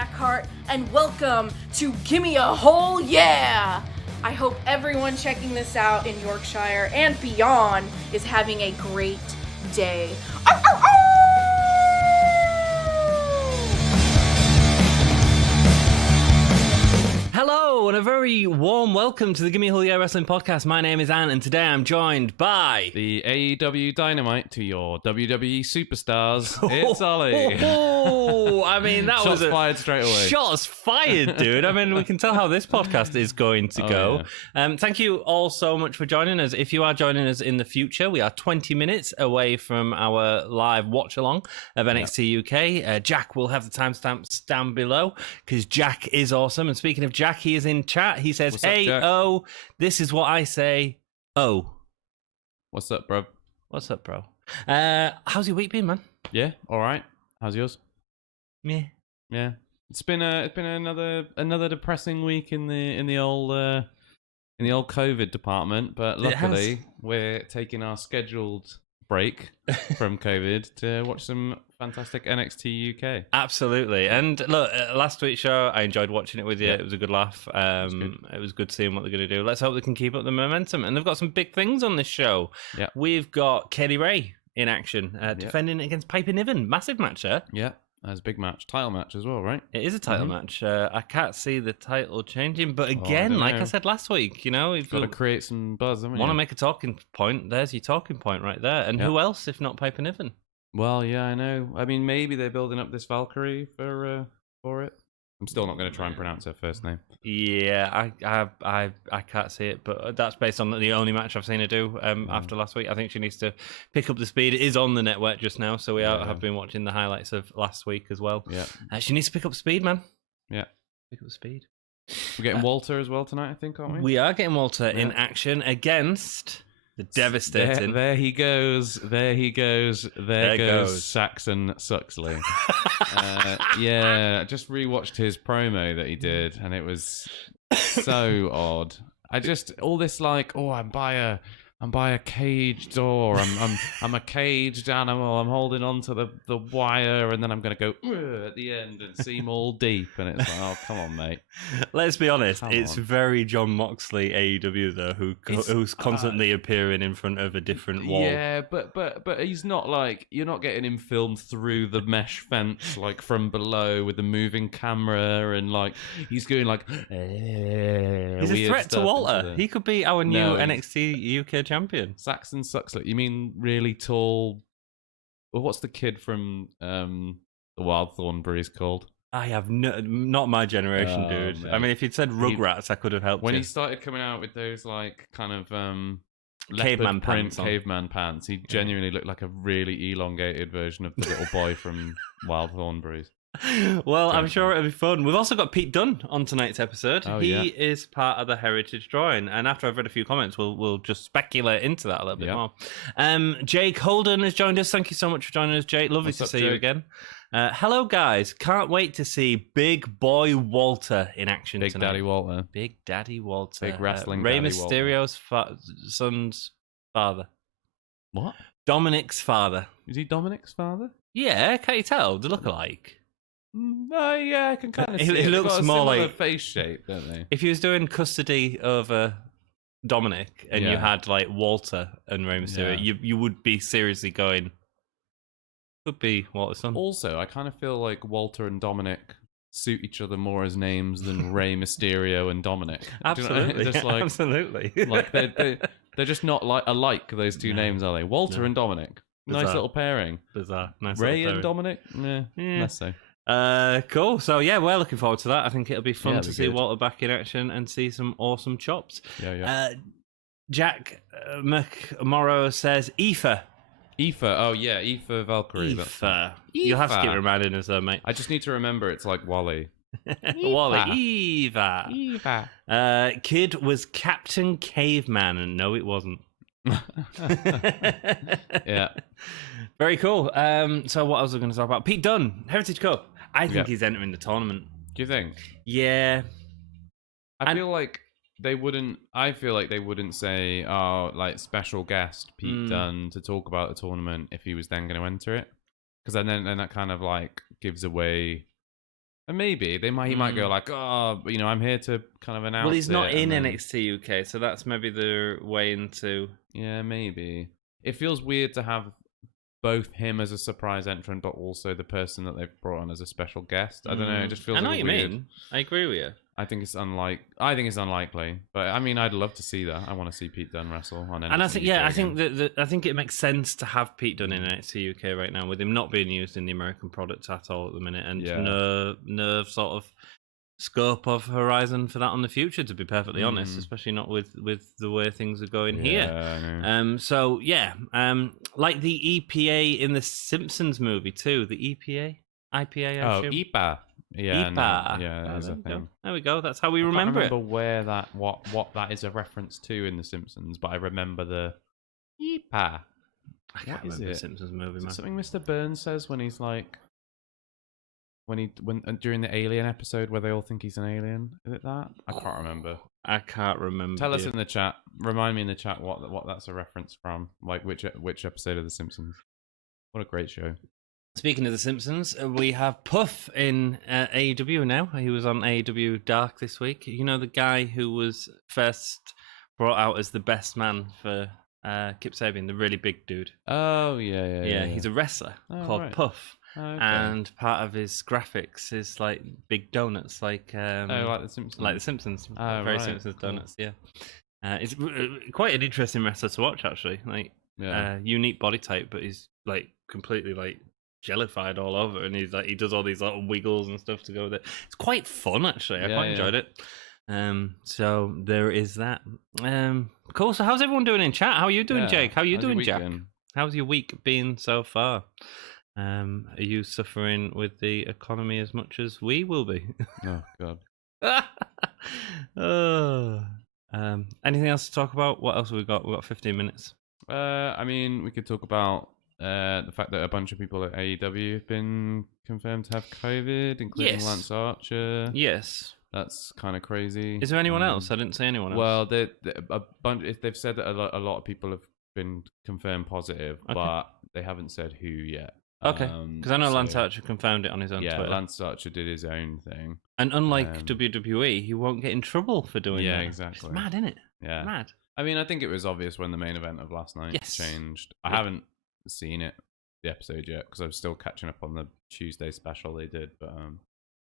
Blackheart, and welcome to Gimme a Whole Yeah! I hope everyone checking this out in Yorkshire and beyond is having a great day. Ow, ow, ow! Hello, and a very warm welcome to the Gimme a Whole Yeah Wrestling Podcast. My name is Ant, and today I'm joined by... the AEW Dynamite to your WWE Superstars. It's Ollie. Oh, I mean, that was Shots fired straight away. Shots fired, dude. I mean, we can tell how this podcast is going to go. Yeah. Thank you all so much for joining us. If you are joining us in the future, we are 20 minutes away from our live watch-along of NXT UK. Jack will have the timestamps down below, because Jack is awesome. And speaking of Jack, he is in chat. He says, What's up, hey, Jack? oh, this is what I say, oh. What's up, bro? What's up, bro? How's your week been, man? Yeah, all right. How's yours? Yeah. Yeah, it's been another depressing week in the old COVID department, but luckily we're taking our scheduled break from COVID to watch some fantastic NXT UK. Absolutely. And look, last week's show, I enjoyed watching it with you. Yeah. It was a good laugh. It was good seeing what they're going to do. Let's hope they can keep up the momentum. And they've got some big things on this show. Yeah. We've got Kelly Ray in action, defending against Piper Niven. Massive match there. Yeah, that's a big match, title match as well, right? It is a title match. I can't see the title changing, but I again, don't like know. I said last week, you know, if Got to you create some buzz, haven't you? want to make a talking point, there's your talking point right there. And who else if not Piper Niven? Well, yeah, I know. I mean, maybe they're building up this Valkyrie for it. I'm still not going to try and pronounce her first name. Yeah, I can't see it, but that's based on the only match I've seen her do after last week. I think she needs to pick up the speed. It is on the network just now, so we have been watching the highlights of last week as well. Yeah, She needs to pick up speed, man. yeah. Pick up speed. We're getting Walter as well tonight, I think, aren't we? We are getting Walter in action against the devastating. There he goes. There goes Saxon Suxley. I just rewatched his promo that he did, and it was so odd. All this like, oh, I'm by a caged door. I'm a caged animal. I'm holding on to the wire, and then I'm gonna go at the end and seem all deep. And it's like, oh, come on, mate. Let's be honest. Come it's on. very John Moxley AEW though, who's constantly appearing in front of a different wall. Yeah, but he's not like, you're not getting him filmed through the mesh fence like from below with the moving camera, and like he's going like He's a threat to Walter. He could be our new NXT UK champion. Saxon Suxley. You mean really tall? Well, what's the kid from the Wild Thornberries called? I have not my generation, dude. Mate. I mean, if you'd said Rugrats, I could have helped When you. he started coming out with those like kind of Caveman leopard print pants on. caveman pants, he genuinely looked like a really elongated version of the little boy from Wild Thornberries. Well, I'm sure it'll be fun. We've also got Pete Dunne on tonight's episode. Oh, he yeah. is part of the Heritage Drawing, and after I've read a few comments, we'll just speculate into that a little bit more. Jake Holden has joined us. Thank you so much for joining us, Jake. Lovely to see you again. Hello, guys. Can't wait to see Big Boy Walter in action Big tonight. Daddy Walter. Big Daddy Walter. Big wrestling Rey Daddy Walter. Mysterio's son's father. What? Dominic's father. Is he Dominic's father? Yeah, can't you tell? They look alike. No, yeah, I can kind of He see it. They've looks got a more similar like- face shape, don't they? If he was doing custody over Dominic and you had like Walter and Rey Mysterio, you would be seriously going, could be Walter's son. Also, I kind of feel like Walter and Dominic suit each other more as names than Rey Mysterio and Dominic. Do you know what I mean? Absolutely. Just like, Absolutely. like they're just not like alike, those two names, are they? Walter and Dominic. Bizarre. Nice little pairing. Bizarre. Nice Ray little and Dominic? Yeah, less so. cool. So yeah, we're looking forward to that. I think it'll be fun Yeah, to it'll see be good. Walter back in action and see some awesome chops. Yeah. Jack McMorrow says Iive. Iive. Oh, yeah. Iive Valkyrie. Iive. You'll have to keep reminding us though, mate. I just need to remember it's like Wally. Wally. Iive. Kid was Captain Caveman, and no, it wasn't. Yeah. Very cool. So what else was I going to talk about? Pete Dunne, Heritage Cup. I think he's entering the tournament. Do you think? Yeah. I feel like they wouldn't. I feel like they wouldn't say, "Oh, like special guest Pete Dunne to talk about the tournament" if he was then going to enter it, because then that kind of like gives away And maybe he might go like, oh, I'm here to kind of announce. Well, he's not in then... NXT UK, so that's maybe the way into. Yeah, maybe. It feels weird to have both him as a surprise entrant, but also the person that they've brought on as a special guest. I don't know. It just feels. I know like what you weird. mean. I agree with you. I think it's unlikely, but I mean, I'd love to see that. I want to see Pete Dunne wrestle on NXT. And I think, UK I think that I think it makes sense to have Pete Dunne in NXT UK right now, with him not being used in the American product at all at the minute, and no sort of scope of horizon for that on the future. To be perfectly honest, especially not with the way things are going here. Like the EPA in the Simpsons movie too. The EPA, IPA. I assume. Iive. Yeah, that is a thing. There we go. That's how we I remember can't remember it. where what that is a reference to in The Simpsons, but I remember the Iive. I can't remember the Simpsons movie, man. Something Mr. Burns says when he's like, when during the Alien episode where they all think he's an alien. Is it that? I can't remember. I can't remember. Tell us in the chat. Remind me in the chat what that's a reference from. Like which episode of The Simpsons. What a great show. Speaking of The Simpsons, we have Puff in AEW now. He was on AEW Dark this week. You know, the guy who was first brought out as the best man for Kip Sabian, the really big dude. Oh, yeah. He's a wrestler called Puff. Oh, okay. And part of his graphics is like big donuts, like like The Simpsons. Like The Simpsons. Oh, Very right. Simpsons donuts, yeah. It's quite an interesting wrestler to watch, actually. Like, unique body type, but he's like completely like jellified all over, and he's like he does all these little wiggles and stuff to go with it. It's quite fun, actually. I quite enjoyed it. So there is that. Cool. So how's everyone doing in chat? How are you doing, Jake? How are you doing, Jack? How's your week been so far? Are you suffering with the economy as much as we will be? Oh God. Anything else to talk about? What else have we got? We've got 15 minutes. I mean, we could talk about the fact that a bunch of people at AEW have been confirmed to have COVID, including Lance Archer. Yes. That's kind of crazy. Is there anyone else? I didn't see anyone else. Well, they've said that a lot of people have been confirmed positive, but they haven't said who yet. Okay, because I know Lance Archer confirmed it on his own Twitter. Yeah, Lance Archer did his own thing. And unlike WWE, he won't get in trouble for doing that. Yeah, exactly. It's mad, isn't it? Yeah. Mad. I mean, I think it was obvious when the main event of last night changed. I haven't seen the episode yet, because I was still catching up on the Tuesday special they did, but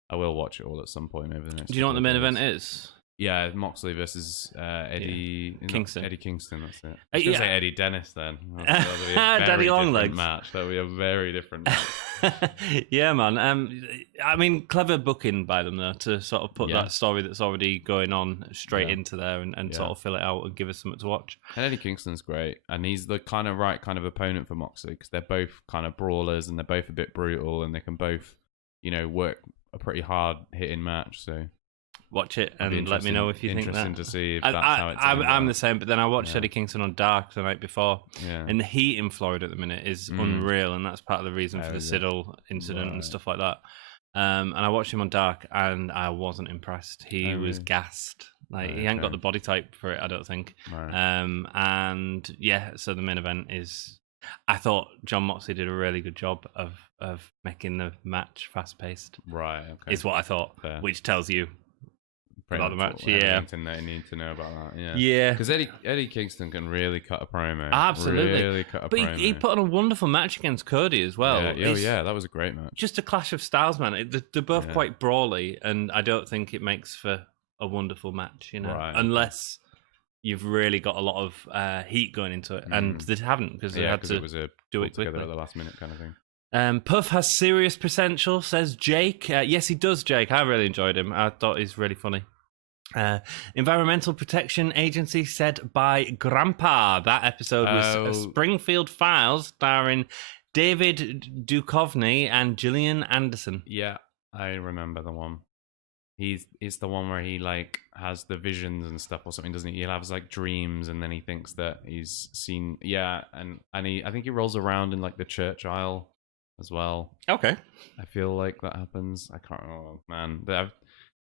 I will watch it all at some point over the next. Do you know what the main event is? Yeah, Moxley versus Eddie Kingston. Eddie Kingston, that's it. I was going to say Eddie Dennis then. That'll be a Daddy Longlegs match. That'll be a very different match. Yeah, man. I mean, clever booking by them, though, to sort of put that story that's already going on straight into there and sort of fill it out and give us something to watch. And Eddie Kingston's great. And he's the kind of right kind of opponent for Moxley, because they're both kind of brawlers and they're both a bit brutal, and they can both, work a pretty hard hitting match. So watch it and let me know if you think that. Interesting to see if that's how it's I'm the same, but then I watched Eddie Kingston on Dark the night before, Yeah. and the heat in Florida at the minute is unreal, and that's part of the reason for the Siddle incident and stuff like that. And I watched him on Dark, and I wasn't impressed. He was gassed. Like, he hadn't got the body type for it, I don't think. Right. And yeah, so the main event is... I thought John Moxley did a really good job of making the match fast-paced. Right, okay. Is what I thought, which tells you about the match. Everything that you need to know about that. Yeah. Because Eddie Kingston can really cut a promo. Absolutely. Really cut a but promo. He put on a wonderful match against Cody as well. Yeah, that was a great match. Just a clash of styles, man. They're both quite brawly, and I don't think it makes for a wonderful match, unless you've really got a lot of heat going into it, and they haven't, because they had to do it quickly at the last minute kind of thing. Puff has serious potential, says Jake. Yes, he does, Jake. I really enjoyed him. I thought he's really funny. Environmental Protection Agency said by Grandpa. That episode was Springfield Files, starring David Duchovny and Gillian Anderson. Yeah, I remember the one. He's the one where he like has the visions and stuff or something, doesn't he? He has like dreams, and then he thinks that he's seen. Yeah, and I think he rolls around in like the church aisle as well. Okay, I feel like that happens. I can't. Oh man,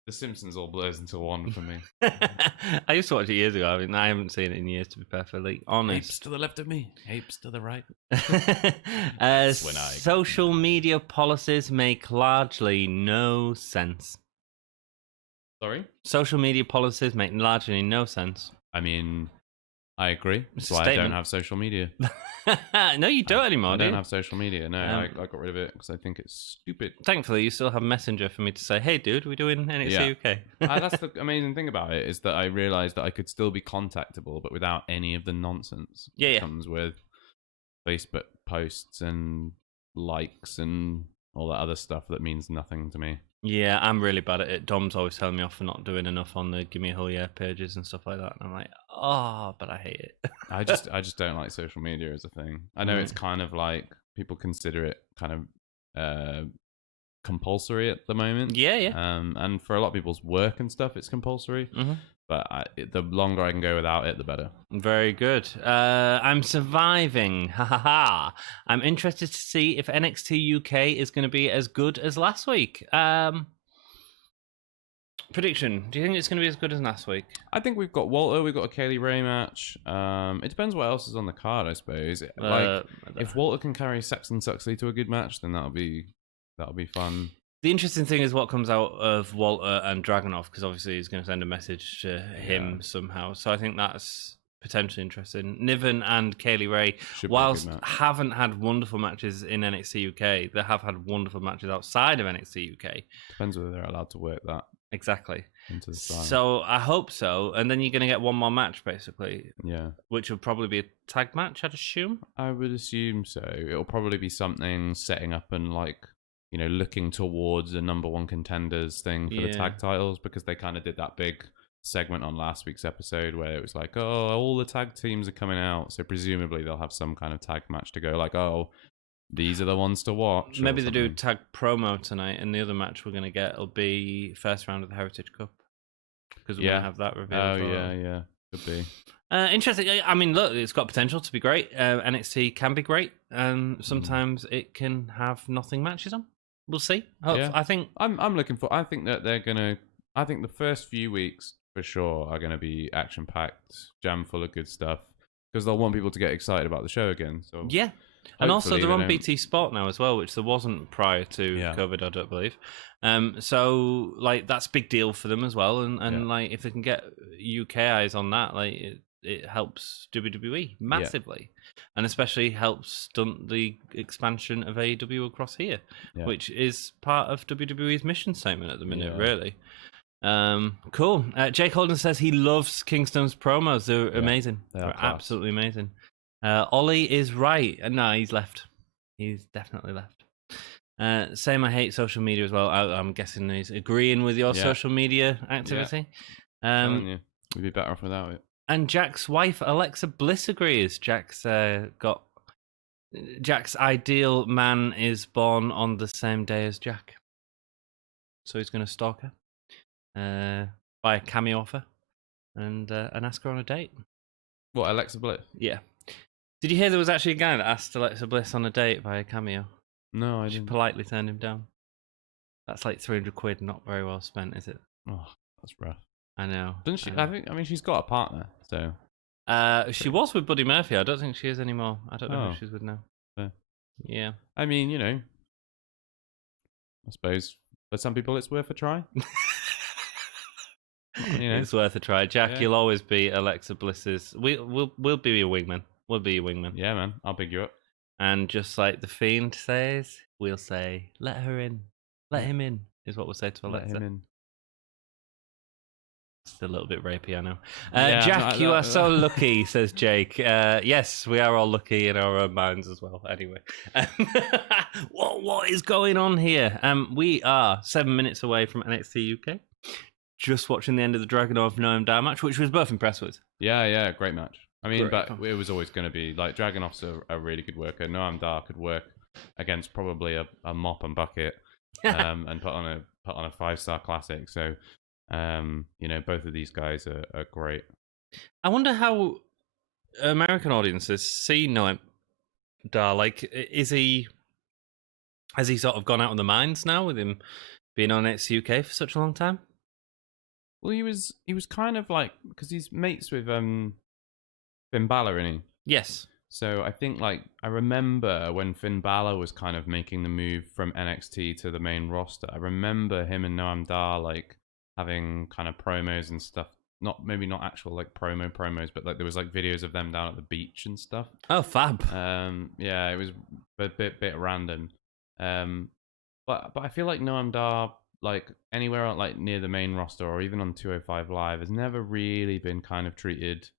The Simpsons all blurs into one for me. I used to watch it years ago. I mean, I haven't seen it in years, to be perfectly honest. Apes to the left of me, apes to the right. Social media policies make largely no sense. Sorry? Social media policies make largely no sense. I mean, I agree. That's why I don't have social media. No, you don't anymore, I do you? don't have social media. No, I got rid of it because I think it's stupid. Thankfully, you still have Messenger for me to say, hey, dude, we're doing NXT UK. That's the amazing thing about it, is that I realised that I could still be contactable, but without any of the nonsense that comes with Facebook posts and likes and all that other stuff that means nothing to me. Yeah, I'm really bad at it. Dom's always telling me off for not doing enough on the Gimme a Whole Year pages and stuff like that. And I'm like, oh, but I hate it. I just don't like social media as a thing. I know it's kind of like people consider it kind of compulsory at the moment. Yeah. And for a lot of people's work and stuff, it's compulsory. Mm-hmm. But the longer I can go without it, the better. Very good. I'm surviving. Ha ha ha. I'm interested to see if NXT UK is going to be as good as last week. Prediction. Do you think it's going to be as good as last week? I think we've got Walter. We've got a Kaylee Ray match. It depends what else is on the card, I suppose. If Walter can carry Sept and Suxley to a good match, then that'll be fun. The interesting thing is what comes out of Walter and Dragunov, because obviously he's going to send a message to him somehow. So I think that's potentially interesting. Niven and Kaylee Ray, whilst haven't had wonderful matches in NXT UK, they have had wonderful matches outside of NXT UK. Depends whether they're allowed to work that. Exactly. Into the style. So I hope so. And then you're going to get one more match, basically. Yeah. Which will probably be a tag match, I'd assume. I would assume so. It'll probably be something setting up and looking towards a number one contenders thing for the tag titles, because they kind of did that big segment on last week's episode where it was like, oh, all the tag teams are coming out. So presumably they'll have some kind of tag match to go like, oh, these are the ones to watch. Maybe they do tag promo tonight, and the other match we're going to get will be first round of the Heritage Cup, because we're going to have that reveal. Oh, yeah. Could be. Interesting. I mean, look, it's got potential to be great. NXT can be great, and sometimes it can have nothing matches on. We'll see. I think I'm looking for. I think that they're gonna. I think the first few weeks for sure are gonna be action packed, jam full of good stuff, because they'll want people to get excited about the show again. So yeah, and also they're on BT Sport now as well, which there wasn't prior to COVID, I don't believe. So that's a big deal for them as well, and if they can get UK eyes on that, it helps WWE massively, and especially helps stunt the expansion of AEW across here, which is part of WWE's mission statement at the minute, really. Cool. Jake Holden says he loves Kingston's promos. They're amazing. They're absolutely amazing. Ollie is right. No, he's left. He's definitely left. Same, I hate social media as well. I'm guessing he's agreeing with your social media activity. We'd be better off without it. And Jack's wife, Alexa Bliss, agrees. Jack's ideal man is born on the same day as Jack. So he's going to stalk her, buy a cameo offer, and ask her on a date. What, Alexa Bliss? Yeah. Did you hear there was actually a guy that asked Alexa Bliss on a date via cameo? No, I She didn't. politely turned him down. That's like £300, not very well spent, is it? Oh, that's rough. I know. Doesn't she? I mean, she's got a partner, so. She was with Buddy Murphy. I don't think she is anymore. I don't know who she's with now. Yeah. I mean, I suppose for some people it's worth a try. It's worth a try. Jack, you'll always be Alexa Bliss's. We'll be your wingman. We'll be your wingman. Yeah, man. I'll big you up. And just like the Fiend says, we'll say, let her in. Let him in, is what we'll say to Alexa. Let him in. It's a little bit rapey, I know. Jack, you are so lucky, says Jake. Yes, we are all lucky in our own minds as well. Anyway, what is going on here? We are 7 minutes away from NXT UK. Just watching the end of the Dragunov Noam Dar match, which was both impressed with. Yeah, great match. I mean, but it was always going to be Dragunov's a really good worker. Noam Dar could work against probably a mop and bucket, and put on a 5-star classic. So. Both of these guys are great. I wonder how American audiences see Noam Dar. Has he sort of gone out of the minds now with him being on NXT UK for such a long time? Well, he was kind of like, because he's mates with Finn Balor, isn't he? Yes. So I think like I remember when Finn Balor was kind of making the move from NXT to the main roster. I remember him and Noam Dar like having kind of promos and stuff. Maybe not actual like promos, but like there was like videos of them down at the beach and stuff. Oh, fab. Yeah, it was a bit random. But I feel like Noam Dar, like anywhere out like near the main roster or even on 205 Live, has never really been kind of treated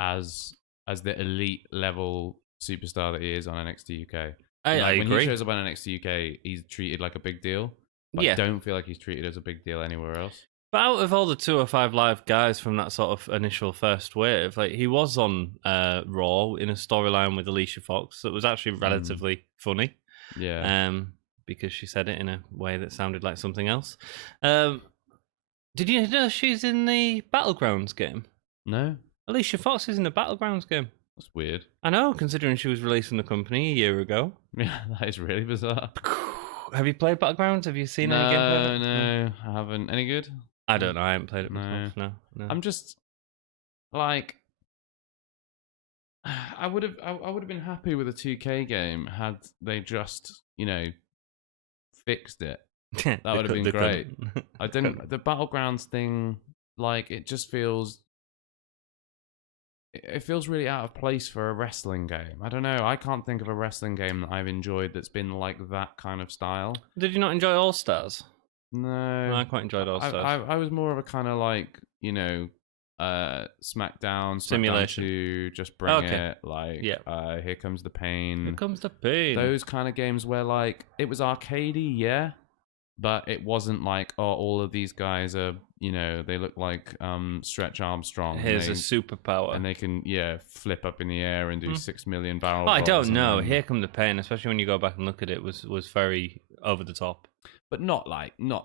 as the elite level superstar that he is on NXT UK. I when agree. he shows up on NXT UK, he's treated like a big deal. But I don't feel like he's treated as a big deal anywhere else. But out of all the 205 Live guys from that sort of initial first wave, like he was on Raw in a storyline with Alicia Fox that was actually relatively funny. Yeah. Because she said it in a way that sounded like something else. Did you know she's in the Battlegrounds game? No. Alicia Fox is in the Battlegrounds game. That's weird. I know, considering she was released in the company a year ago. Yeah, that is really bizarre. Have you played Battlegrounds? Have you seen any gameplay? No, I haven't. Any good? I don't know. I haven't played it myself. No. I'm just like, I would have been happy with a 2K game had they just fixed it. That would have been great. I didn't. The Battlegrounds thing, like, it just feels. It feels really out of place for a wrestling game. I don't know. I can't think of a wrestling game that I've enjoyed that's been like that kind of style. Did you not enjoy All Stars? No, I quite enjoyed All Stars. I was more of a kind of like SmackDown Simulation. 2, just bring it. Like, Here Comes the Pain. Here Comes the Pain. Those kind of games where like it was arcadey, yeah, but it wasn't like, oh, all of these guys are, they look like Stretch Armstrong. Here's a superpower. And they can, flip up in the air and do 6 million barrel rolls. I don't know. And Here Come the Pain, especially when you go back and look at it, was very over the top. But not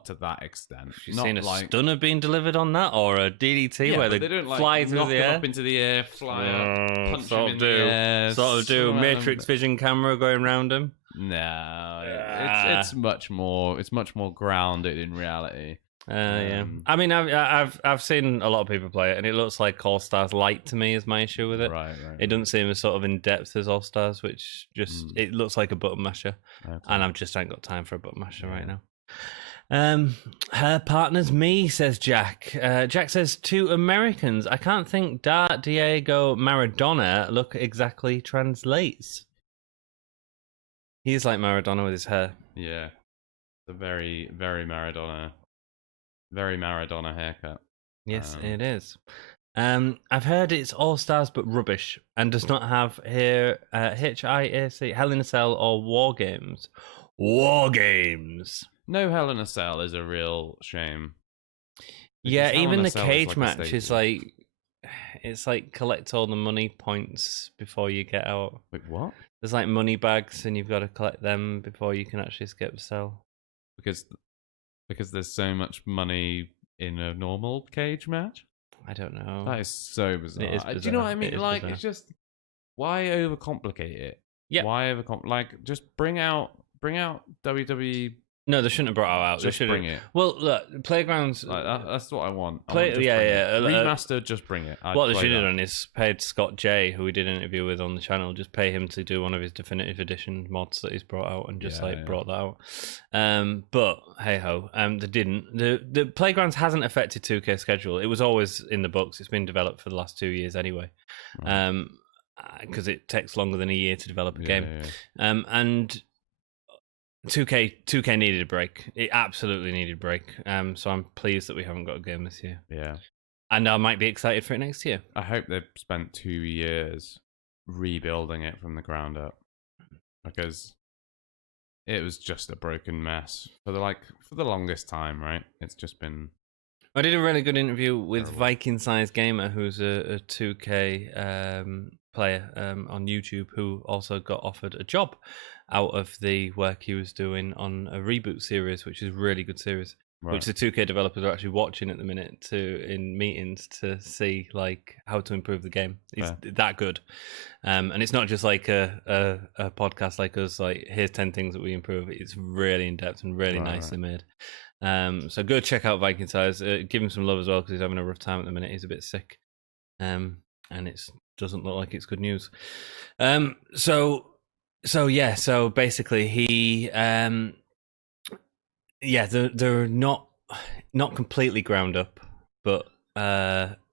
to that extent. You've seen a stunner being delivered on that, or a DDT where they don't fly through the air, up into the air, fly up, punch him in the air, sort of do Matrix vision camera going around him. No, it's much more grounded in reality. Yeah. I mean, I've seen a lot of people play it, and it looks like All Stars Light to me is my issue with it. Right. It doesn't seem as sort of in depth as All Stars, which just it looks like a button masher, and I just ain't got time for a button masher right now. Her partner's me, says Jack. Jack says, 2 Americans. I can't think Diego Maradona look exactly translates. He's like Maradona with his hair. Yeah. The very, very Maradona. Very Maradona haircut. Yes, it is. I've heard it's All Stars but rubbish and does not have here HIAC, Hell in a Cell or War Games. War Games. No Hell in a Cell is a real shame. Yeah, even the cage match is like, it's like collect all the money points before you get out. Wait, what? There's like money bags and you've got to collect them before you can actually skip the cell. Because there's so much money in a normal cage match? I don't know. That is so bizarre. It is bizarre. Do you know what I mean? Like, bizarre. It's just, why overcomplicate it? Yeah. Why like, just bring out WWE. No, they shouldn't have brought it out. Just bring it. Well, look, Playgrounds. Like, that's what I want. Remastered, just bring it. What they should have done is paid Scott J, who we did an interview with on the channel, just pay him to do one of his definitive edition mods that he's brought out and just brought that out. But hey ho, they didn't. The Playgrounds hasn't affected 2K schedule. It was always in the books. It's been developed for the last 2 years anyway. Because it takes longer than a year to develop a game. And 2K needed a break. It absolutely needed a break. So I'm pleased that we haven't got a game this year. Yeah. And I might be excited for it next year. I hope they've spent 2 years rebuilding it from the ground up. Because it was just a broken mess for the longest time, right? It's just been. I did a really good interview with Viking Size Gamer, who's a 2K player on YouTube, who also got offered a job out of the work he was doing on a reboot series, which is a really good series, which the 2K developers are actually watching at the minute in meetings to see like how to improve the game. It's that good, and it's not just like a podcast like us. Like, here's 10 things that we improve. It's really in depth and really nicely made. So go check out Viking Size. Give him some love as well because he's having a rough time at the minute. He's a bit sick, and it doesn't look like it's good news. So basically he they're not completely ground up, but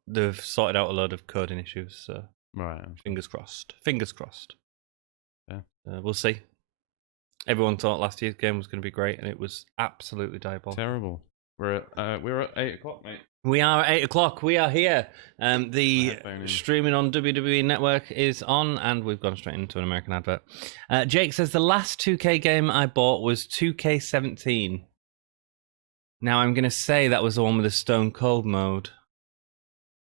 they've sorted out a lot of coding issues. So right, fingers crossed. Fingers crossed. Yeah, we'll see. Everyone thought last year's game was going to be great, and it was absolutely diabolical. Terrible. We're at 8 o'clock, mate. We are at 8 o'clock. We are here. The streaming on WWE Network is on, and we've gone straight into an American advert. Jake says the last 2K game I bought was 2K17. Now I'm going to say that was the one with the Stone Cold mode.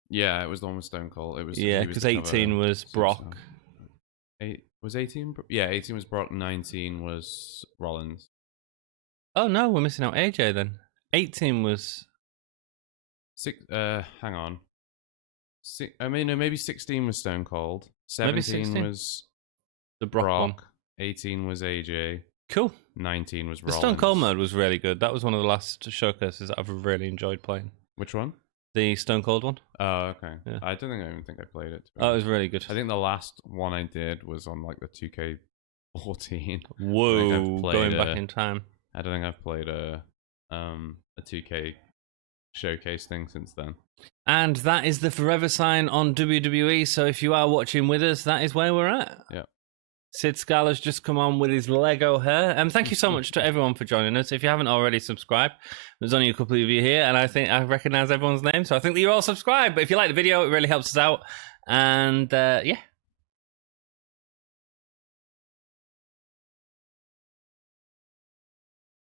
Yeah, it was the one with Stone Cold. It was because 18 was Brock. Was 18? Yeah, 18 was Brock. 19 was Rollins. Oh no, we're missing out AJ then. 18 was. Hang on. Maybe 16 was Stone Cold. 17 was the Brock one. 18 was AJ. Cool. 19 was the Rollins. Stone Cold mode was really good. That was one of the last showcases that I've really enjoyed playing. Which one? The Stone Cold one. Oh, okay. Yeah. I don't think I played it. Oh, it was really good. I think the last one I did was on like the 2K14. Whoa, going back in time. I don't think I've played a 2K showcase thing since then. And that is the forever sign on WWE. So if you are watching with us, that is where we're at. Yeah. Sid Scala's just come on with his Lego hair. And thank you so much to everyone for joining us. If you haven't already subscribed, there's only a couple of you here, and I think I recognize everyone's name. So I think that you're all subscribed. But if you like the video, it really helps us out. And yeah.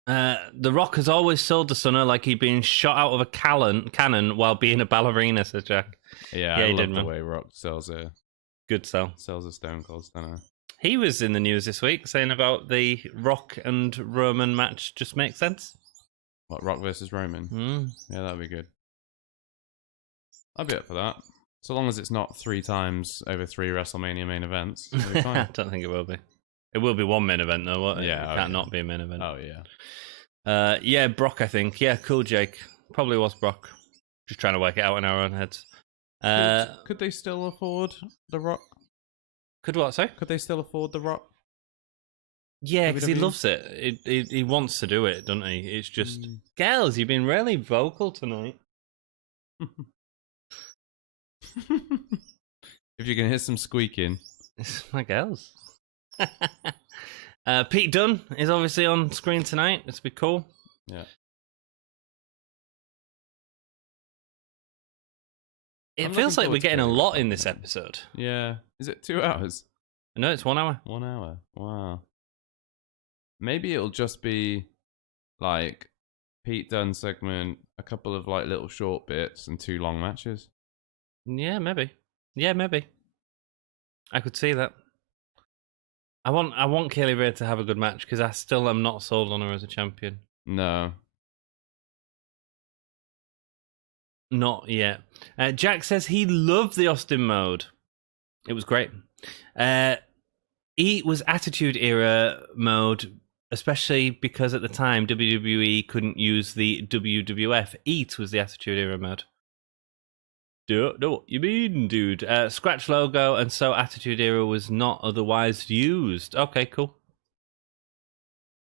The Rock has always sold the Sunner like he'd been shot out of a cannon while being a ballerina, says Jack. Yeah, I love the way Rock sells a good sell. Sells a Stone Cold Stunner. He was in the news this week saying about the Rock and Roman match just makes sense. What, Rock versus Roman? Yeah, that'd be good. I'd be up for that. So long as it's not 3 times over 3 WrestleMania main events. It'll be fine. I don't think it will be. It will be one main event though. What? Yeah, it can't not be a main event. Oh yeah. Yeah, Brock. I think. Yeah, cool, Jake. Probably was Brock. Just trying to work it out in our own heads. Could they still afford The Rock? Could what? Sorry? Could they still afford The Rock? Yeah, because he loves it. He wants to do it, doesn't he? It's just, girls, you've been really vocal tonight. If you can hear some squeaking, it's my girls. Pete Dunne is obviously on screen tonight. This will be cool. Yeah. It feels like we're getting a lot in this episode. Yeah. Is it 2 hours? No, it's 1 hour. 1 hour. Wow. Maybe it'll just be like Pete Dunne segment, a couple of like little short bits, and 2 long matches. Yeah, maybe. Yeah, maybe. I could see that. I want Kaylee Ray to have a good match because I still am not sold on her as a champion. No. Not yet. Jack says he loved the Austin mode. It was great. It was Attitude Era mode, especially because at the time WWE couldn't use the WWF. Eat was the Attitude Era mode. Don't know what you mean, dude. Scratch logo, and so Attitude Era was not otherwise used. Okay, cool.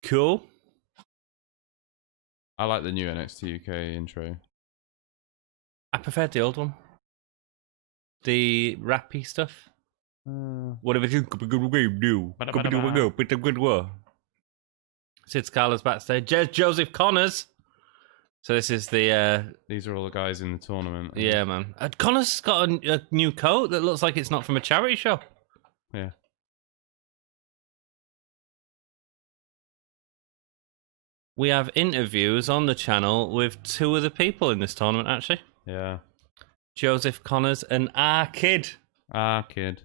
Cool. I like the new NXT UK intro. I preferred the old one. The rappy stuff. Whatever you do. Sid Scala's backstage. Joseph Connors. So this is the... These are all the guys in the tournament. Yeah, man. Connor's got a new coat that looks like it's not from a charity shop. Yeah. We have interviews on the channel with 2 other people in this tournament, actually. Yeah. Joseph Connors and Kid. Kid.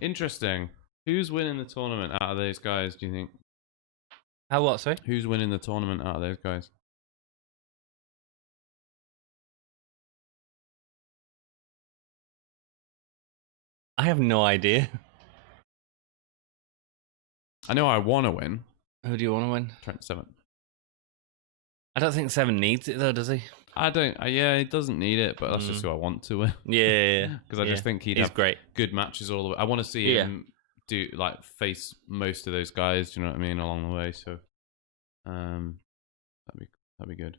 Interesting. Who's winning the tournament out of those guys, do you think? How what, sorry? Who's winning the tournament out of those guys? I have no idea. I know I want to win. Who do you want to win? Trent Seven. I don't think Seven needs it though, does he? I don't. Yeah, he doesn't need it, but that's just who I want to win. Yeah, because I just think he's great. Good matches all the way. I want to see him do face most of those guys. Do you know what I mean along the way? So, that'd be good.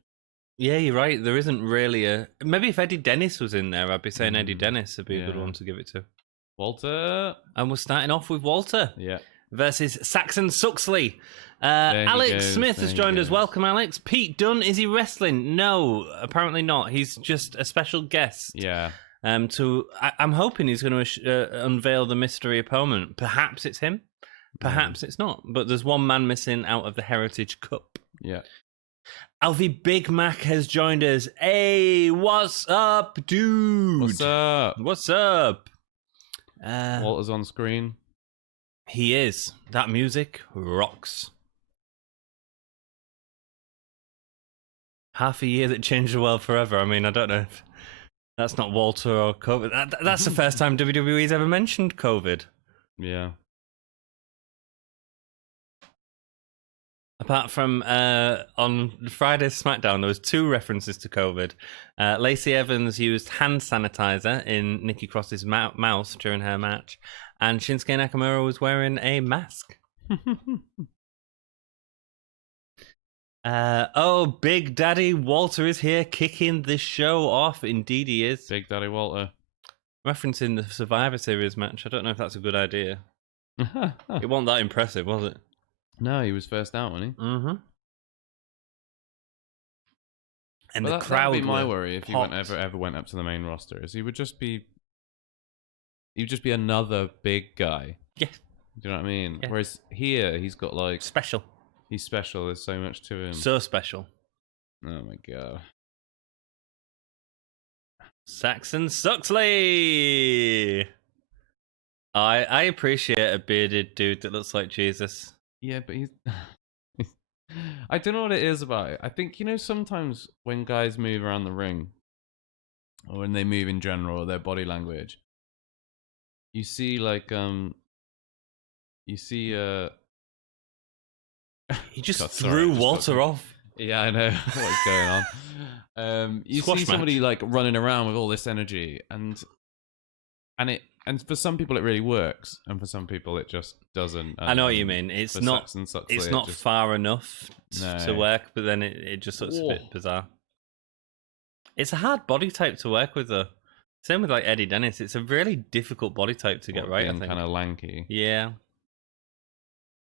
Yeah, you're right. There isn't really a. Maybe if Eddie Dennis was in there, I'd be saying Eddie Dennis would be a good one to give it to. Walter. And we're starting off with Walter. Yeah. Versus Saxon Suxley. Alex Smith has joined us. Welcome, Alex. Pete Dunne, is he wrestling? No, apparently not. He's just a special guest. Yeah. I'm hoping he's going to unveil the mystery opponent. Perhaps it's him. Perhaps it's not. But there's one man missing out of the Heritage Cup. Yeah. Alfie Big Mac has joined us. Hey, what's up, dude? What's up? What's up? Walter's on screen. He is. That music rocks. Half a year that changed the world forever. I mean, I don't know if that's not Walter or COVID. That's the first time WWE's ever mentioned COVID. Yeah. Apart from on Friday's SmackDown, there was 2 references to COVID. Lacey Evans used hand sanitizer in Nikki Cross's mouth during her match, and Shinsuke Nakamura was wearing a mask. Big Daddy Walter is here kicking the show off. Indeed he is. Big Daddy Walter. Referencing the Survivor Series match. I don't know if that's a good idea. It wasn't that impressive, was it? No, he was first out, wasn't he? Mm-hmm. And well, the crowd would be my worry if he ever went up to the main roster, is he would just be another big guy. Yeah. Do you know what I mean? Yeah. Whereas here, he's got special. He's special. There's so much to him. So special. Oh my god. Saxon Suxley. I appreciate a bearded dude that looks like Jesus. Yeah, but he's. I don't know what it is about it. I think, sometimes when guys move around the ring, or when they move in general, their body language, you see he just threw Walter off. Yeah, I know what's going on. You see somebody running around with all this energy, and for some people it really works, and for some people it just doesn't. I know what you mean. It's not far enough to work, but then it just looks a bit bizarre. It's a hard body type to work with, though. Same with Eddie Dennis. It's a really difficult body type to get right. I think kind of lanky. Yeah.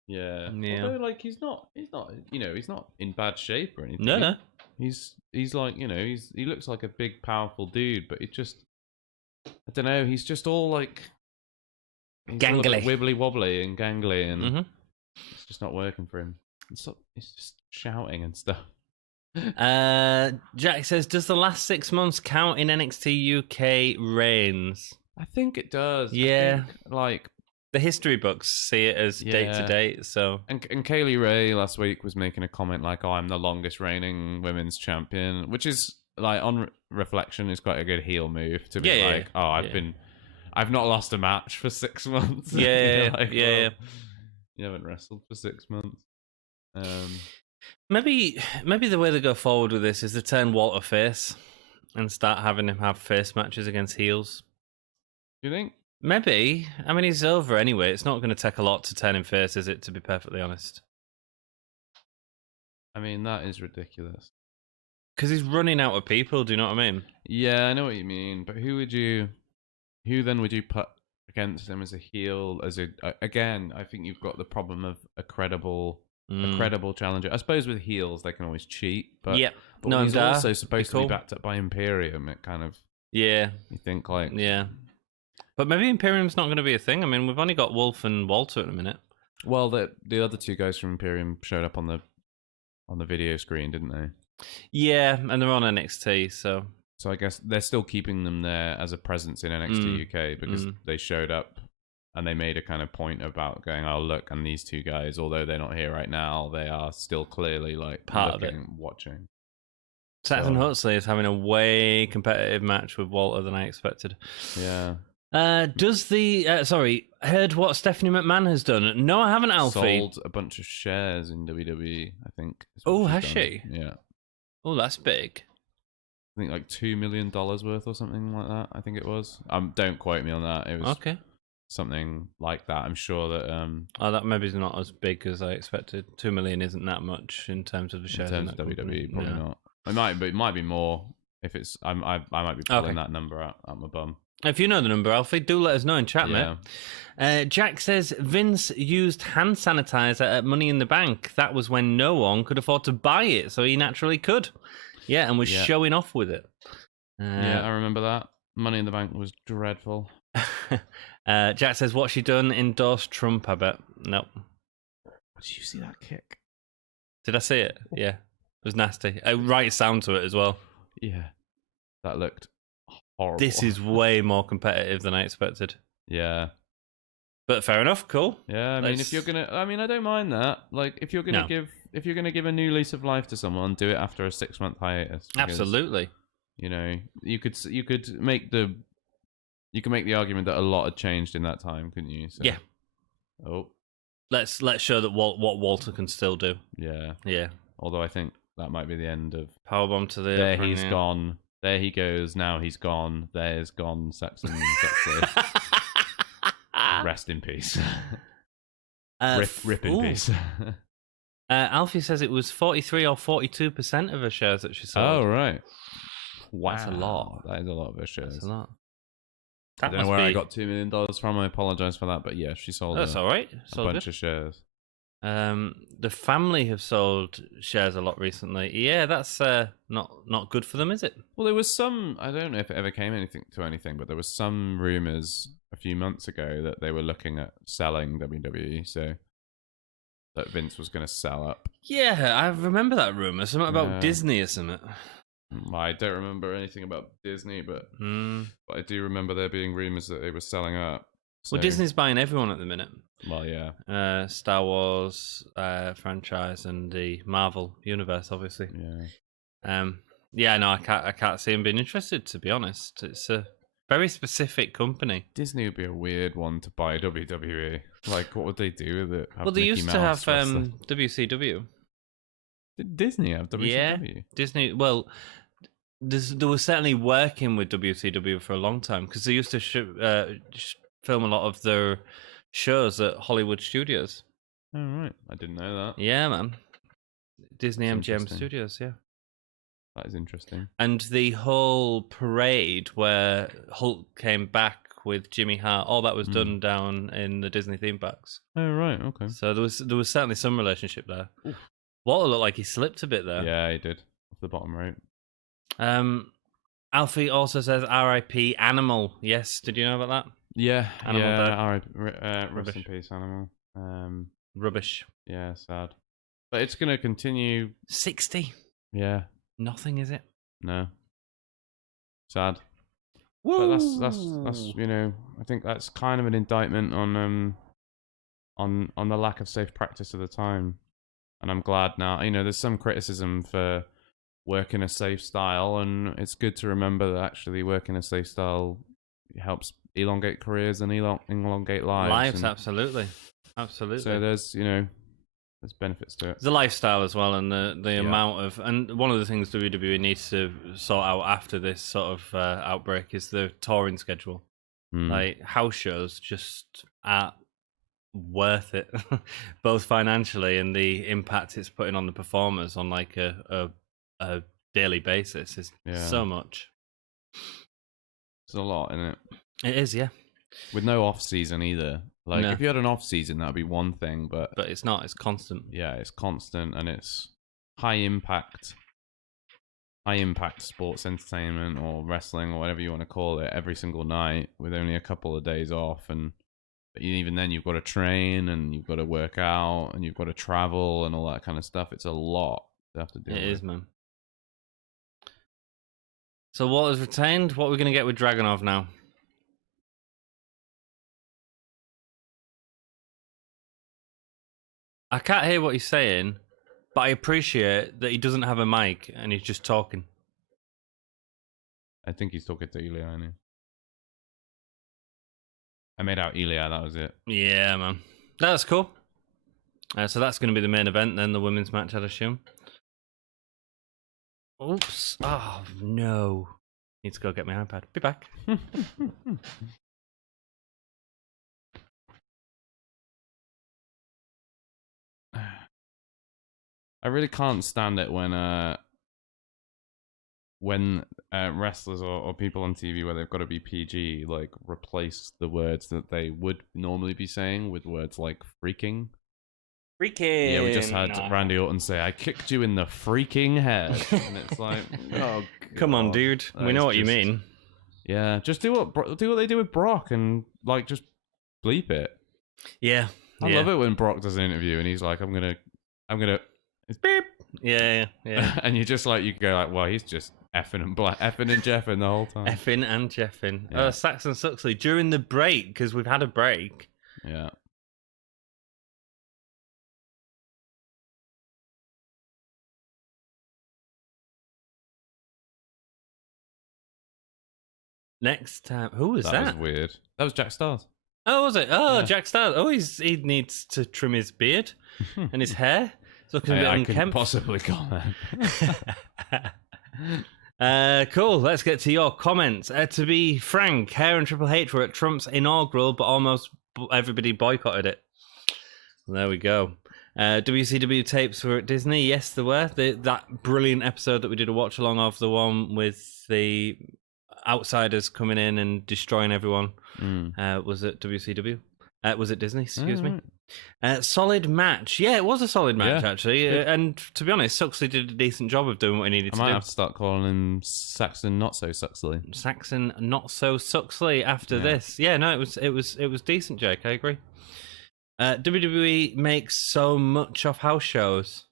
Yeah. Although he's not in bad shape or anything. No. He's he looks like a big powerful dude, but it just, I don't know, he's just all gangly, wibbly wobbly and gangly, and it's just not working for him. It's just shouting and stuff. Jack says, does the last 6 months count in NXT UK reigns? I think it does. Yeah. I think, the history books see it as date to date, so. And Kaylee Ray last week was making a comment I'm the longest reigning women's champion, which is, on reflection, is quite a good heel move to be I've not lost a match for 6 months. Yeah. You haven't wrestled for 6 months. Maybe the way they go forward with this is to turn Walter face and start having him have face matches against heels. You think? Maybe. I mean, he's over anyway. It's not going to take a lot to turn him face, is it, to be perfectly honest? I mean, that is ridiculous. Because he's running out of people, do you know what I mean? Yeah, I know what you mean. But who then would you put against him as a heel? Again, I think you've got the problem of a credible challenger. I suppose with heels, they can always cheat. But, but he's also supposed to be backed up by Imperium. It kind of... Yeah. You think Yeah. But maybe Imperium's not going to be a thing. I mean, we've only got Wolf and Walter at the minute. Well, the other 2 guys from Imperium showed up on the video screen, didn't they? Yeah, and they're on NXT, so I guess they're still keeping them there as a presence in NXT UK because they showed up and they made a kind of point about going, oh look, and these 2 guys, although they're not here right now, they are still clearly part of it, watching. Saxon Huxley is having a way competitive match with Walter than I expected. Yeah. Does the heard what Stephanie McMahon has done? No, I haven't, Alfie. Sold a bunch of shares in WWE, I think. Oh, has she? Yeah. Oh, that's big. I think like $2 million worth or something like that. I think it was. Don't quote me on that. It was Okay. something like that. I'm sure that. That maybe is not as big as I expected. 2 million isn't that much in terms of the shares. In terms of WWE, probably not. It might be more. If it's, I might be pulling that number out my bum. If you know the number, Alfie, do let us know in chat, mate. Jack says Vince used hand sanitizer at Money in the Bank. That was when no one could afford to buy it, so he naturally could. Yeah, and was showing off with it. I remember that. Money in the Bank was dreadful. Jack says, what's she done? Endorsed Trump, I bet. Nope. Did you see that kick? Did I see it? Yeah. It was nasty. Right sound to it as well. Yeah. That looked horrible. This is way more competitive than I expected. Yeah. But fair enough, cool. Yeah, I mean, if you're gonna, I don't mind that. Like, if you're gonna give a new lease of life to someone, do it after a 6-month hiatus. Because, absolutely. You know, you could make the argument that a lot had changed in that time, couldn't you? So, yeah. Oh. Let's show that what Walter can still do. Yeah. Yeah. Although I think that might be the end of powerbomb to the. There he's gone. There he goes. Now he's gone. There's gone. Saxon. Rest in peace. Rip in peace. Alfie says it was 43 or 42% of her shares that she sold. Oh, right. Wow. That's a lot. That is a lot of her shares. That's a lot. I don't know where I got $2 million from. I apologize for that. But yeah, she sold That's all right. a bunch of shares. The family have sold shares a lot recently. Yeah, that's not good for them, is it? Well, there was some. I don't know if it ever came to anything, but there was some rumors a few months ago that they were looking at selling WWE. So that Vince was going to sell up. Yeah, I remember that rumor. Something about Disney or something. I don't remember anything about Disney, but I do remember there being rumors that they were selling up. So, well, Disney's buying everyone at the minute. Well, yeah. Star Wars franchise and the Marvel universe, obviously. Yeah. Yeah, no, I can't see him being interested, to be honest. It's a very specific company. Disney would be a weird one to buy WWE. Like, what would they do with it? Well, they used to have WCW. Did Disney have WCW? Yeah, Disney. Well, they were certainly working with WCW for a long time because they used to film a lot of their shows at Hollywood Studios. Oh, right. I didn't know that. Yeah, man. Disney MGM Studios, yeah. That is interesting. And the whole parade where Hulk came back with Jimmy Hart, all that was done down in the Disney theme parks. Oh, right. Okay. So there was certainly some relationship there. Oof. Walter looked like he slipped a bit there. Yeah, he did. Off the bottom right. Alfie also says R.I.P. Animal. Yes, did you know about that? Yeah, Animal rest in peace, Animal. Rubbish. Yeah, sad. But it's going to continue. 60? Yeah. Nothing, is it? No. Sad. Woo! But that's you know, I think that's kind of an indictment on the lack of safe practice at the time. And I'm glad now. You know, there's some criticism for working a safe style, and it's good to remember that actually working a safe style helps elongate careers and elongate lives. Absolutely. So there's benefits to it. The lifestyle as well, and the amount of, and one of the things WWE needs to sort out after this sort of outbreak is the touring schedule. Like house shows just aren't worth it, both financially and the impact it's putting on the performers on like a daily basis is so much. It's a lot, isn't it? It is, yeah. With no off season either. Like if you had an off season, that'd be one thing, but it's not. It's constant. Yeah, it's constant, and it's high impact sports entertainment or wrestling or whatever you want to call it every single night with only a couple of days off, and even then you've got to train and you've got to work out and you've got to travel and all that kind of stuff. It's a lot to have to do. It is, man. So what is retained? What are we going to get with Dragunov now? I can't hear what he's saying, but I appreciate that he doesn't have a mic and he's just talking. I think he's talking to Ilya. I made out Ilya. That was it. Yeah, man. That's cool. So that's going to be the main event then, the women's match, I'd assume. Oops. Oh, no. Need to go get my iPad. Be back. I really can't stand it when wrestlers or people on TV where they've got to be PG like replace the words that they would normally be saying with words like freaking. Freaking. Yeah, we just had Randy Orton say, "I kicked you in the freaking head," and it's like, oh, come on, dude. We know what you mean. Yeah, just do what they do with Brock and like just bleep it. Yeah, I love it when Brock does an interview and he's like, "I'm gonna beep." Yeah. And you just like you go like, well, he's just effing and jeffing the whole time. Effing and jeffing. Yeah. Saxon Suxley during the break, because we've had a break. Yeah. Next time, who was that? That was weird. That was Jack Stars. Oh, was it? Oh, Yeah. Jack Stars. Oh, he needs to trim his beard and his hair. It's looking a bit I unkempt. couldn't possibly comment. Cool. Let's get to your comments. To be frank, Hair and Triple H were at Trump's inaugural, but almost everybody boycotted it. There we go. WCW tapes were at Disney. Yes, there were. That brilliant episode that we did a watch along of, the one with the outsiders coming in and destroying everyone, was at WCW. Was it Disney? Excuse me. Solid match. Yeah, it was a solid match, actually. And to be honest, Suxley did a decent job of doing what he needed to do. I might have to start calling him Saxon Not So Suxley. Saxon Not So Suxley after this. Yeah, no, it was decent, Jake. I agree. WWE makes so much of house shows.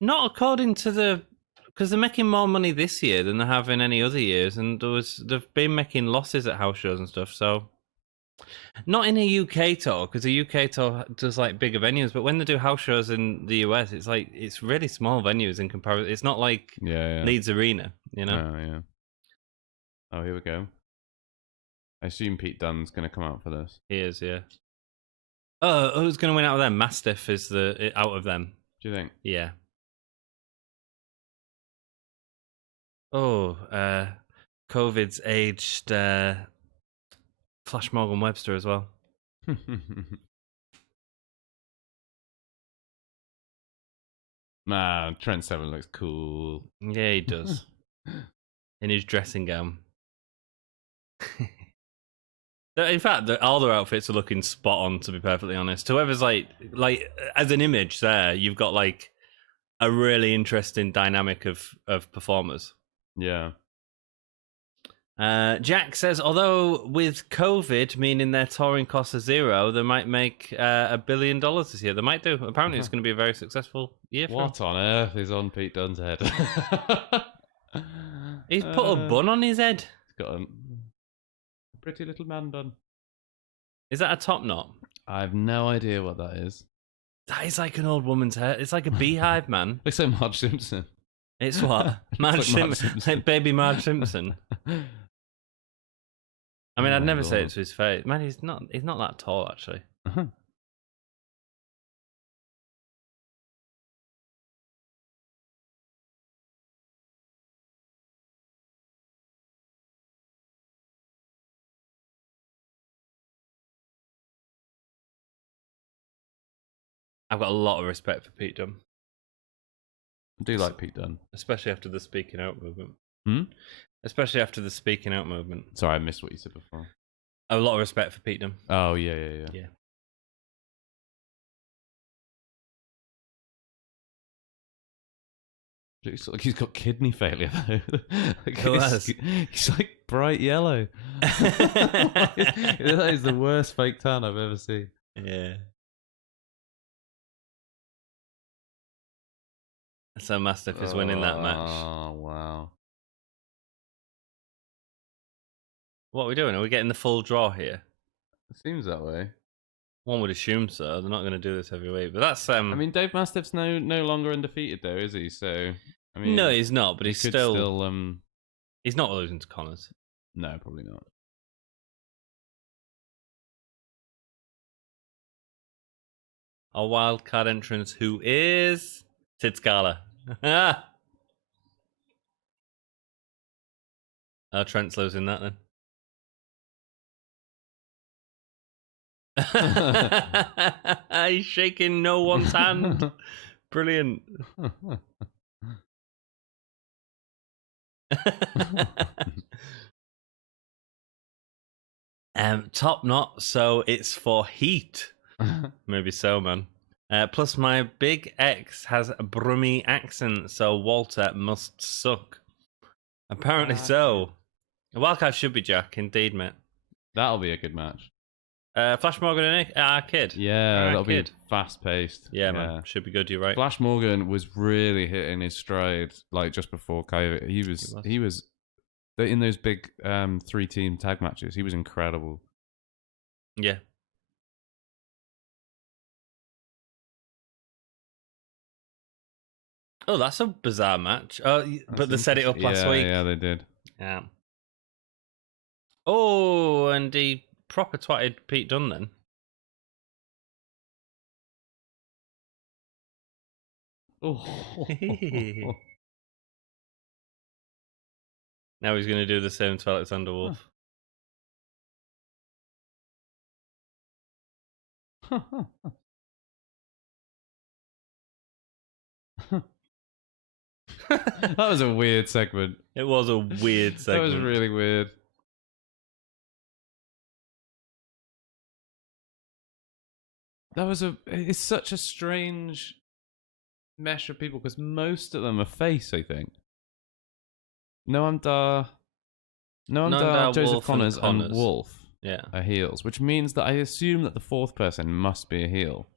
Not according to because they're making more money this year than they have in any other years, and they've been making losses at house shows and stuff. So, not in a UK tour, because the UK tour does like bigger venues, but when they do house shows in the US, it's really small venues in comparison. It's not like Leeds Arena, you know. Oh yeah. Oh, here we go. I assume Pete Dunne's going to come out for this. He is, yeah. Oh, who's going to win out of them? Mastiff is out of them. Do you think? Yeah. Oh, COVID's aged Flash Morgan Webster as well. Man, Trent Seven looks cool. Yeah, he does. In his dressing gown. In fact, all their outfits are looking spot on, to be perfectly honest. Whoever's like as an image there, you've got like a really interesting dynamic of performers. Yeah. Jack says, although with COVID meaning their touring costs are zero, they might make $1 billion this year. They might do. Apparently, it's going to be a very successful year. What on earth is on Pete Dunne's head? He's put a bun on his head. He's got a pretty little man bun. Is that a top knot? I have no idea what that is. That is like an old woman's hair. It's like a beehive, man. Looks like Marge Simpson. It's what? Marge Simpson. Like baby Marge Simpson. I mean, I'd never say it to his face. Man, he's not that tall, actually. Uh-huh. I've got a lot of respect for Pete Dunne. I do like Pete Dunne. Especially after the speaking out movement. Especially after the speaking out movement. Sorry, I missed what you said before. A lot of respect for Pete Dunne. Oh, yeah. Looks like he's got kidney failure, though. He's like bright yellow. That is the worst fake tan I've ever seen. Yeah. So Mastiff is winning that match. Oh, wow. What are we doing? Are we getting the full draw here? It seems that way. One would assume so. They're not going to do this every week, but that's. I mean, Dave Mastiff's no longer undefeated, though, is he? So, I mean, no, he's not. But he's still. He's not losing to Connors. No, probably not. Our wild card entrance, who is Sid Scala. Trent's losing that then. He's shaking no one's hand. Brilliant. Top knot, so it's for heat. Maybe so, man. Plus, my big X has a Brummy accent, so Walter must suck. Apparently so. A wildcard should be Jack, indeed, mate. That'll be a good match. Flash Morgan and our kid. Yeah, that'll be fast paced. Yeah, man, should be good. You're right. Flash Morgan was really hitting his stride, like just before COVID. He was in those big 3-team tag matches. He was incredible. Yeah. Oh, that's a bizarre match. Oh, but they set it up last week. Yeah, they did. Yeah. Oh, and he proper twatted Pete Dunne then. Oh. Now he's going to do the same to Alexander Wolf. That was a weird segment. It was a weird segment. That was really weird. It's such a strange mesh of people because most of them are face, I think. Noam Dar, Joseph Wolf Connors, and Wolf are heels, which means that I assume that the fourth person must be a heel.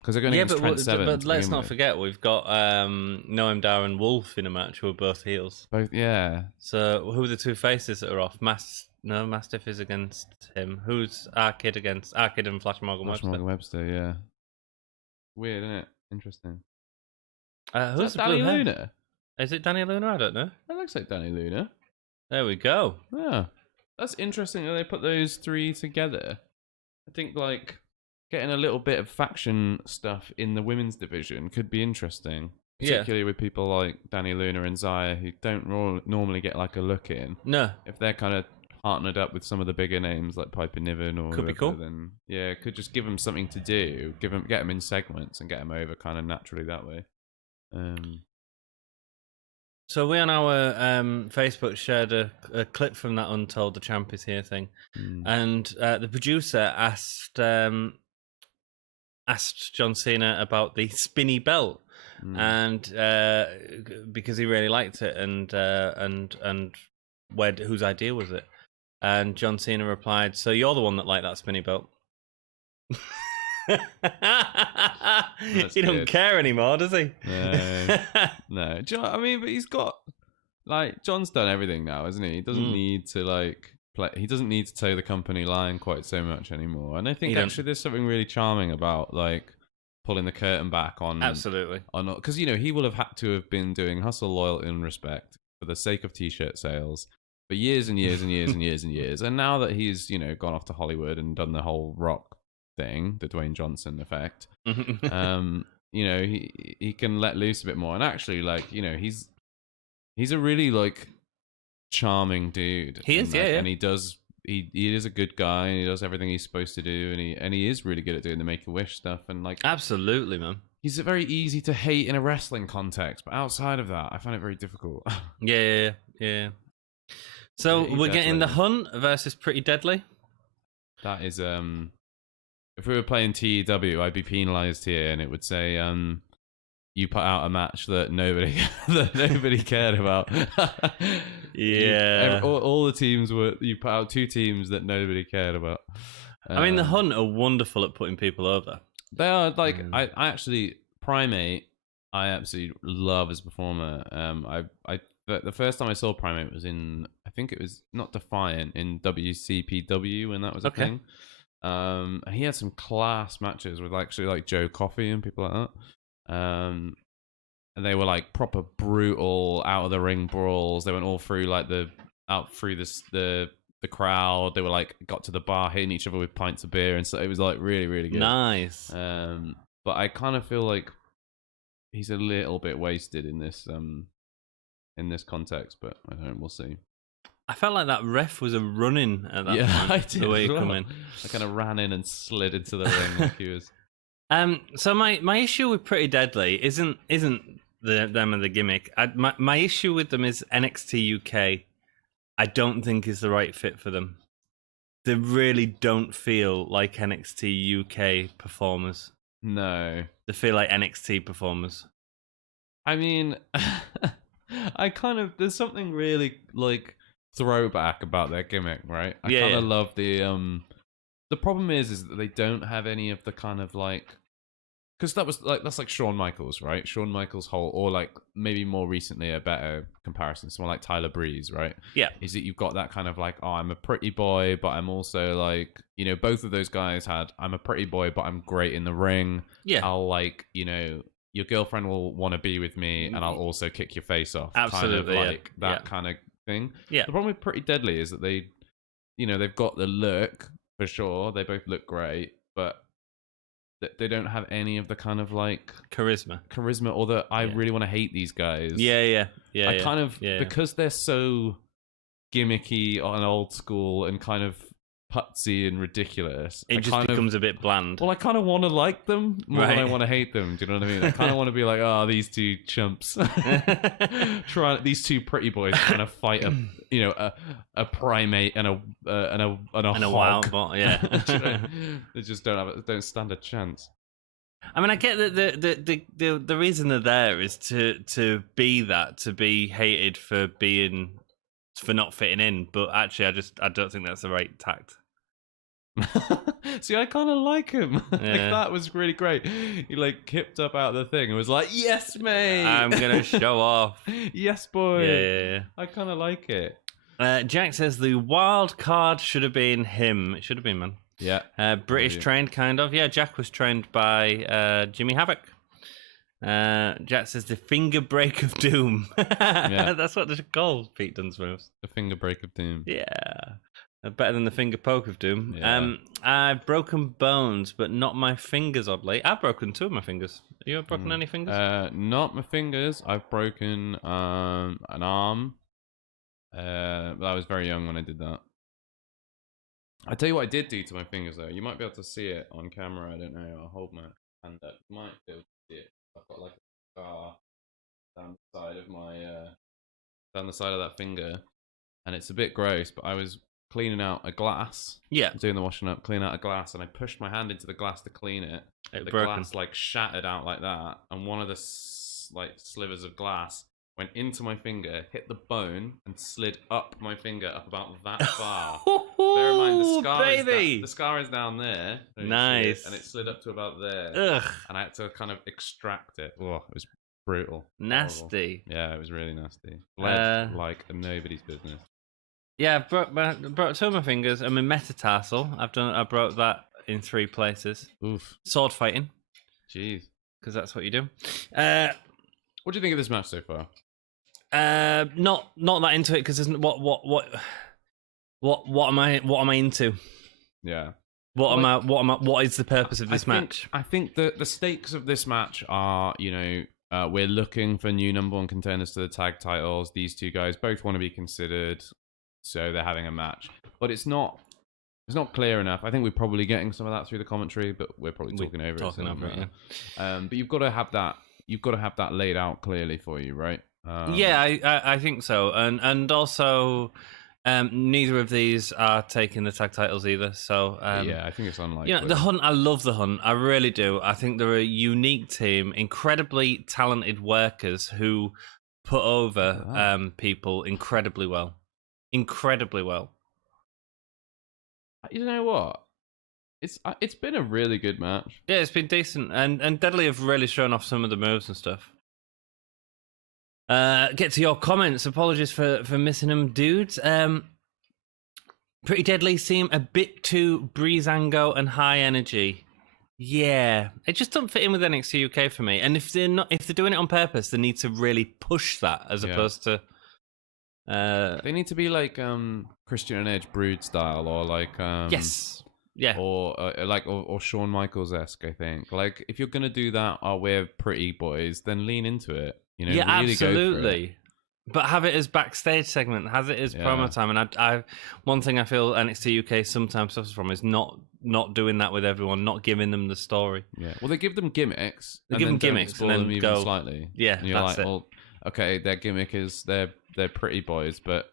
Because they're going against Trent Seven. But let's not forget, we've got Noam Dar and Wolf in a match who are both heels. Both, yeah. So who are the two faces that are off? Mastiff is against him. Who's our kid against? Our kid and Flash Morgan Webster. Morgan Webster, yeah. Weird, isn't it? Interesting. Who's the Danny blue Luna? hair? Is it Danny Luna? I don't know. That looks like Danny Luna. There we go. Yeah. That's interesting that they put those three together. I think, like, getting a little bit of faction stuff in the women's division could be interesting. Particularly with people like Danny Luna and Zaya, who don't normally get, like, a look in. No. If they're kind of partnered up with some of the bigger names like Piper Niven or could be cool. Then yeah, could just give them something to do, get them in segments and get them over kind of naturally that way. So we on our Facebook shared a clip from that Untold the Champ is Here thing, and the producer asked John Cena about the spinny belt, and because he really liked it, and whose idea was it? And John Cena replied, "So you're the one that liked that spinny belt." He don't care anymore, does he? No. Do you know what I mean? But he's got, like, John's done everything now, isn't he? He doesn't need to, like, play. He doesn't need to toe the company line quite so much anymore. And I think actually there's something really charming about, like, pulling the curtain back on. Absolutely. Because, you know, he will have had to have been doing hustle, loyalty, and respect for the sake of t-shirt sales for years and years and years and years and years. And now that he's, you know, gone off to Hollywood and done the whole Rock thing, the Dwayne Johnson effect, you know, he can let loose a bit more. And actually, like, you know, he's a really, like, charming dude. He is, and he is a good guy, and he does everything he's supposed to do, and he is really good at doing the Make-A-Wish stuff, and, like, absolutely, man. He's very easy to hate in a wrestling context, but outside of that, I find it very difficult. Yeah. So we're getting the Hunt versus Pretty Deadly. That is, if we were playing TEW, I'd be penalised here, and it would say, you put out a match that nobody cared about. Yeah. All the teams you put out 2 teams that nobody cared about. I mean, the Hunt are wonderful at putting people over. They are, like, I actually, Primate, I absolutely love as a performer. The first time I saw Primate was in, I think it was not Defiant, in WCPW when that was a thing. And he had some class matches with actually like Joe Coffey and people like that. And they were like proper brutal out of the ring brawls. They went all through like the the crowd. They were like got to the bar hitting each other with pints of beer, and so it was like really, really good. Nice. But I kind of feel like he's a little bit wasted in this context, but I don't know, we'll see. I felt like that ref was a running at that point. I did. The way he well. come in. I kind of ran in and slid into the ring like he was. So my issue with Pretty Deadly isn't them and the gimmick. My issue with them is NXT UK. I don't think is the right fit for them. They really don't feel like NXT UK performers. No, They feel like NXT performers. I mean, I kind of there's something really like throwback about their gimmick, right? I kind of love the problem is that they don't have any of the kind of like, because that's like Shawn Michaels, right? Shawn Michaels' whole, or like maybe more recently a better comparison, someone like Tyler Breeze, right? Yeah. Is that you've got that kind of like, oh, I'm a pretty boy, but I'm also like, you know, both of those guys had, I'm a pretty boy, but I'm great in the ring. Yeah. I'll like, you know, your girlfriend will want to be with me, and I'll also kick your face off. Absolutely, kind of like that kind of thing. Yeah. The problem with Pretty Deadly is that they, you know, they've got the look for sure. They both look great, but they don't have any of the kind of like charisma, or that I really want to hate these guys. I kind of because they're so gimmicky and old school and kind of putsy and ridiculous. It just becomes a bit bland. Well, I kind of want to like them more than I want to hate them. Do you know what I mean? I kind of want to be like, oh, these two chumps, these two pretty boys trying to fight a primate and a hog. wild bot. Yeah, they just don't stand a chance. I mean, I get that the reason they're there is to be that, to be hated for not fitting in, but actually I don't think that's the right tact. See, I kind of like him. Like, that was really great. He like hipped up out of the thing and was like, yes, mate, I'm gonna show off. Yes, boy. Yeah. I kind of like it. Jack says the wild card should have been him. It should have been, man. Yeah. British trained, kind of. Yeah, Jack was trained by Jimmy Havoc. Jack says the finger break of doom. That's what they're called, Pete Dunne's moves. The finger break of doom. Yeah. Better than the finger poke of doom. Yeah. I've broken bones, but not my fingers, oddly. I've broken 2 of my fingers. You have broken any fingers? Not my fingers. I've broken an arm. But I was very young when I did that. I tell you what I did do to my fingers, though. You might be able to see it on camera. I don't know. I'll hold my hand up. You might be able to see it. I've got like a scar down the side of down the side of that finger, and it's a bit gross. But I was cleaning out a glass. Yeah. Doing the washing up, cleaning out a glass, and I pushed my hand into the glass to clean it. The glass like shattered out like that, and one of the like slivers of glass went into my finger, hit the bone, and slid up my finger up about that far. Bear in mind, the scar is down there. Nice. And it slid up to about there. Ugh. And I had to kind of extract it. Oh, it was brutal. Nasty. Horrible. Yeah, it was really nasty. Bled like nobody's business. Yeah, I broke 2 of my fingers. I mean, metatarsal. I broke that in 3 places. Oof. Sword fighting. Jeez. Because that's what you do. What do you think of this match so far? Not that into it, because what am I into? Yeah. What is the purpose of this match? I think the stakes of this match are, you know, we're looking for new number 1 contenders to the tag titles. These 2 guys both want to be considered, so they're having a match. But it's not clear enough. I think we're probably getting some of that through the commentary, but we're probably talking over it. But you've got to have that. You've got to have that laid out clearly for you, right? I think so, and also neither of these are taking the tag titles either. So I think it's unlikely. You know, the Hunt. I love the Hunt. I really do. I think they're a unique team, incredibly talented workers who put over people incredibly well. Incredibly well. You know what? It's been a really good match. Yeah, it's been decent, and Deadly have really shown off some of the moves and stuff. Get to your comments. Apologies for missing them, dudes. Pretty Deadly seem a bit too breezango and high energy. Yeah, it just doesn't fit in with NXT UK for me. And if they're doing it on purpose, they need to really push that as opposed to They need to be like Christian and Edge Brood style, or like yes, yeah, or Shawn Michaels esque. I think like if you're gonna do that, we're pretty boys, then lean into it. You know, yeah, really absolutely. Go for it. But have it as backstage segment, has it as promo time, and I one thing I feel NXT UK sometimes suffers from is not doing that with everyone, not giving them the story. Yeah, well, they give them gimmicks. They give them gimmicks and then them even go slightly. Yeah, and you're that's like, it. well, okay, their gimmick is they're pretty boys, but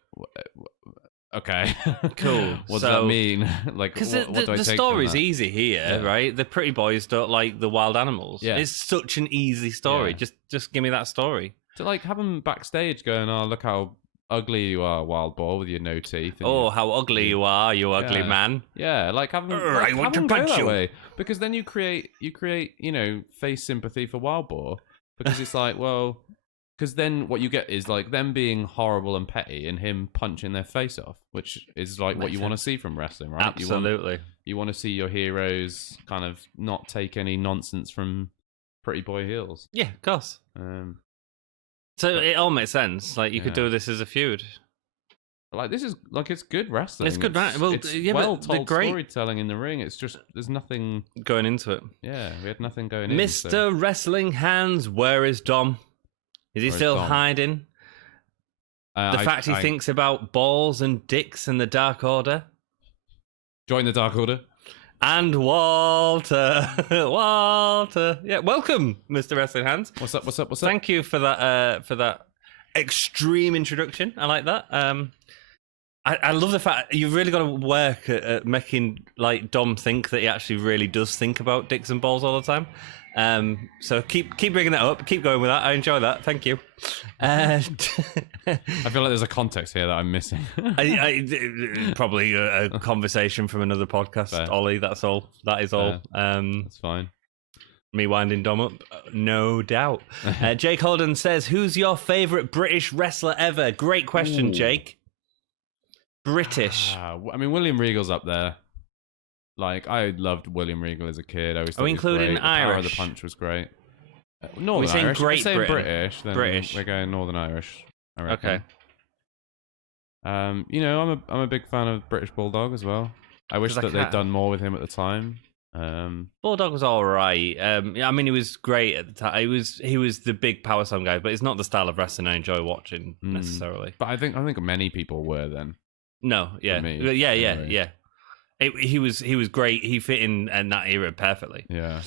okay, cool. What does that mean? Like, because the story's easy here, right? The pretty boys don't like the wild animals. Yeah, it's such an easy story. Yeah. Just give me that story. To like have them backstage going, oh, look how ugly you are, wild boar, with your no teeth. Oh, how ugly you are, you ugly man. Yeah, like have them. I want to punch you. Way. Because then you create, face sympathy for wild boar. Because it's like, well, because then what you get is like them being horrible and petty, and him punching their face off, which is like what you want to see from wrestling, right? Absolutely. You want to see your heroes kind of not take any nonsense from pretty boy heels. Yeah, of course. So it all makes sense. Like you could do this as a feud. Like this is like it's good wrestling. It's good. It's well told storytelling in the ring. It's just there's nothing going into it. Yeah, we had nothing going in. Mr. Wrestling Hands, where is Dom? Is he still hiding? The fact he thinks about balls and dicks and the Dark Order. Join the Dark Order. And Walter. Walter. Yeah, welcome, Mr. Wrestling Hands. What's up? Thank you for that extreme introduction. I like that. I love the fact you've really got to work at making like Dom think that he actually really does think about dicks and balls all the time. So keep bringing that up. Keep going with that. I enjoy that. Thank you. I feel like there's a context here that I'm missing. Probably a conversation from another podcast, Fair. Ollie. That's all. That is all. That's fine. Me winding Dom up, no doubt. Jake Holden says, "Who's your favourite British wrestler ever?" Great question, Jake. British. I mean, William Regal's up there. Like, I loved William Regal as a kid. I always thought Are we including the Irish? Power of the Punch was great. Northern saying Irish. Great If we're saying Britain? British, then British. we're going Northern Irish. I reckon. Okay. I'm a big fan of British Bulldog as well. I wish that they'd done more with him at the time. Bulldog was all right. I mean, he was great at the time. He was the big power slam guy, but it's not the style of wrestling I enjoy watching necessarily. But I think many people were then. No, yeah, yeah. He was great. He fit in that era perfectly. Yeah.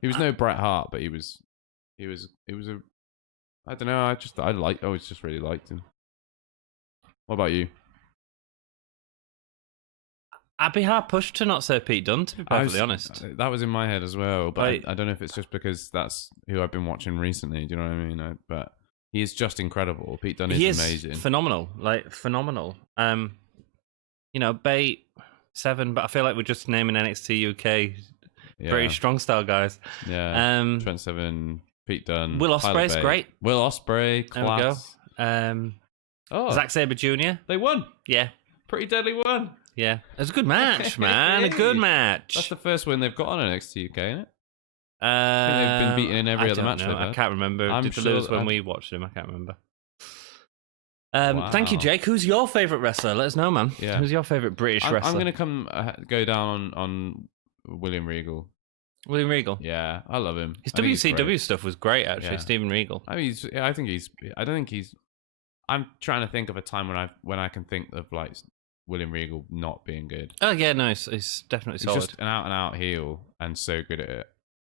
He was no Bret Hart, but he was a. I don't know. I always just really liked him. What about you? I'd be hard pushed to not say Pete Dunne, to be perfectly honest. That was in my head as well, but I don't know if it's just because that's who I've been watching recently. Do you know what I mean? But he is just incredible. Pete Dunne is amazing. Phenomenal. Like, phenomenal. Bait, Seven, but I feel like we're just naming NXT UK British strong style guys. Yeah. Trent Seven, Pete Dunne. Will Ospreay's great. Will Ospreay, class. There we go. Zack Sabre Jr. They won. Yeah. Pretty deadly won. Yeah. It was a good match, man. A good match. That's the first win they've got on NXT UK, isn't it? I think they've been beaten in every other match. I can't remember. Did they lose when we watched him? I can't remember. Wow. Thank you, Jake. Who's your favourite wrestler? Let us know, man. Yeah. Who's your favourite British wrestler? I'm going to go down on William Regal. William Regal? Yeah, I love him. His WCW stuff was great, actually. Yeah. Steven Regal. I'm trying to think of a time when I can think of like William Regal not being good. Oh yeah, no, he's definitely solid. He's just an out and out heel and so good at it.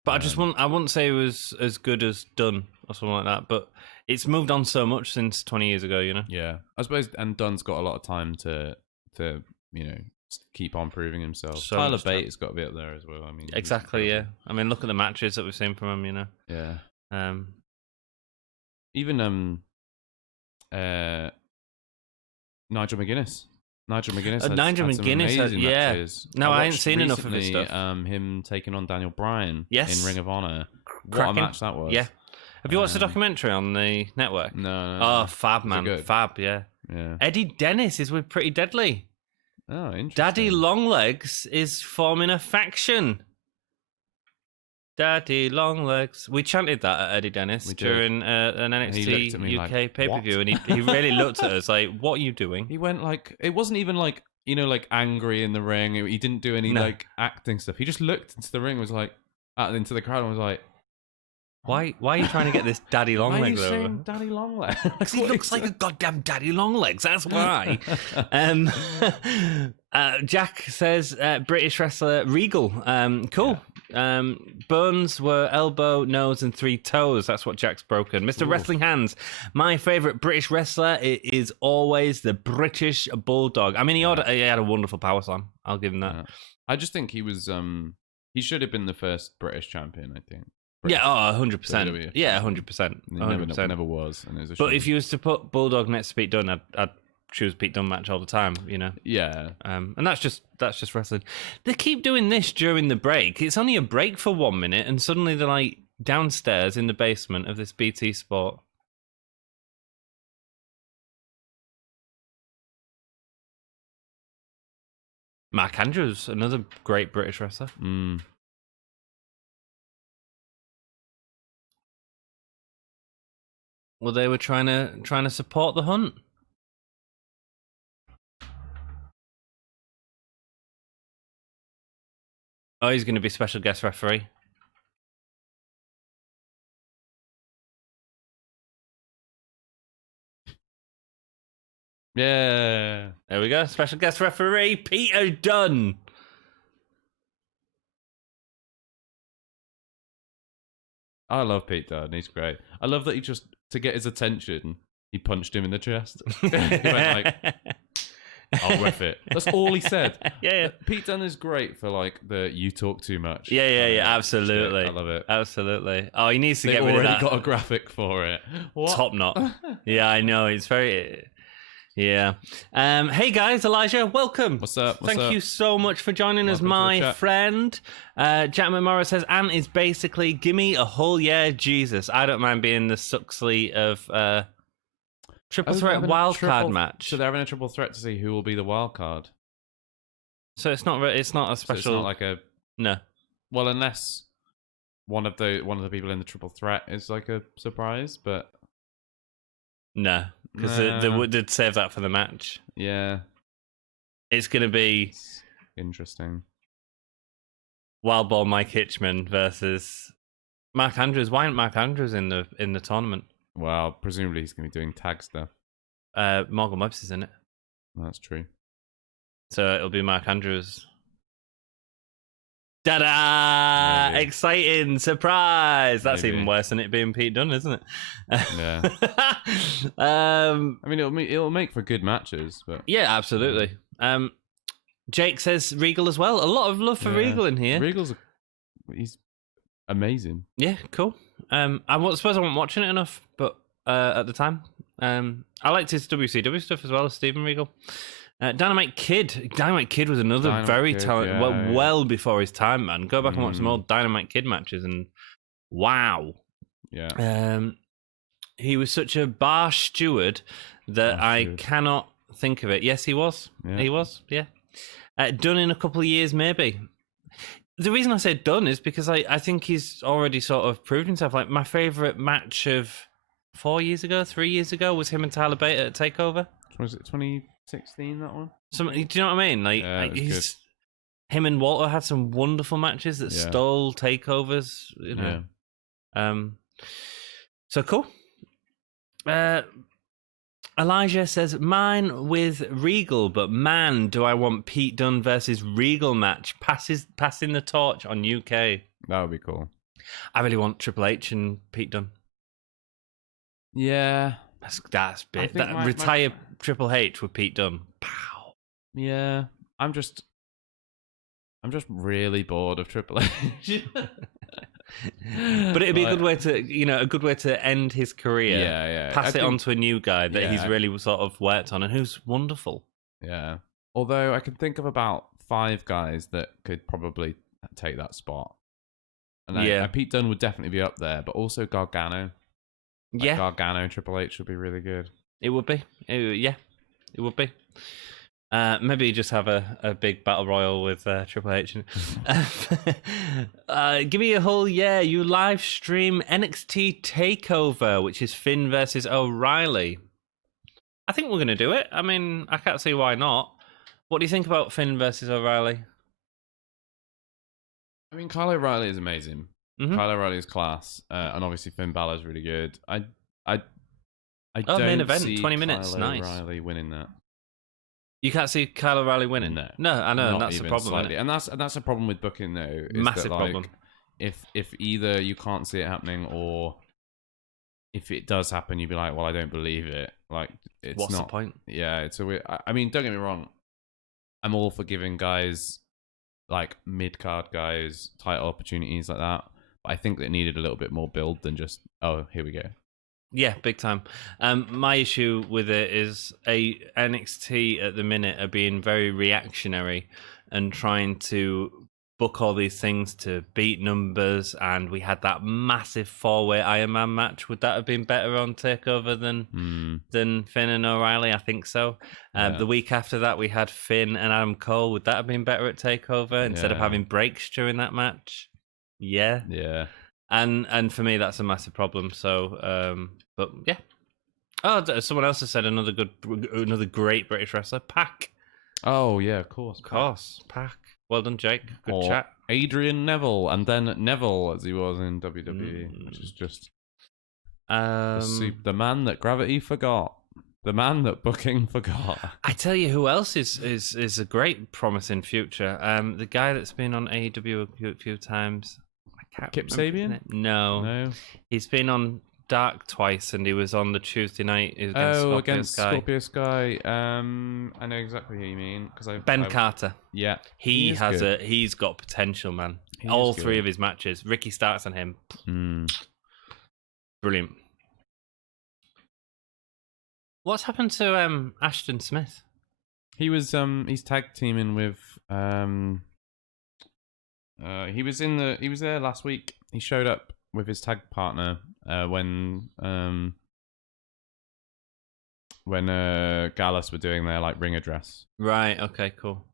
But I wouldn't say he was as good as Dunne or something like that. But it's moved on so much since 20 years ago, you know. Yeah, I suppose, and Dunne's got a lot of time to keep on proving himself. So Tyler Bate has got to be up there as well. I mean, exactly, yeah. I mean, look at the matches that we've seen from him, you know. Yeah. Even Nigel McGuinness. Nigel McGuinness had some matches. No, I ain't seen enough of his stuff. Him taking on Daniel Bryan in Ring of Honor. Cracking. What a match that was. Yeah. Have you watched the documentary on the network? No. Oh, fab, man. Fab, yeah. Eddie Dennis is with Pretty Deadly. Oh, interesting. Daddy Longlegs is forming a faction. Daddy long legs. We chanted that at Eddie Dennis during an NXT UK like, pay-per-view, and he really looked at us like, "What are you doing?" He went like, it wasn't even like, you know, like angry in the ring. He didn't do any like acting stuff. He just looked into the ring, was like, into the crowd, and was like, Why are you trying to get this daddy long legs over? Why are you saying daddy long legs? Because he looks like a goddamn daddy long legs. That's why. Jack says British wrestler Regal. Cool. Yeah. Bones were elbow, nose, and 3 toes. That's what Jack's broken. Mr. Wrestling Hands. My favourite British wrestler is always the British Bulldog. I mean, he had a wonderful power slam. I'll give him that. Yeah. I just think he was. He should have been the first British champion. I think. Yeah, 100%. Yeah, 100%. Never was. And it was but if you was to put Bulldog next to Pete Dunne, I'd choose Pete Dunne match all the time, you know? Yeah. And that's just wrestling. They keep doing this during the break. It's only a break for 1 minute, and suddenly they're like downstairs in the basement of this BT Sport. Mark Andrews, another great British wrestler. Well, they were trying to support the hunt. Oh, he's going to be special guest referee. Yeah. There we go. Special guest referee, Peter Dunne. I love Pete Dunne. He's great. I love that to get his attention, he punched him in the chest. He went like, I'll ref it. That's all he said. Yeah. Pete Dunne is great for like the you talk too much. Yeah, absolutely. I love it. Absolutely. Oh, he needs to get rid of that. Already got a graphic for it. What? Top knot. Yeah, I know. It's very... Yeah. Hey guys, Elijah, welcome. What's up? Thank you so much for joining us, my friend. Jack McMorrow says, Ant is basically, gimme a whole year, Jesus. I don't mind being the Suxley of triple threat wildcard match. So they're having a triple threat to see who will be the wild card. So it's not a special. So it's not like a no. Well, unless one of the people in the triple threat is like a surprise, but no. Because they'd save that for the match. Yeah. It's going to be... interesting. Wild Ball Mike Hitchman versus Mark Andrews. Why isn't Mark Andrews in the tournament? Well, presumably he's going to be doing tag stuff. Morgan Webster's in it. That's true. So it'll be Mark Andrews. Ta-da! Maybe. Exciting surprise. That's even worse than it being Pete Dunne, isn't it? Yeah. I mean, it'll make for good matches, but yeah, absolutely. Jake says Regal as well. A lot of love for Regal in here. He's amazing. Yeah, cool. I suppose I wasn't watching it enough, but at the time, I liked his WCW stuff as well as Steven Regal. Dynamite Kid. Dynamite Kid was another very talented. Well before his time, man. Go back and watch some old Dynamite Kid matches, and wow. Yeah. He was such a bar steward that I cannot think of it. Yes, he was. Yeah. He was. Yeah. Done in a couple of years, maybe. The reason I said done is because I think he's already sort of proved himself. Like my favorite match of 3 years ago, was him and Tyler Bate at Takeover. Was it 2016, that one? Do you know what I mean? Like him and Walter had some wonderful matches that stole takeovers. You know. Yeah. So cool. Elijah says, mine with Regal, but man, do I want Pete Dunne versus Regal match. Passing the torch on UK. That would be cool. I really want Triple H and Pete Dunne. Yeah. That's big. Retire Triple H with Pete Dunne. Pow. Yeah. I'm just really bored of Triple H. But it'd be a good way to end his career. Yeah. Pass it on to a new guy that he's really sort of worked on and who's wonderful. Yeah. Although I can think of about 5 guys that could probably take that spot. And Pete Dunne would definitely be up there, but also Gargano. Gargano, Triple H would be really good. It would be. It would be. Maybe just have a big battle royal with Triple H. Give me a whole you live stream NXT Takeover, which is Finn versus O'Reilly. I think we're going to do it. I mean, I can't see why not. What do you think about Finn versus O'Reilly? I mean, Kyle O'Reilly is amazing. Mm-hmm. Kyle O'Reilly is class, and obviously Finn Balor is really good. I don't main event, see 20 minutes, Kyle nice. O'Reilly winning that. You can't see Kyle O'Reilly winning? No, I know, and that's the problem. Slightly. And that's a problem with booking, though. Massive problem. If either you can't see it happening, or if it does happen, you'd be like, well, I don't believe it. Like, it's What's not the point? Yeah, it's a weird. I mean, don't get me wrong. I'm all for giving guys, like mid-card guys, title opportunities like that. But I think it needed a little bit more build than just, oh, here we go. Yeah, big time. My issue with it is NXT at the minute are being very reactionary and trying to book all these things to beat numbers, and we had that massive 4-way Iron Man match. Would that have been better on TakeOver than Finn and O'Reilly? I think so. The week after that, we had Finn and Adam Cole. Would that have been better at TakeOver instead of having breaks during that match? Yeah. And for me, that's a massive problem. So, but yeah. Oh, someone else has said another great British wrestler, Pac. Oh yeah, of course, Pac. Well done, Jake. Good chat. Adrian Neville, and then Neville as he was in WWE, which is just the man that gravity forgot. The man that booking forgot. I tell you who else is a great promising future. The guy that's been on AEW a few times. Kip Sabian? No. He's been on Dark twice, and he was on the Tuesday night against Scorpio Sky. I know exactly who you mean Ben Carter. Yeah, he's got potential, man. All three of his matches. Ricky Starks on him. Brilliant. What's happened to Ashton Smith? He was he's tag teaming with he was there last week. He showed up with his tag partner when Gallus were doing their like ring address. Right. Okay. Cool.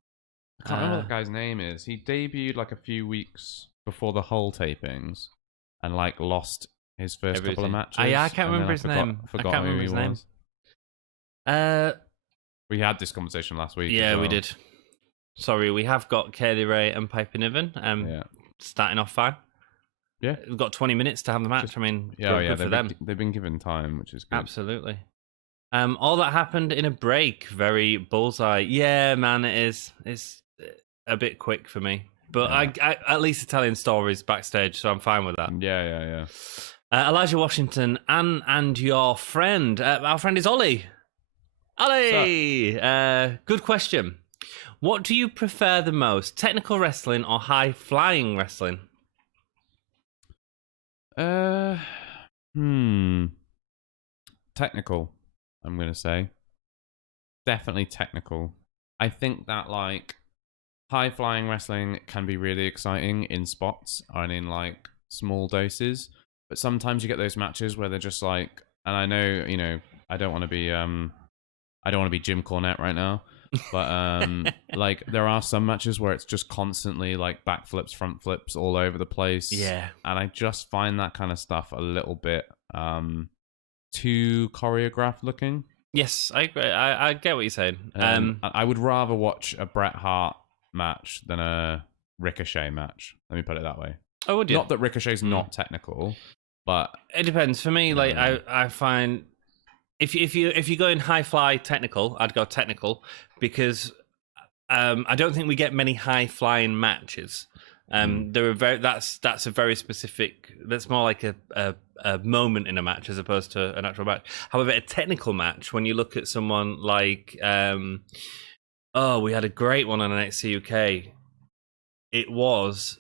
I can't remember what the guy's name is. He debuted like a few weeks before the whole tapings, and like lost his first couple of matches. I can't remember his name. I can't remember his name. We had this conversation last week. Yeah, we did. Sorry, we have got Kaylee Ray and Piper Niven. Starting off fine. Yeah, we've got 20 minutes to have the match. I mean, good for them. They've been given time, which is good. Absolutely. All that happened in a break. Very bullseye. Yeah, man, it is. It's a bit quick for me, but I at least they're telling stories backstage, so I'm fine with that. Yeah. Elijah Washington and your friend. Our friend is Ollie. Ollie, good question. What do you prefer the most, technical wrestling or high-flying wrestling? Technical, I'm going to say. Definitely technical. I think that, like, high-flying wrestling can be really exciting in spots and in, like, small doses. But sometimes you get those matches where they're just, like... And I know, you know, I don't want to be Jim Cornette right now. But like there are some matches where it's just constantly like backflips, front flips all over the place. Yeah. And I just find that kind of stuff a little bit too choreographed looking. Yes, I agree. I get what you're saying. I would rather watch a Bret Hart match than a Ricochet match. Let me put it that way. Oh, would you? Not that Ricochet's not technical, but it depends. For me, like I find if you're going high fly technical, I'd go technical because I don't think we get many high flying matches. There are that's a very specific. That's more like a moment in a match as opposed to an actual match. However, a technical match, when you look at someone like we had a great one on NXT UK. It was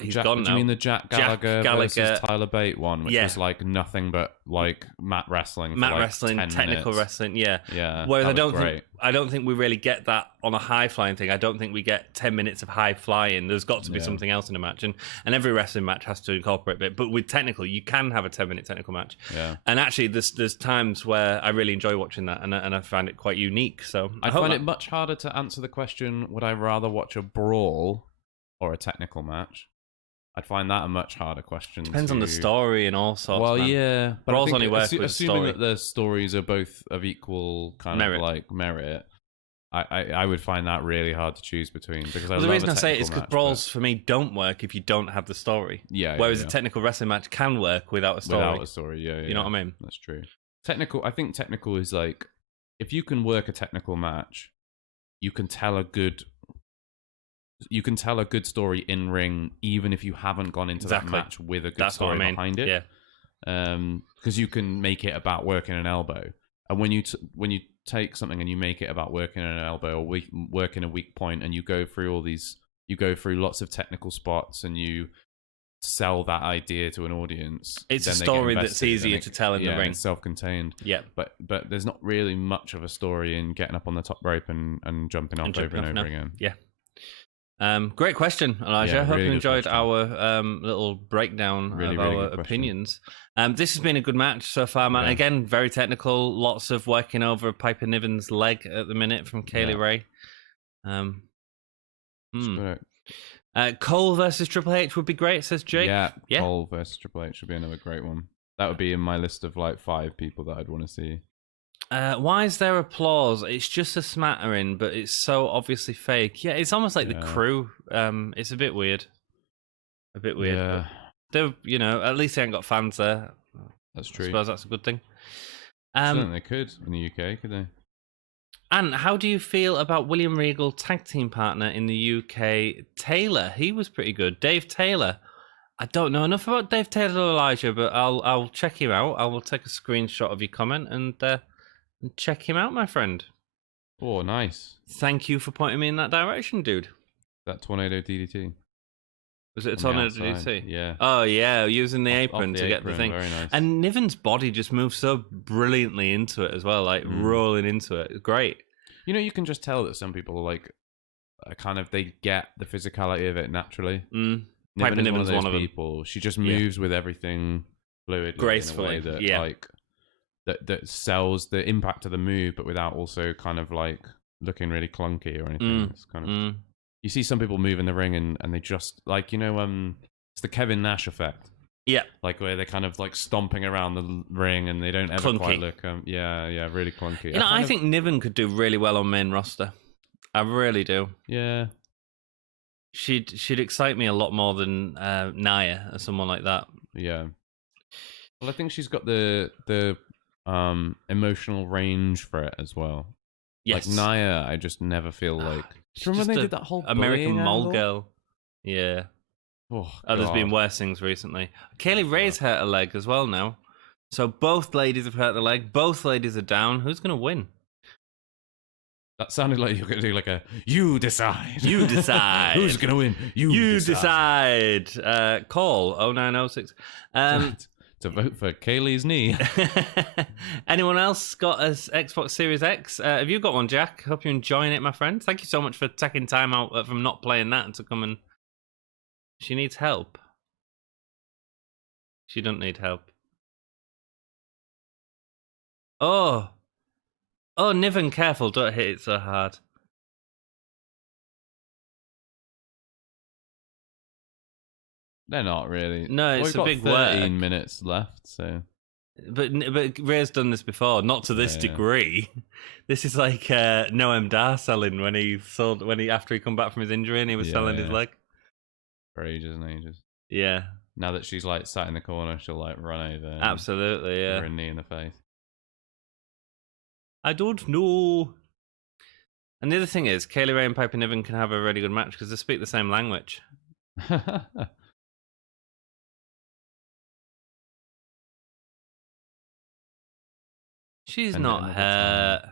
He's gone now. Do you mean the Jack Gallagher versus Gallagher Tyler Bate one, which was like nothing but like mat wrestling, technical wrestling, yeah. Whereas I don't think we really get that on a high flying thing. I don't think we get 10 minutes of high flying. There's got to be something else in a match, and every wrestling match has to incorporate it. But with technical, you can have a 10-minute technical match. Yeah. And actually, there's times where I really enjoy watching that, and I find it quite unique. So I find it much harder to answer the question: would I rather watch a brawl or a technical match? I'd find that a much harder question. Depends on the story and all sorts. Well, man. yeah, but Brawls only work with assuming story. that the stories are both of equal kind of like merit. I would find that really hard to choose between because the reason I say it is because brawls for me don't work if you don't have the story. Yeah. Whereas a technical wrestling match can work without a story. Without a story, yeah. You know what I mean? That's true. I think technical is like if you can work a technical match, you can tell a good story in ring, even if you haven't gone into that match with a good story behind it. Yeah. Because you can make it about working an elbow, and when you take something and you make it about working an elbow or working a weak point, and you go through lots of technical spots, and you sell that idea to an audience. It's a story that's easier to tell in the ring. It's self-contained. Yeah. But there's not really much of a story in getting up on the top rope and jumping off over and over again. Yeah. Great question, Elijah. Yeah, Hope really you enjoyed question. our little breakdown of our opinions. This has been a good match so far, man. Yeah. Again, very technical. Lots of working over Piper Niven's leg at the minute from Kaylee Ray. Cole versus Triple H would be great, says Jake. Yeah, Cole versus Triple H would be another great one. That would be in my list of like 5 people that I'd want to see. Why is there applause? It's just a smattering, but it's so obviously fake. Yeah, it's almost like the crew. It's a bit weird. Yeah. They're, at least they ain't got fans there. That's true. I suppose that's a good thing. I don't think they could in the UK, could they? And how do you feel about William Regal tag team partner in the UK, Taylor? He was pretty good. Dave Taylor. I don't know enough about Dave Taylor, Elijah, but I'll check him out. I will take a screenshot of your comment and check him out, my friend. Oh, nice. Thank you for pointing me in that direction, dude. That tornado DDT. Was it a tornado DDT? Yeah. Oh, yeah, using the apron to get the thing. Very nice. And Niven's body just moves so brilliantly into it as well, like rolling into it. Great. You can just tell that some people they get the physicality of it naturally. Niven is one of those people. She just moves with everything fluid, gracefully. In a way that sells the impact of the move, but without also kind of like looking really clunky or anything. It's kind of you see some people move in the ring and they just like it's the Kevin Nash effect. Yeah, like where they're kind of like stomping around the ring and they don't ever quite look. Really clunky. I think Niven could do really well on main roster. I really do. Yeah. She'd excite me a lot more than Nia or someone like that. Yeah. Well, I think she's got the emotional range for it as well. Yes. Like Nia, I just never feel like. Do you remember when they did that whole American Mole angle? Girl? Yeah. Oh, there's been worse things recently. Kaylee Ray's hurt a leg as well now. So both ladies have hurt the leg. Both ladies are down. Who's going to win? That sounded like you were going to do like a, you decide. You decide. Who's going to win? You decide. Call 0906. To vote for Kaylee's knee. Anyone else got a Xbox Series X? Have you got one, Jack? Hope you're enjoying it, my friend. Thank you so much for taking time out from not playing that and to come and... She needs help. She doesn't need help. Oh, Niven, careful, don't hit it so hard. They're not really. No, it's a big work. 13 minutes left, so. But Ray's done this before, not to this degree. This is like Noam Dar selling after he come back from his injury and he was selling his leg. For ages and ages. Yeah. Now that she's like sat in the corner, she'll like run over. Absolutely, yeah. Give her a knee in the face. I don't know. And the other thing is, Kaylee Ray and Piper Niven can have a really good match because they speak the same language. She's not hurt.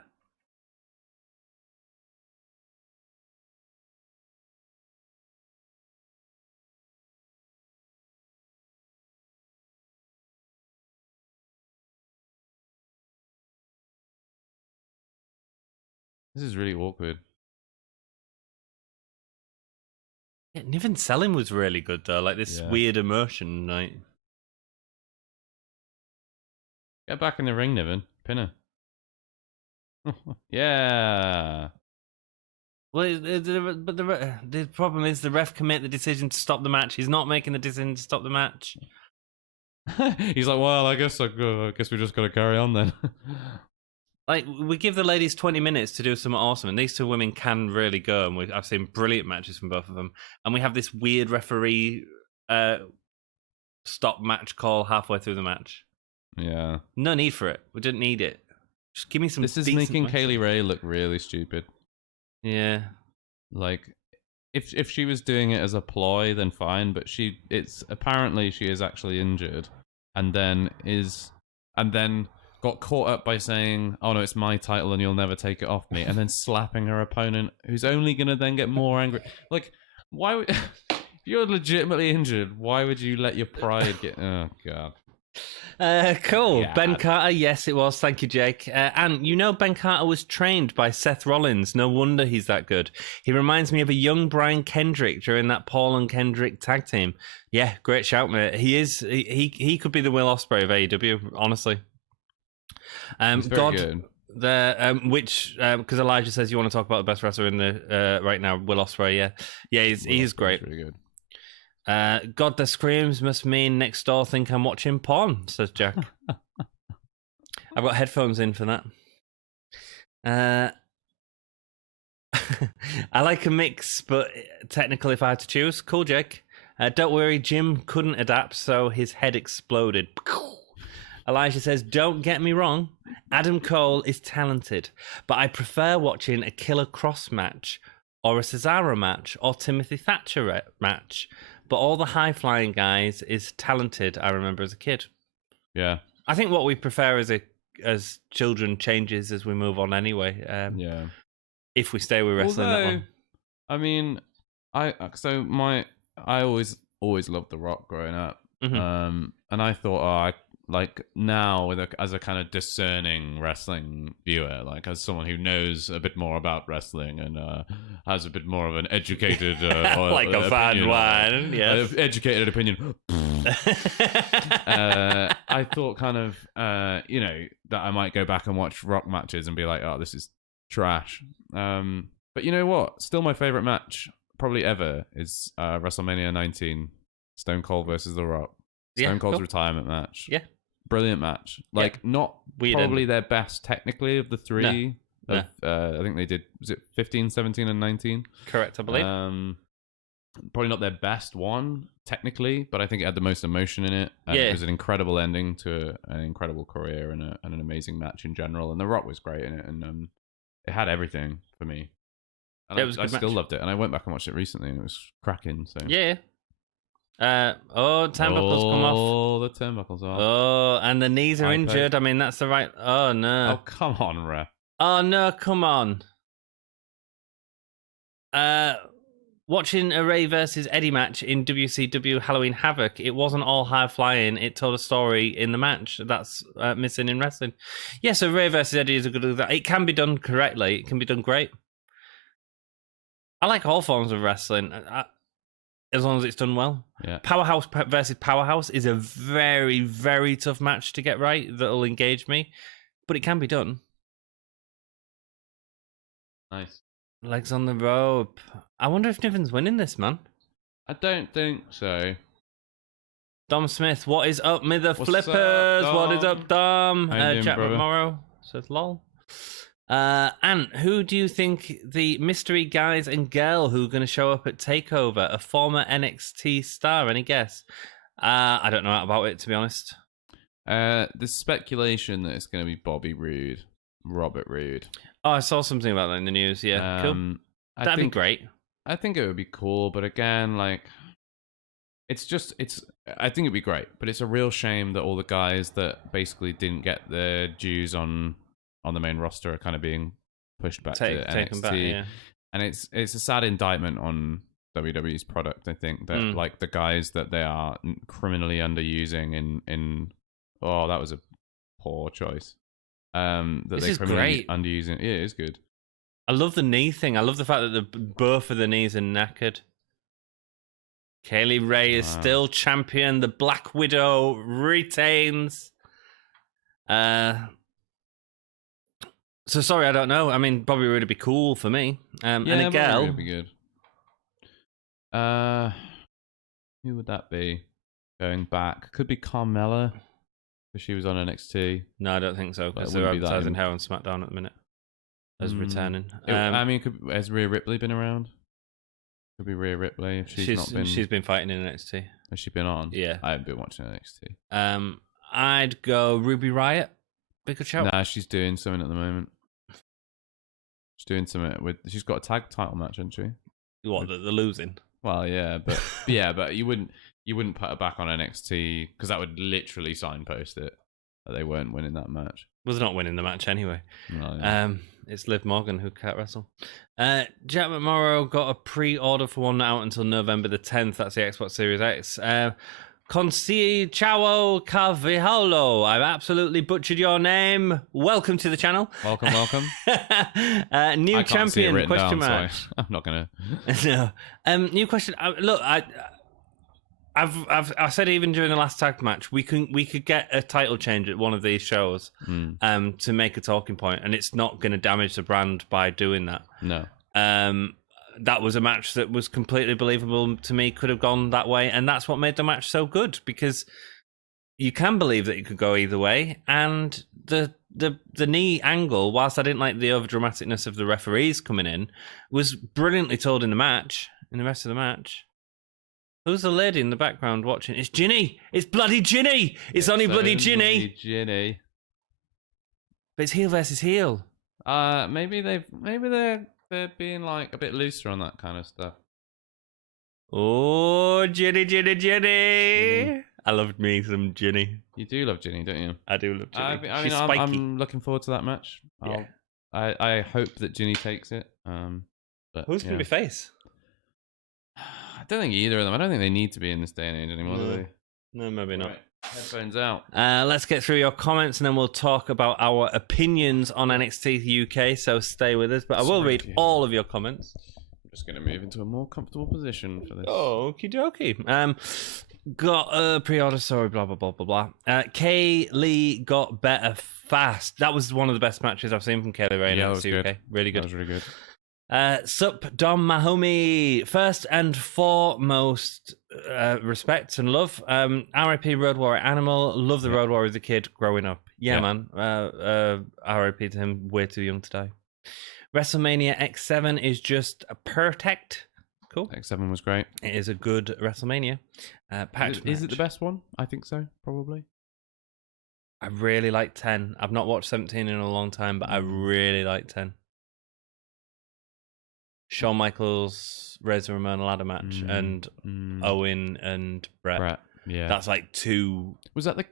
This is really awkward. Yeah, Niven's selling was really good though. Like this weird emotion, like. Get back in the ring, Niven. Pin her. Yeah. Well, but the problem is the ref can make the decision to stop the match. He's not making the decision to stop the match. He's like, well, I guess we just got to carry on then. Like, we give the ladies 20 minutes to do something awesome, and these two women can really go, and I've seen brilliant matches from both of them. And we have this weird referee stop match call halfway through the match. Yeah. No need for it. We didn't need it. Just give me some. This is making Kaylee Ray look really stupid. Yeah. Like, if she was doing it as a ploy, then fine. But apparently she is actually injured, and then got caught up by saying, "Oh no, it's my title, and you'll never take it off me," and then slapping her opponent, who's only gonna then get more angry. Like, why would if you're legitimately injured? Why would you let your pride get? Oh god. Cool. Yeah. Ben Carter, yes, it was. Thank you, Jake. And Ben Carter was trained by Seth Rollins. No wonder he's that good. He reminds me of a young Brian Kendrick during that Paul and Kendrick tag team. Yeah, great shout, mate. He is. He could be the Will Ospreay of AEW, honestly. He's very good. Because Elijah says you want to talk about the best wrestler in the right now, Will Ospreay. Yeah, he's great. Really good. God, the screams must mean next door think I'm watching porn, says Jack. I've got headphones in for that. I like a mix, but technically if I had to choose, cool, Jake. Don't worry, Jim couldn't adapt, so his head exploded. Elijah says, don't get me wrong, Adam Cole is talented, but I prefer watching a Killer Cross match or a Cesaro match or Timothy Thatcher match. But all the high-flying guys is talented, I remember as a kid. Yeah. I think what we prefer as children changes as we move on anyway. Yeah. If we stay with wrestling that long. I mean, I always loved The Rock growing up. Mm-hmm. And I thought, like now as a kind of discerning wrestling viewer, like as someone who knows a bit more about wrestling and has a bit more of an educated like a fan one, yes, educated opinion. I thought kind of that I might go back and watch Rock matches and be like, oh, this is trash. But you know what? Still my favorite match probably ever is WrestleMania 19, Stone Cold versus The Rock. Stone Cold's retirement match. Yeah. Brilliant match. Like, not weird probably their best technically of the three. No. I think they did, was it 15, 17, and 19? Correct, I believe. Probably not their best one, technically, but I think it had the most emotion in it. And it was an incredible ending to an incredible career and an amazing match in general. And The Rock was great in it. And it had everything for me. And I still loved it. And I went back and watched it recently, and it was cracking. So yeah. Turnbuckles come off. Oh, the turnbuckles off. Oh, and the knees are injured. I mean, that's the right. Oh no. Oh, come on, ref. Oh no, come on. Watching a Ray versus Eddie match in WCW Halloween Havoc, it wasn't all high flying. It told a story in the match that's missing in wrestling. Yeah, so Ray versus Eddie is a good example. It can be done correctly. It can be done great. I like all forms of wrestling. As long as it's done well. Yeah. Powerhouse versus Powerhouse is a very, very tough match to get right that'll engage me, but it can be done. Nice. Legs on the rope. I wonder if Niven's winning this, man. I don't think so. Dom Smith, what is up, with the flippers? Up, what is up, Dom? brother? Jack McMorrow says lol. Ant, who do you think the mystery guys and girl who are going to show up at TakeOver? A former NXT star, any guess? I don't know about it, to be honest. There's speculation that it's going to be Bobby Roode, Robert Roode. Oh, I saw something about that in the news. Yeah, cool. That'd be great. I think it would be cool, but again, like, I think it'd be great, but it's a real shame that all the guys that basically didn't get their dues on the main roster are kind of being pushed back to NXT. Back, yeah. And it's a sad indictment on WWE's product, I think, that like the guys that they are criminally underusing in that was a poor choice. That this they is criminally great. underusing. Yeah, it is good. I love the knee thing. I love the fact that both of the knees are knackered. Kaylee Ray is still champion. The Black Widow retains. So sorry, I don't know. I mean, Bobby Roode would be cool for me. And a girl would be good. Who would that be? Going back, could be Carmella, because she was on NXT. No, I don't think so. Because they're advertising her on SmackDown at the minute as returning. I mean, has Rhea Ripley been around? Could be Rhea Ripley if she's not been. She's been fighting in NXT. Has she been on? Yeah, I haven't been watching NXT. I'd go Ruby Riott. Big shout. Nah, she's doing something at the moment. She's doing something with. She's got a tag title match, hasn't she? What? They're losing. Well, yeah, but but you wouldn't put her back on NXT because that would literally signpost it that they weren't winning that match. Was not winning the match anyway. No, yeah. It's Liv Morgan who can't wrestle. Jack McMorrow got a pre-order for one out until November the 10th. That's the Xbox Series X. Conci Chao Carvijalo. I've absolutely butchered your name. Welcome to the channel. Welcome. New champion? Question mark. So I'm not gonna. No. New question. Look, I said even during the last tag match, we could get a title change at one of these shows, to make a talking point, and it's not going to damage the brand by doing that. No. That was a match that was completely believable to me, could have gone that way, and that's what made the match so good, because you can believe that it could go either way, and the knee angle, whilst I didn't like the overdramaticness of the referees coming in, was brilliantly told in the rest of the match. Who's the lady in the background watching? It's Ginny! It's bloody Ginny! It's only bloody Ginny! Ginny. But it's heel versus heel. Maybe they're being like a bit looser on that kind of stuff. Oh, Ginny. I loved me some Ginny. You do love Ginny, don't you? I do love Ginny. She's spiky. I'm looking forward to that match. Yeah. I hope that Ginny takes it. But who's going to be face? I don't think either of them. I don't think they need to be in this day and age anymore, do they? No, maybe not. Right. Headphones out. Let's get through your comments and then we'll talk about our opinions on NXT UK, so stay with us. But I will read all of your comments. I'm just going to move into a more comfortable position for this. Oh, okie dokie. Got a pre-order, sorry, blah, blah, blah, blah, blah. Kay Lee got better fast. That was one of the best matches I've seen from Kay Lee Ray in NXT UK. Really good. That was really good. Sup, Dom Mahomey. First and foremost, respect and love. RIP Road Warrior Animal. Love the Road Warrior as a kid growing up. Yeah. Man. RIP to him. Way too young to die. WrestleMania X7 is just a perfect. Cool. X7 was great. It is a good WrestleMania. Is it the best one? I think so, probably. I really like 10. I've not watched 17 in a long time, but I really like 10. Shawn Michaels, Razor Ramon ladder match, and Owen and Brett. Yeah, that's like two. Was that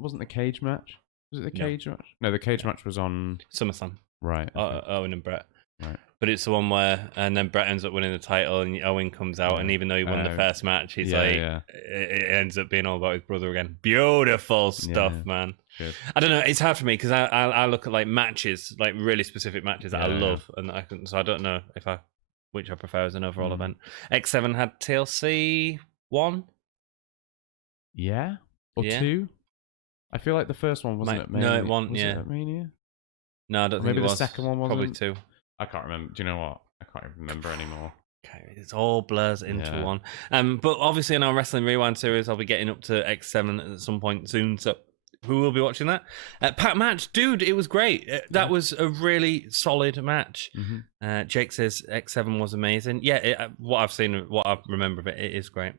wasn't the cage match? Was it the cage match? No, the cage match was on SummerSlam. Right. Okay. Owen and Brett. Right. But it's the one where, and then Brett ends up winning the title, and Owen comes out, and even though he won the first match, he's it ends up being all about his brother again. Beautiful stuff, man. Good. I don't know. It's hard for me because I look at like matches, like really specific matches that I love, and so I don't know which I prefer as an overall event. X7 had TLC 1. Yeah. Or 2. I feel like the first one wasn't at Mania. No, it wasn't. Was it at Mania? No, I don't think maybe it was. The second one wasn't. Probably 2. I can't remember. Do you know what? I can't remember anymore. Okay, it's all blurs into one. But obviously in our Wrestling Rewind series, I'll be getting up to X7 at some point soon, so who will be watching that? Pack match, dude, it was great. That was a really solid match. Jake says X7 was amazing. Yeah, what I've seen, what I remember of it, it is great.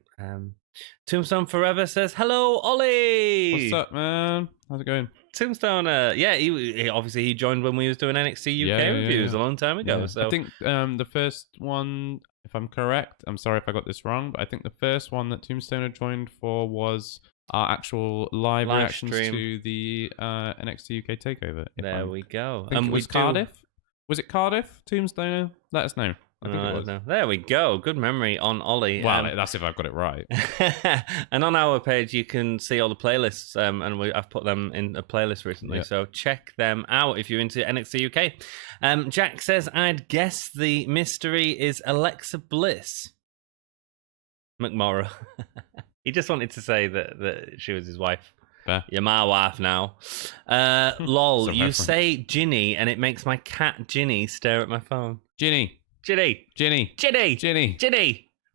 Tombstone Forever says, hello, Ollie! What's up, man? How's it going? Tombstone, he obviously he joined when we was doing NXT UK reviews a long time ago. So I think the first one, if I'm correct, I'm sorry if I got this wrong, but I think the first one that Tombstone had joined for was our actual live reactions stream to the NXT UK takeover. There we go. And was Cardiff? Was it Cardiff? Tombstone? Let us know. I think it was. No. There we go. Good memory on Ollie. Well, that's if I've got it right. And on our page, you can see all the playlists, and I've put them in a playlist recently, so check them out if you're into NXT UK. Jack says, I'd guess the mystery is Alexa Bliss. McMorrow. He just wanted to say that she was his wife. Fair. You're my wife now. Lol, you reference. say Ginny, and it makes my cat Ginny stare at my phone. Ginny.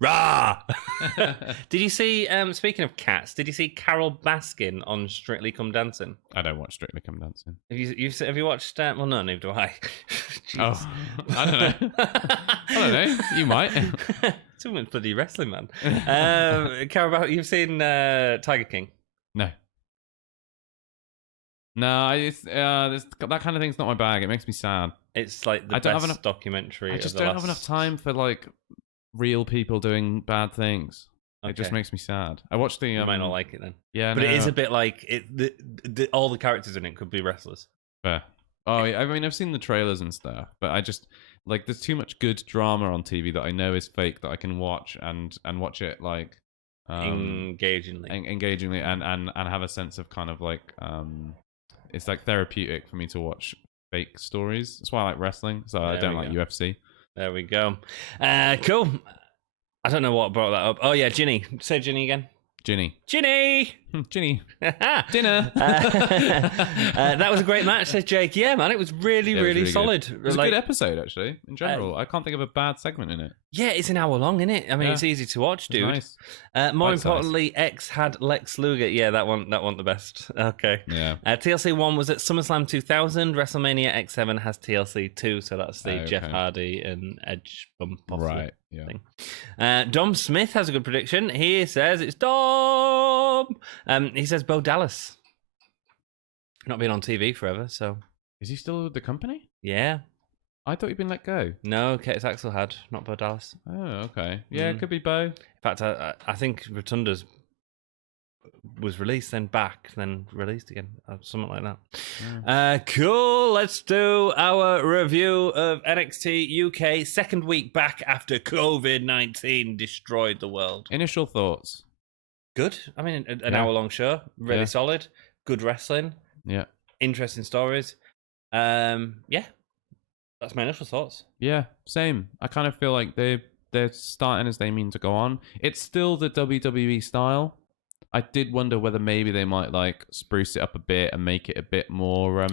Rah! Did you see, speaking of cats, did you see Carol Baskin on Strictly Come Dancing? I don't watch Strictly Come Dancing. Have you watched, well, no, neither do I. Oh, I don't know. I don't know. You might. Too much bloody wrestling, man. Carol, you've seen Tiger King? No. No, that kind of thing's not my bag. It makes me sad. It's like the best documentary. I just don't have enough time for like real people doing bad things. Okay. It just makes me sad. I watched the. You might not like it then. Yeah, but it is a bit like it. All the characters in it could be wrestlers. Fair. Oh, I mean, I've seen the trailers and stuff, but I just like there's too much good drama on TV that I know is fake that I can watch and watch it like engagingly and have a sense of kind of like it's like therapeutic for me to watch fake stories. That's why I like wrestling. So I don't like UFC. There we go. Cool. I don't know what brought that up. Oh yeah, Ginny. Say Ginny again. Ginny. Dinner. That was a great match, says Jake. Yeah, man, it was really solid. It was a good episode, actually, in general. I can't think of a bad segment in it. Yeah, it's an hour long, isn't it? I mean, it's easy to watch, dude. Nice. More importantly, X had Lex Luger. Yeah, that one the best. Okay. Yeah. TLC 1 was at SummerSlam 2000. WrestleMania X7 has TLC 2, so that's the Jeff Hardy and Edge bump off thing. Dom Smith has a good prediction. He says it's Dom. He says Bo Dallas. Not been on TV forever, so. Is he still with the company? Yeah. I thought he'd been let go. No, Curtis Axel had, not Bo Dallas. Oh, okay. Yeah, it could be Bo. In fact, I think Rotunda's was released, then back, then released again. Something like that. Yeah. Cool. Let's do our review of NXT UK. Second week back after COVID-19 destroyed the world. Initial thoughts? Good. I mean, an hour-long show. Really solid. Good wrestling. Yeah. Interesting stories. Yeah. That's my initial thoughts. Yeah, same. I kind of feel like they're starting as they mean to go on. It's still the WWE style. I did wonder whether maybe they might like spruce it up a bit and make it a bit more.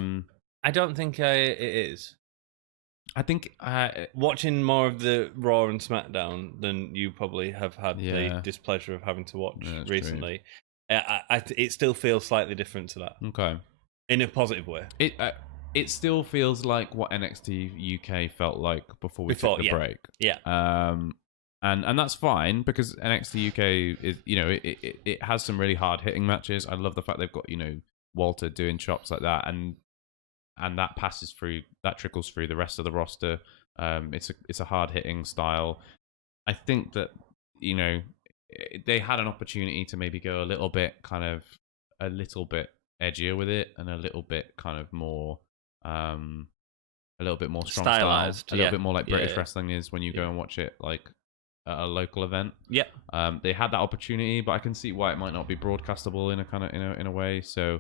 I don't think it is. I think watching more of the Raw and SmackDown than you probably have had the displeasure of having to watch recently. It still feels slightly different to that. Okay, in a positive way. It still feels like what NXT UK felt like before we took the break. Yeah. And that's fine because NXT UK is, it has some really hard hitting matches. I love the fact they've got, Walter doing chops like that, and that trickles through the rest of the roster. It's a hard hitting style. I think that, they had an opportunity to maybe go a little bit edgier with it and a little bit kind of more strong stylized, style, a little bit more like British wrestling is when you go and watch it like at a local event. Yeah. They had that opportunity, but I can see why it might not be broadcastable in a kind of in a way. So,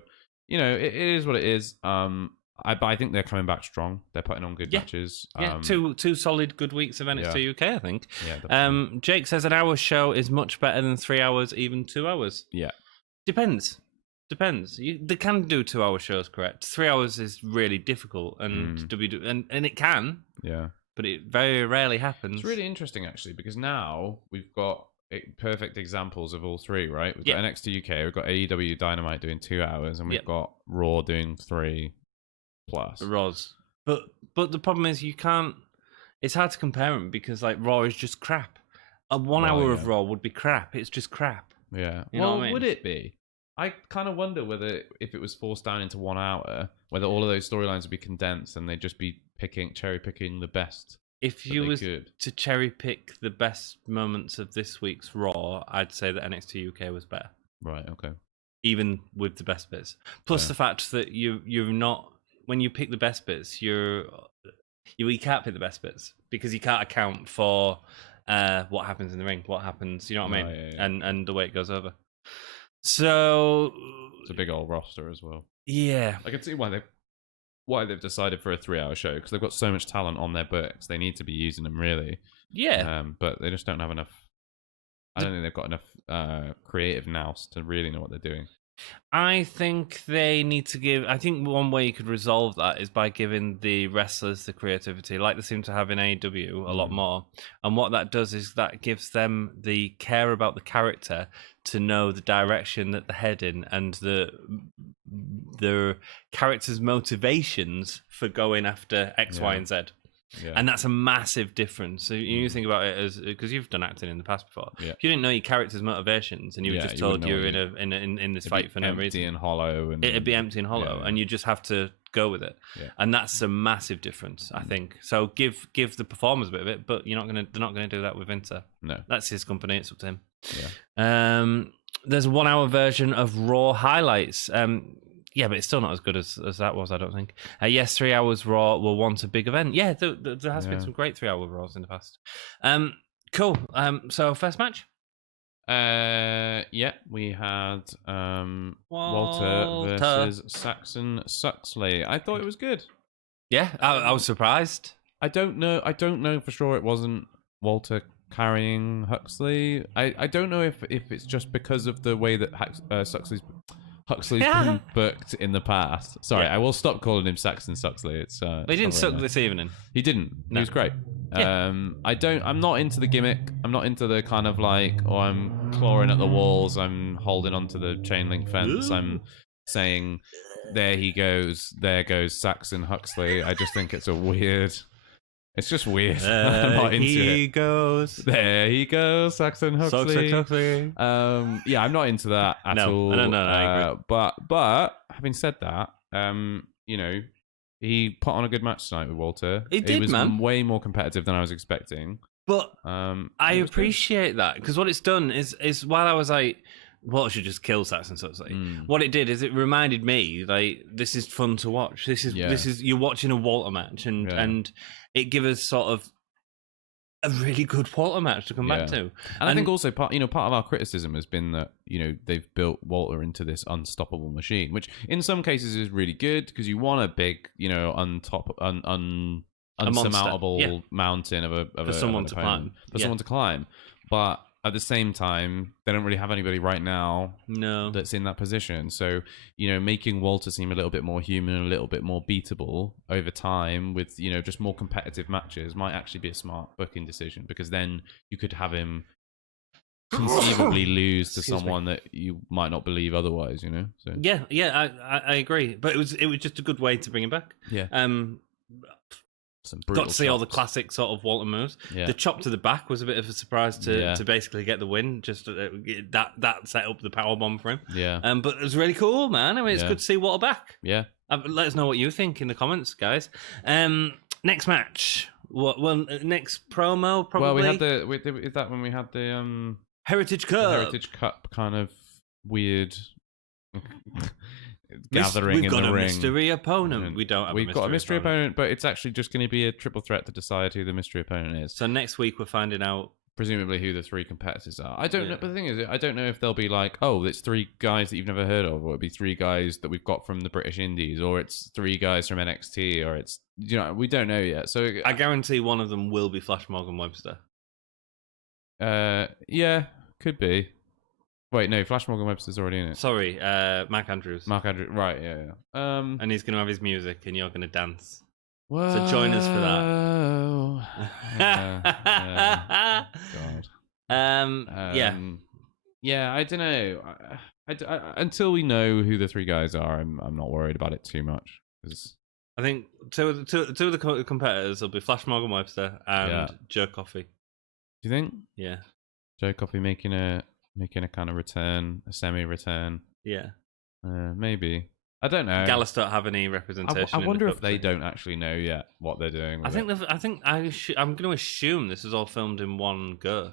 it is what it is. But I think they're coming back strong. They're putting on good matches. Yeah, two solid good weeks of NXT UK, I think. Yeah, Jake says an hour show is much better than 3 hours, even 2 hours. Yeah. Depends. They can do 2 hour shows, correct? 3 hours is really difficult, and and it can. Yeah. But it very rarely happens. It's really interesting, actually, because now we've got perfect examples of all three, right? We've got NXT UK, we've got AEW Dynamite doing 2 hours, and we've got Raw doing 3+. Raws. But the problem is you can't... It's hard to compare them because like Raw is just crap. A 1 hour of Raw would be crap. It's just crap. Yeah. You know what I mean? Would it be? I kind of wonder whether if it was forced down into 1 hour, whether all of those storylines would be condensed and they'd just be cherry picking the best. If you was to cherry pick the best moments of this week's Raw, I'd say that NXT UK was better. Right. Okay. Even with the best bits, plus the fact that you're not, when you pick the best bits, You can't pick the best bits because you can't account for what happens in the ring, what happens, you know what I mean, and the way it goes over. So it's a big old roster as well. Yeah, I can see why they've decided for a 3-hour show, because they've got so much talent on their books. They need to be using them, really. Yeah. But they just don't have enough. I don't think they've got enough creative nous to really know what they're doing. I think they need to give. I think one way you could resolve that is by giving the wrestlers the creativity, like they seem to have in AEW a lot more. And what that does is that gives them the care about the character to know the direction that they're heading and the character's motivations for going after X, Y, and Z. Yeah. And that's a massive difference. So you think about it as, because you've done acting in the past before. Yeah. If you didn't know your character's motivations and you were just told you're in this fight for no reason, empty and hollow, it'd be empty and hollow, and you just have to go with it. And that's a massive difference, I think. So give the performers a bit of it, but they're not gonna do that with Winter. No, that's his company. It's up to him. Yeah. There's a 1 hour version of Raw highlights. Yeah, but it's still not as good as that was, I don't think. Yes, 3 hours Raw will want a big event. Yeah, there has been some great 3 hour Raws in the past. Cool. So first match? Yeah, we had Walter versus Saxon Suxley. I thought it was good. Yeah, I was surprised. I don't know for sure it wasn't Walter carrying Huxley. I don't know if it's just because of the way that Huxley's been booked in the past. Sorry, I will stop calling him Saxon Suxley. It's he didn't suck this evening. He didn't. No. He was great. Yeah. I'm not into the gimmick. I'm not into the kind of like, I'm clawing at the walls, I'm holding onto the chain link fence. Ooh. I'm saying, there goes Saxon Huxley. I just think it's just weird. I'm not into it. There he goes, Saxon Huxley. Yeah, I'm not into that at all. No, I agree. But having said that, he put on a good match tonight with Walter. He was way more competitive than I was expecting. But I appreciate that, because what it's done is while I was like, Walter should just kill Saxon Suxley. What it did is it reminded me, like, this is fun to watch. This is you're watching a Walter match, and it gives us sort of a really good Walter match to come back to. And I think also part of our criticism has been that they've built Walter into this unstoppable machine, which in some cases is really good, because you want a big unsurmountable mountain of someone to climb. Someone to climb, but at the same time, they don't really have anybody right now that's in that position. So, making Walter seem a little bit more human, a little bit more beatable over time with, just more competitive matches might actually be a smart booking decision, because then you could have him conceivably lose to someone that you might not believe otherwise, So I agree. But it was just a good way to bring him back. Yeah. Got to see all the classic sort of Walter moves. Yeah. The chop to the back was a bit of a surprise to basically get the win. Just that set up the power bomb for him. Yeah. But it was really cool, man. I mean, it's good to see Walter back. Yeah. Let us know what you think in the comments, guys. Next match. Next promo probably. Well, we had is that when we had the Heritage Cup. The Heritage Cup kind of weird gathering in the ring. We've got a mystery opponent. We don't have We've got a mystery opponent, but it's actually just going to be a triple threat to decide who the mystery opponent is. So next week we're finding out, presumably, who the 3 competitors are. I don't know, but the thing is, I don't know if they'll be like, oh, it's 3 guys that you've never heard of, or it'll be 3 guys that we've got from the British Indies, or it's 3 guys from NXT, or it's, we don't know yet. So I guarantee one of them will be Flash Morgan Webster. Yeah, could be. Wait, no, Flash Morgan Webster's already in it. Sorry, Mark Andrews. Right, yeah. And he's going to have his music, and you're going to dance. Whoa. So join us for that. God. Yeah, I don't know. Until we know who the 3 guys are, I'm not worried about it too much. I think two of the competitors will be Flash Morgan Webster and Joe Coffey. Do you think? Yeah. Joe Coffey making a kind of return, a semi-return. Yeah. Maybe. I don't know. Gallus don't have any representation. I wonder if they don't actually know yet what they're doing. I'm going to assume this is all filmed in one go.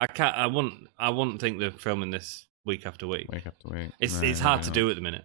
I wouldn't think they're filming this week after week. It's hard to do at the minute.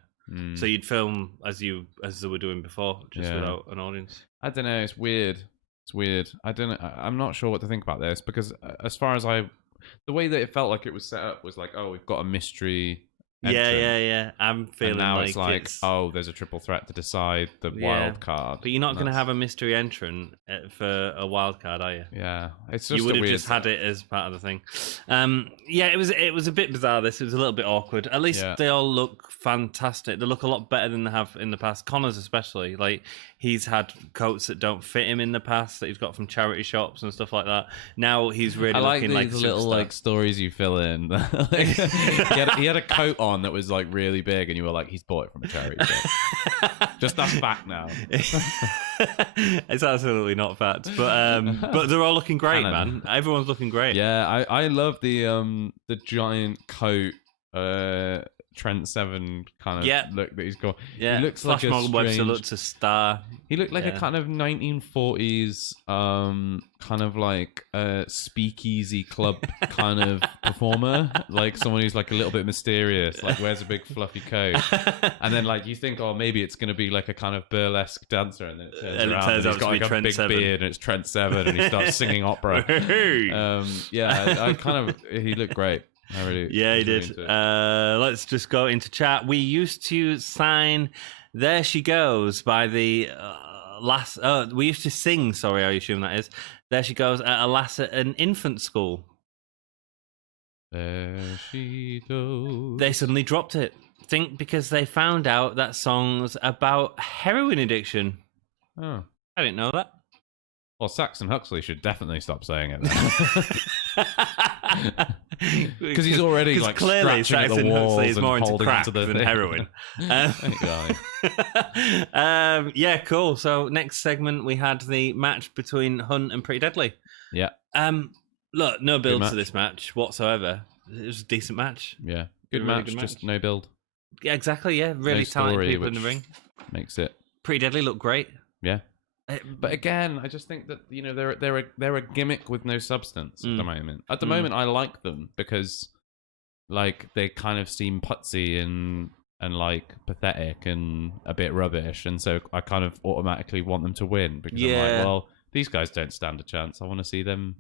So you'd film as they were doing before, just without an audience. I don't know. It's weird. It's weird. I don't know. I'm not sure what to think about this because as far as the way that it felt like it was set up was like, oh, we've got a mystery entrant. Yeah. I'm feeling and now like it's like, oh, there's a triple threat to decide the wild card. But you're not going to have a mystery entrant for a wild card, are you? Yeah, it's just you would have just had it as part of the thing. It was a bit bizarre. It was a little bit awkward. At least they all look fantastic. They look a lot better than they have in the past. Connor's especially, like he's had coats that don't fit him in the past that he's got from charity shops and stuff like that. Now he's really looking like these little like stories you fill in. Like, he had a coat on that was like really big, and you were like, he's bought it from a charity shop. Just that's fact now. It's absolutely not fact, but they're all looking great, man. Everyone's looking great. Yeah, I love the giant coat. Trent Seven kind of look that he's got. Yeah, he looks Flash like Morgan Webster looks a star. He looked like a kind of 1940s, kind of like a speakeasy club kind of performer, like someone who's like a little bit mysterious, like wears a big fluffy coat, and then like you think, oh, maybe it's going to be like a kind of burlesque dancer, and then it turns out he's got like a big beard and it's Trent Seven, and he starts singing opera. He looked great. He did. Let's just go into chat. We used to sign "There She Goes" by the last. We used to sing. Sorry, I assume that is "There She Goes" at a lass at an infant school. There she goes. They suddenly dropped it. Think because they found out that song's about heroin addiction. Oh, I didn't know that. Well, Saxon Huxley should definitely stop saying it. Because he's already like clearly scratching Saxon at the walls Huxley is and more into holding crack onto the than thing. heroin. Yeah, cool. So next segment we had the match between Hunt and Pretty Deadly. Yeah. Look, no build to this match whatsoever. It was a decent match. Yeah, good match. Good just no build. Yeah, exactly. Yeah, really talented people in the ring. Makes it. Pretty Deadly looked great. Yeah. But again, I just think that they're a gimmick with no substance at the moment. At the moment, I like them because like they kind of seem putsy and like pathetic and a bit rubbish, and so I kind of automatically want them to win because I'm like, well, these guys don't stand a chance. I want to see them.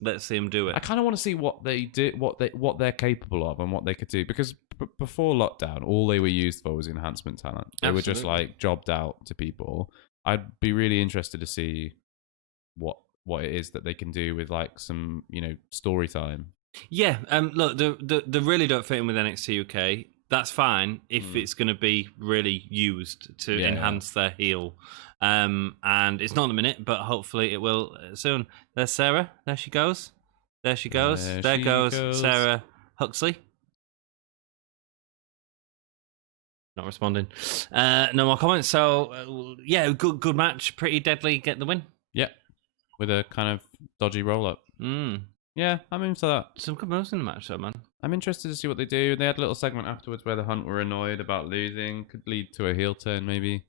Let's see them do it. I kind of want to see what they do, what they're capable of, and what they could do. Because before lockdown, all they were used for was enhancement talent. They were just like jobbed out to people. I'd be really interested to see what it is that they can do with like some story time. Yeah, look, they really don't fit in with NXT UK. That's fine if it's going to be really used to enhance their heel. And it's not in a minute, but hopefully it will soon. There's Sarah. There she goes. There she goes. There goes Sarah Huxley. Not responding. No more comments. So, good match. Pretty Deadly get the win. Yeah, with a kind of dodgy roll-up. Yeah, I'm into that. Some good moves in the match, though, man. I'm interested to see what they do. They had a little segment afterwards where the Hunt were annoyed about losing. Could lead to a heel turn, maybe.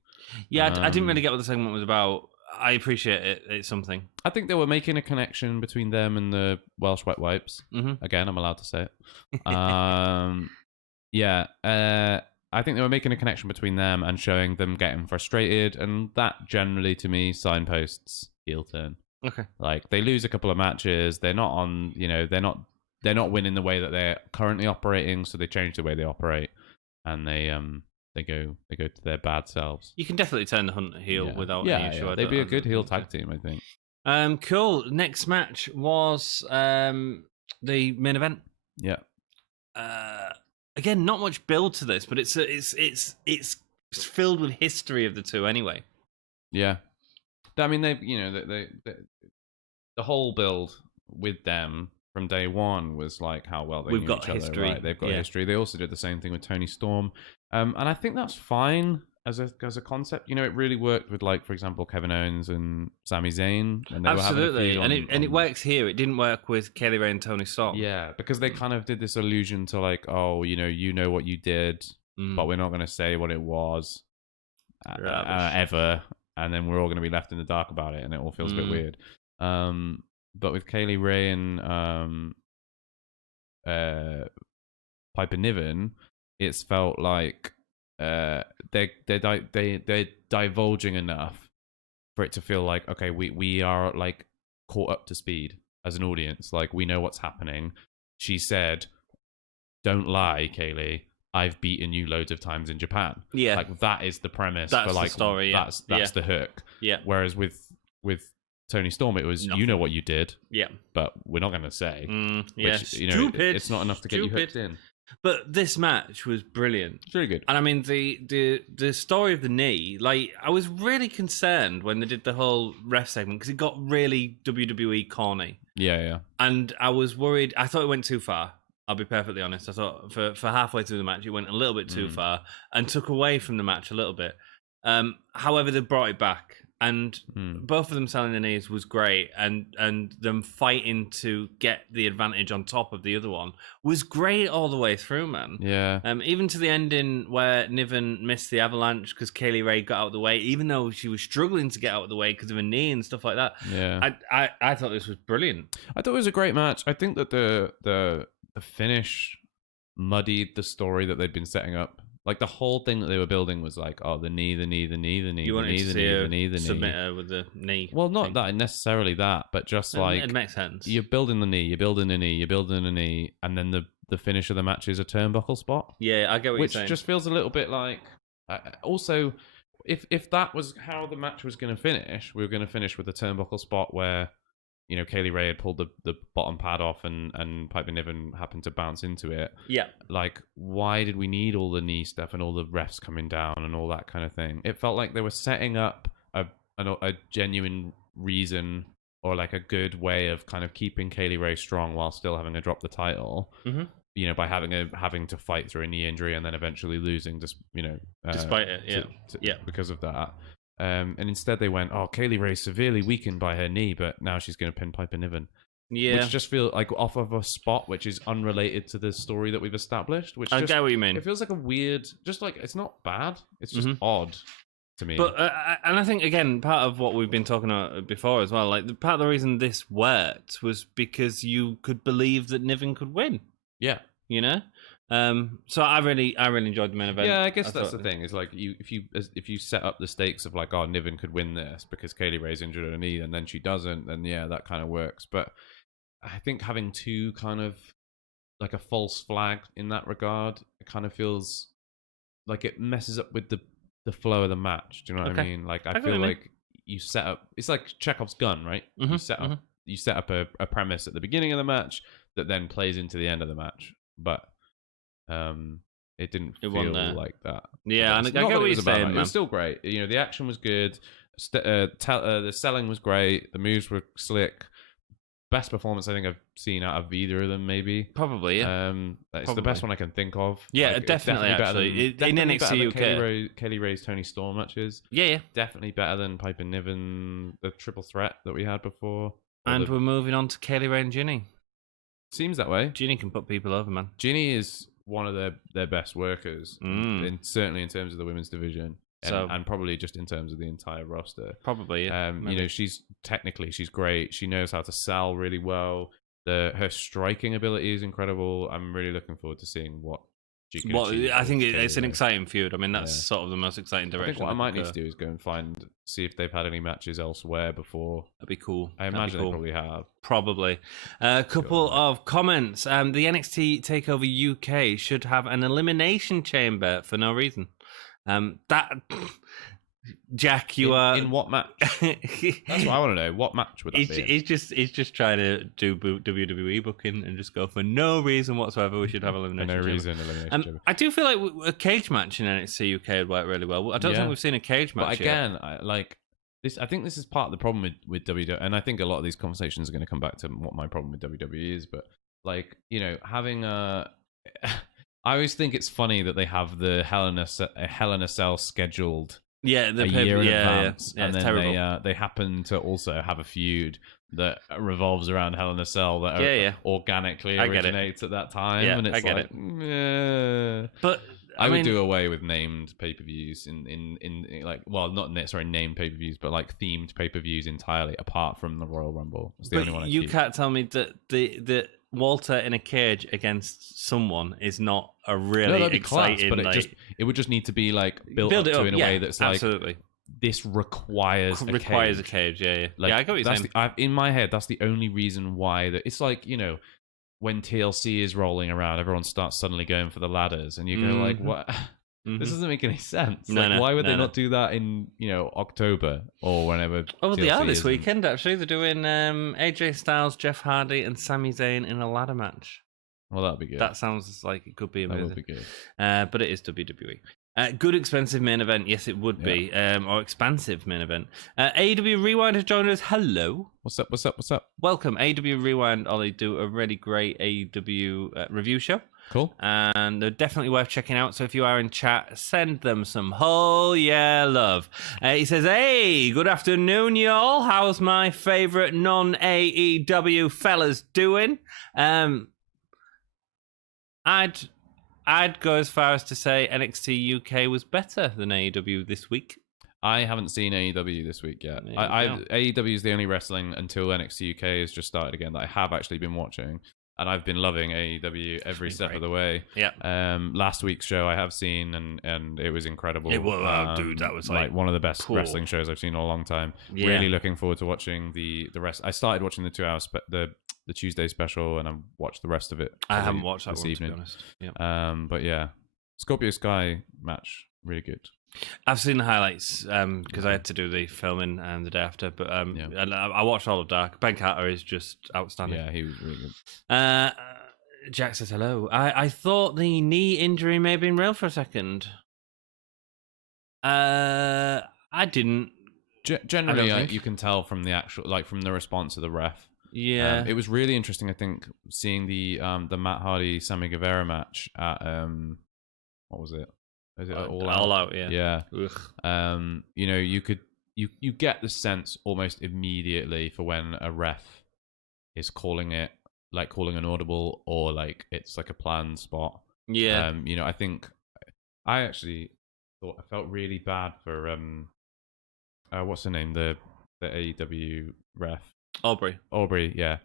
Yeah, I didn't really get what the segment was about. I appreciate it. It's something. I think they were making a connection between them and the Welsh Wet Wipes. Mm-hmm. Again, I'm allowed to say it. I think they were making a connection between them and showing them getting frustrated, and that generally, to me, signposts heel turn. Okay. Like they lose a couple of matches, they're not on, they're not winning the way that they're currently operating, so they change the way they operate, and they go to their bad selves. You can definitely turn the Hunt heel without any issue. Yeah. They'd be a good heel tag team, I think. Cool. Next match was the main event. Yeah. Again, not much build to this, but it's filled with history of the two anyway. Yeah. I mean, the whole build with them from day one was like how well they knew each other. Right? They've got history. They also did the same thing with Tony Storm, and I think that's fine as a concept. It really worked with, like, for example, Kevin Owens and Sami Zayn. And they absolutely, it works here. It didn't work with Kelly Ray and Tony Storm. Yeah, because they kind of did this allusion to like, oh, you know what you did, but we're not going to say what it was ever. And then we're all going to be left in the dark about it, and it all feels a bit weird. But with Kaylee Ray and Piper Niven, it's felt like they're divulging enough for it to feel like, okay, we are like caught up to speed as an audience. Like, we know what's happening. She said, "Don't lie, Kaylee. I've beaten you loads of times in Japan." Yeah. Like, that is the premise. That's for like the story. Yeah. That's the hook. Yeah. Whereas with Tony Storm, it was, you know what you did. Yeah. But we're not going to say. Yes. Which, you know, it's not enough to get you hooked in. But this match was brilliant. It's really good. And I mean, the story of the knee, like, I was really concerned when they did the whole ref segment because it got really WWE corny. Yeah. And I was worried. I thought it went too far. I'll be perfectly honest. I thought for halfway through the match, it went a little bit too far and took away from the match a little bit. However, they brought it back. And both of them selling the knees was great, and them fighting to get the advantage on top of the other one was great all the way through, man. Yeah. Even to the ending where Niven missed the avalanche because Kaylee Ray got out of the way, even though she was struggling to get out of the way because of her knee and stuff like that. Yeah. I thought this was brilliant. I thought it was a great match. I think that the finish muddied the story that they'd been setting up. Like, the whole thing that they were building was like, oh, the knee. You wanted to see her submit her with the knee. Well, not that necessarily that, but just like, it makes sense. You're building the knee, you're building a knee, and then the finish of the match is a turnbuckle spot. Yeah, I get what you're saying. Which just feels a little bit like. Also, if that was how the match was going to finish, we were going to finish with a turnbuckle spot where, you know, Kaylee Ray had pulled the bottom pad off and Piper Niven happened to bounce into it. Yeah. Like, why did we need all the knee stuff and all the refs coming down and all that kind of thing? It felt like they were setting up a genuine reason, or like a good way of kind of keeping Kaylee Ray strong while still having her drop the title. Mm-hmm. You know, by having to fight through a knee injury and then eventually losing, just, you know, despite it, because of that. And instead they went, oh, Kaylee Ray's severely weakened by her knee, but now she's going to pin Piper Niven. Yeah. Which just feels like off of a spot which is unrelated to the story that we've established. Which I get what you mean. It feels like a weird, just like, it's not bad. It's just odd to me. But, and I think, again, part of what we've been talking about before as well, like, part of the reason this worked was because you could believe that Niven could win. Yeah. You know? So I really enjoyed the main event. Yeah, I guess that's the thing. Is like, if you set up the stakes of like, oh, Niven could win this because Kaylee Ray's injured her knee and then she doesn't, then yeah, that kind of works. But I think having two kind of like a false flag in that regard, it kind of feels like it messes up with the flow of the match. Do you know what I mean? Like, I feel like you set up. It's like Chekhov's gun, right? Mm-hmm, you set up a premise at the beginning of the match that then plays into the end of the match, but. It didn't feel like that. Yeah, and I get what you're saying, man. It was still great. You know, the action was good. The selling was great. The moves were slick. Best performance I think I've seen out of either of them, maybe. Probably, yeah. It's the best one I can think of. Yeah, like, definitely actually. In NXT UK. Kaylee Ray's Tony Storm matches. Yeah. Definitely better than Piper Niven, the triple threat that we had before. And we're moving on to Kaylee Ray and Ginny. Seems that way. Ginny can put people over, man. Ginny is one of their best workers, certainly in terms of the women's division, and probably just in terms of the entire roster. Probably, yeah. You know, she's great. She knows how to sell really well. Her striking ability is incredible. I'm really looking forward to seeing what she can achieve. I think it's an exciting feud. I mean, that's sort of the most exciting direction. I think what I might need to do is go and see if they've had any matches elsewhere before. That'd be cool. I imagine they probably have. Probably. A couple of comments. The NXT TakeOver UK should have an elimination chamber for no reason. That... Jack, you are in what match? That's what I want to know. What match would that be? He's just trying to do WWE booking and just go for no reason whatsoever. We should have elimination. I do feel like a cage match in NXT UK would work really well. I don't think we've seen a cage match. But again, I think this is part of the problem with WWE, and I think a lot of these conversations are going to come back to what my problem with WWE is. But like, you know, having a I always think it's funny that they have the Hell in a Cell scheduled. Yeah, a year in advance, and then they happen to also have a feud that revolves around Hell in a Cell that organically originates at that time. Yeah, and it's But I would do away with named pay-per-views in named pay-per-views, but like themed pay-per-views entirely, apart from the Royal Rumble. It's the only one you can't tell me that the Walter in a cage against someone is not a really exciting. Class, but it would just need to be like built up to in a way that's like absolutely. this requires a cage. Yeah. Like, I get what you're saying. In my head, that's the only reason why that it's like, when TLC is rolling around, everyone starts suddenly going for the ladders, and you go like, what? This doesn't make any sense. Why would they not do that in October or whenever? Oh, TLC they are this isn't? weekend actually. They're doing AJ Styles, Jeff Hardy, and Sami Zayn in a ladder match. Well, that'd be good. That sounds like it could be amazing. That would be good. But it is WWE. Good expensive main event. Yes, it would be. Or expansive main event. AEW Rewind has joined us. Hello. What's up? Welcome. AEW Rewind, Ollie, do a really great AEW review show. Cool. And they're definitely worth checking out. So if you are in chat, send them some love. He says, hey, good afternoon, y'all. How's my favorite non-AEW fellas doing? I'd go as far as to say NXT UK was better than AEW this week. I haven't seen AEW this week yet. AEW is the only wrestling until NXT UK has just started again that I have actually been watching. And I've been loving AEW every step of the way. Yeah. Last week's show I have seen, and it was incredible. It was, dude, that was like one of the best wrestling shows I've seen in a long time. Yeah. Really looking forward to watching the rest. I started watching the 2 hours, the Tuesday special, and I watched the rest of it. I haven't watched that this one, evening. to be honest. Yeah. But yeah, Scorpio Sky match, really good. I've seen the highlights because I had to do the filming the day after, but and I watched all of Dark. Ben Carter is just outstanding. Yeah, he was really good. Jack says hello. I thought the knee injury may have been real for a second. I didn't. Generally, you can tell from the actual, from the response of the ref. Yeah, it was really interesting. I think seeing the Matt Hardy Sammy Guevara match at what was it? Is it All Out? Yeah. You get the sense almost immediately for when a ref is calling it calling an audible or it's like a planned spot. Yeah. I think I actually thought I felt really bad for what's her name, the AEW ref, Aubrey, yeah,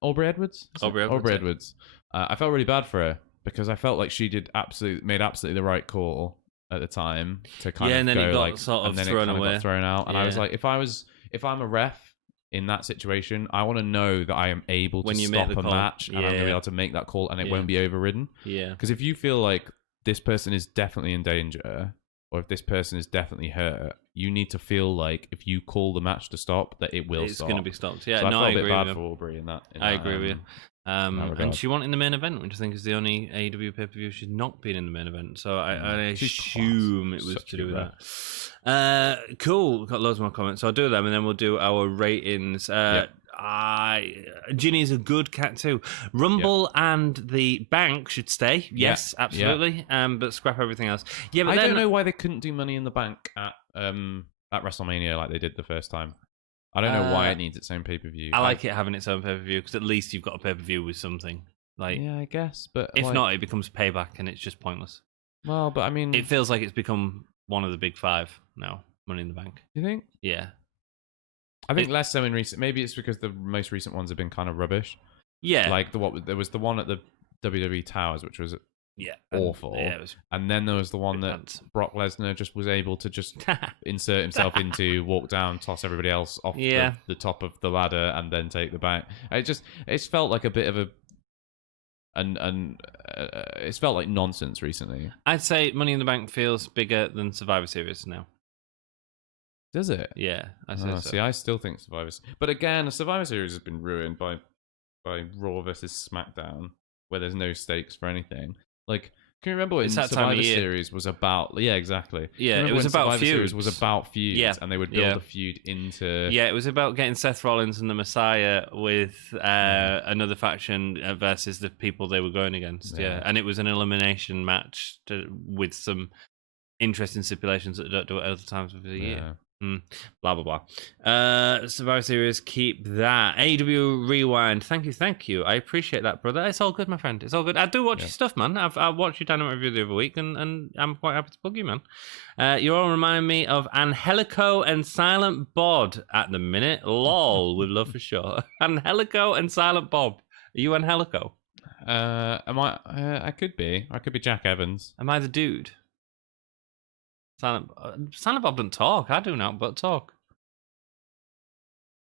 Aubrey Edwards. Aubrey Edwards. I felt really bad for her because I felt like she made absolutely the right call at the time to kind of and then go it got sort of thrown away. Got thrown out, and I was like, if I'm a ref in that situation, I want to know that I am able to stop a match and I'm going to be able to make that call and it won't be overridden. Yeah. Because if you feel like this person is definitely in danger or if this person is definitely hurt, you need to feel like if you call the match to stop, that it will stop. It's going to be stopped. Yeah, so I felt a bit bad for Aubrey in that. I agree with you. And she won in the main event, which I think is the only AEW pay-per-view she's not been in the main event. So I assume it was to do with that. Cool. Got loads more comments. So I'll do them and then we'll do our ratings. Ginny is a good cat too. Rumble and the Bank should stay. Yes, absolutely. But scrap everything else. Yeah, but I don't know why they couldn't do Money in the Bank at WrestleMania like they did the first time. I don't know why it needs its own pay-per-view. I like it having its own pay-per-view because at least you've got a pay-per-view with something. Yeah, I guess. But if not, it becomes Payback and it's just pointless. Well, but I mean, it feels like it's become one of the big five now. Money in the Bank. You think? Yeah. I think less so in recent. Maybe it's because the most recent ones have been kind of rubbish. Yeah. There was the one at the WWE Towers, which was awful. It was and then there was the one that Brock Lesnar just was able to just insert himself into, walk down, toss everybody else off the top of the ladder, and then take the back. It felt like a bit of it's felt like nonsense recently. I'd say Money in the Bank feels bigger than Survivor Series now. Does it? Yeah, I say so. See, I still think Survivor Series. But again, Survivor Series has been ruined by Raw versus SmackDown, where there's no stakes for anything. Can you remember what Survivor Series was about? Yeah, exactly. Yeah, it was about feuds. Series was about feuds, and they would build a feud into. Yeah, it was about getting Seth Rollins and the Messiah with another faction versus the people they were going against. Yeah, and it was an elimination match with some interesting stipulations that don't do it other times of the year. Blah blah blah. Survivor Series, keep that. AEW Rewind, thank you. I appreciate that, brother. It's all good, my friend. It's all good. I do watch your stuff, man. I watched your Dynamite review the other week, and I'm quite happy to plug you, man. You all remind me of Angelico and Silent Bod at the minute. Lol, with love for sure. Angelico and Silent Bob. Are you Angelico? Am I? I could be. I could be Jack Evans. Am I the dude? Silent Bob doesn't talk. I do not, but talk.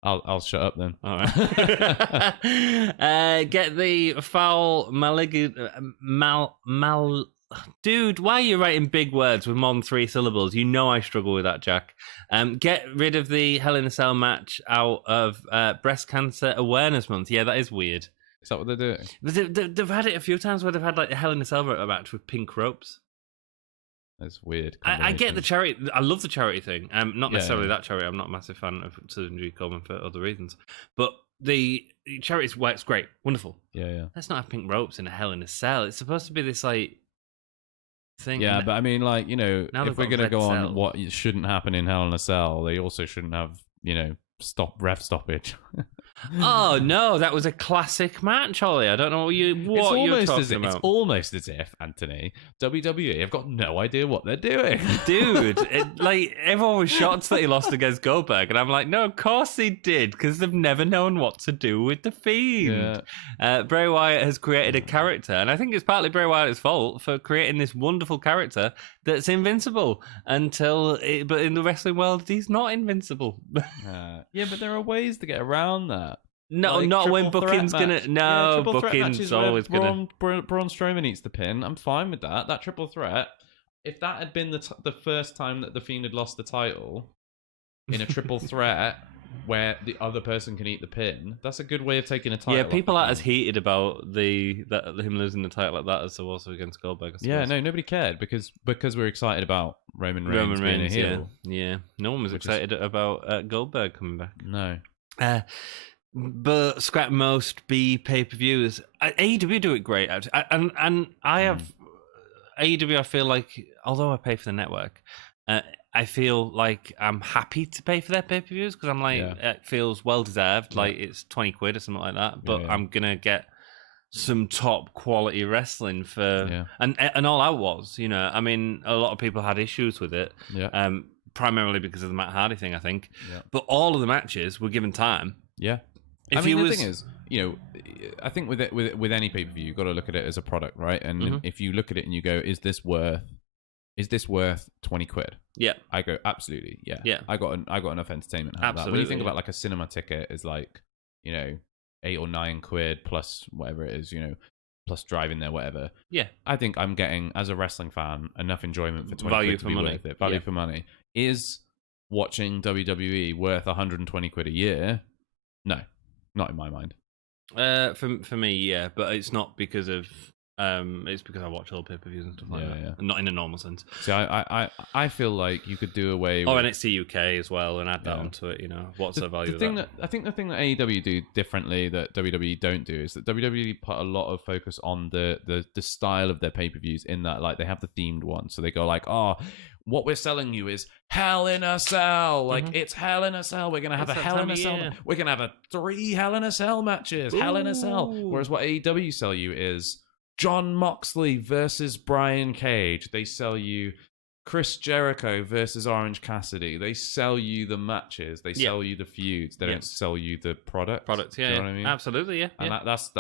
I'll shut up then. All right. Get the foul malignant Dude, why are you writing big words with more than 3 syllables? You know I struggle with that, Jack. Get rid of the Hell in a Cell match out of Breast Cancer Awareness Month. Yeah, that is weird. Is that what they're doing? They've had it a few times where they've had like a Hell in a Cell match with pink ropes. That's weird. I get the charity. I love the charity thing. Not necessarily that charity. I'm not a massive fan of Southern G. Coleman for other reasons. But the charity's works great. Wonderful. Yeah. Let's not have pink ropes in a Hell in a Cell. It's supposed to be this like thing. Yeah, but I mean, like, you know, if we're going to go cell. on what shouldn't happen in Hell in a Cell, they also shouldn't have, you know, ref stoppage. Oh no, that was a classic match, Holly. I don't know what you're talking about. It's almost as if, Anthony, WWE have got no idea what they're doing. Dude, like everyone was shocked that he lost against Goldberg, and I'm like, no, of course he did, because they've never known what to do with the Fiend. Yeah. Bray Wyatt has created a character, and I think it's partly Bray Wyatt's fault for creating this wonderful character that's invincible but in the wrestling world, he's not invincible. Yeah, but there are ways to get around that. No, like not when booking's gonna. No, booking's always gonna. Braun Strowman eats the pin. I'm fine with that. That triple threat. If that had been the first time that the Fiend had lost the title in a triple threat where the other person can eat the pin, that's a good way of taking a title. Yeah, people aren't as heated about him losing the title like that as there was against Goldberg. Yeah, no, nobody cared because we're excited about Roman Reigns being a heel. Yeah, no one was excited about Goldberg coming back. No. But scrap most B pay-per-views. AEW do it great, and I have AEW. I feel like, although I pay for the network, I feel like I'm happy to pay for their pay-per-views because I'm like, it feels well deserved. Like it's $20 or something like that. But I'm gonna get some top quality wrestling for and All Out was. You know, I mean, a lot of people had issues with it. Yeah. Primarily because of the Matt Hardy thing, I think. Yeah. But all of the matches were given time. Yeah. The thing is, you know, I think with any pay-per-view, you've got to look at it as a product, right? And if you look at it and you go, is this worth $20? Yeah. I go, absolutely, yeah. Yeah. I got enough entertainment out of that. When you think about like a cinema ticket is like, you know, $8 or $9 plus whatever it is, you know, plus driving there, whatever. Yeah. I think I'm getting, as a wrestling fan, enough enjoyment for $20 value to be worth it. Value for money. Is watching WWE worth $120 a year? No. Not in my mind. For me, yeah, but it's not because of it's because I watch all pay-per-views and stuff like that. Yeah. Not in a normal sense. See, I feel like you could do away with NXT UK as well and add that onto it. You know, what's the value of that? I think the thing that AEW do differently that WWE don't do is that WWE put a lot of focus on the style of their pay-per-views. In that, like, they have the themed ones, so they go like, oh, what we're selling you is Hell in a Cell. Like, it's Hell in a Cell. We're going to have a Hell in a Cell. We're going to have 3 Hell in a Cell matches. Ooh. Hell in a Cell. Whereas what AEW sell you is John Moxley versus Brian Cage. They sell you Chris Jericho versus Orange Cassidy. They sell you the matches. They sell you the feuds. They don't sell you the product. Products, yeah. Do you know what I mean? Absolutely, yeah. And that's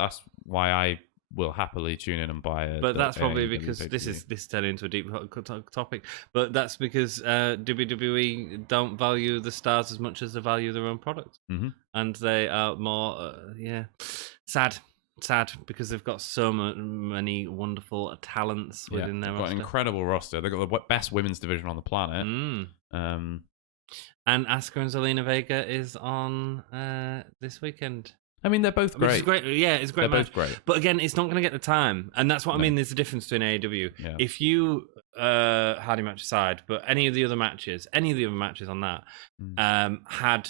why I will happily tune in and buy it. But that's probably because this is turning into a deep topic. But that's because WWE don't value the stars as much as they value their own product, and they are more sad because they've got so many wonderful talents within their roster. Got an incredible roster. They've got the best women's division on the planet. And Asuka and Zelina Vega is on this weekend. I mean, they're both great. Which is great. Yeah, it's a great match. Both great. But again, it's not going to get the time. And that's what I mean. There's a difference between AEW. Yeah. If you, Hardy match aside, but any of the other matches on that had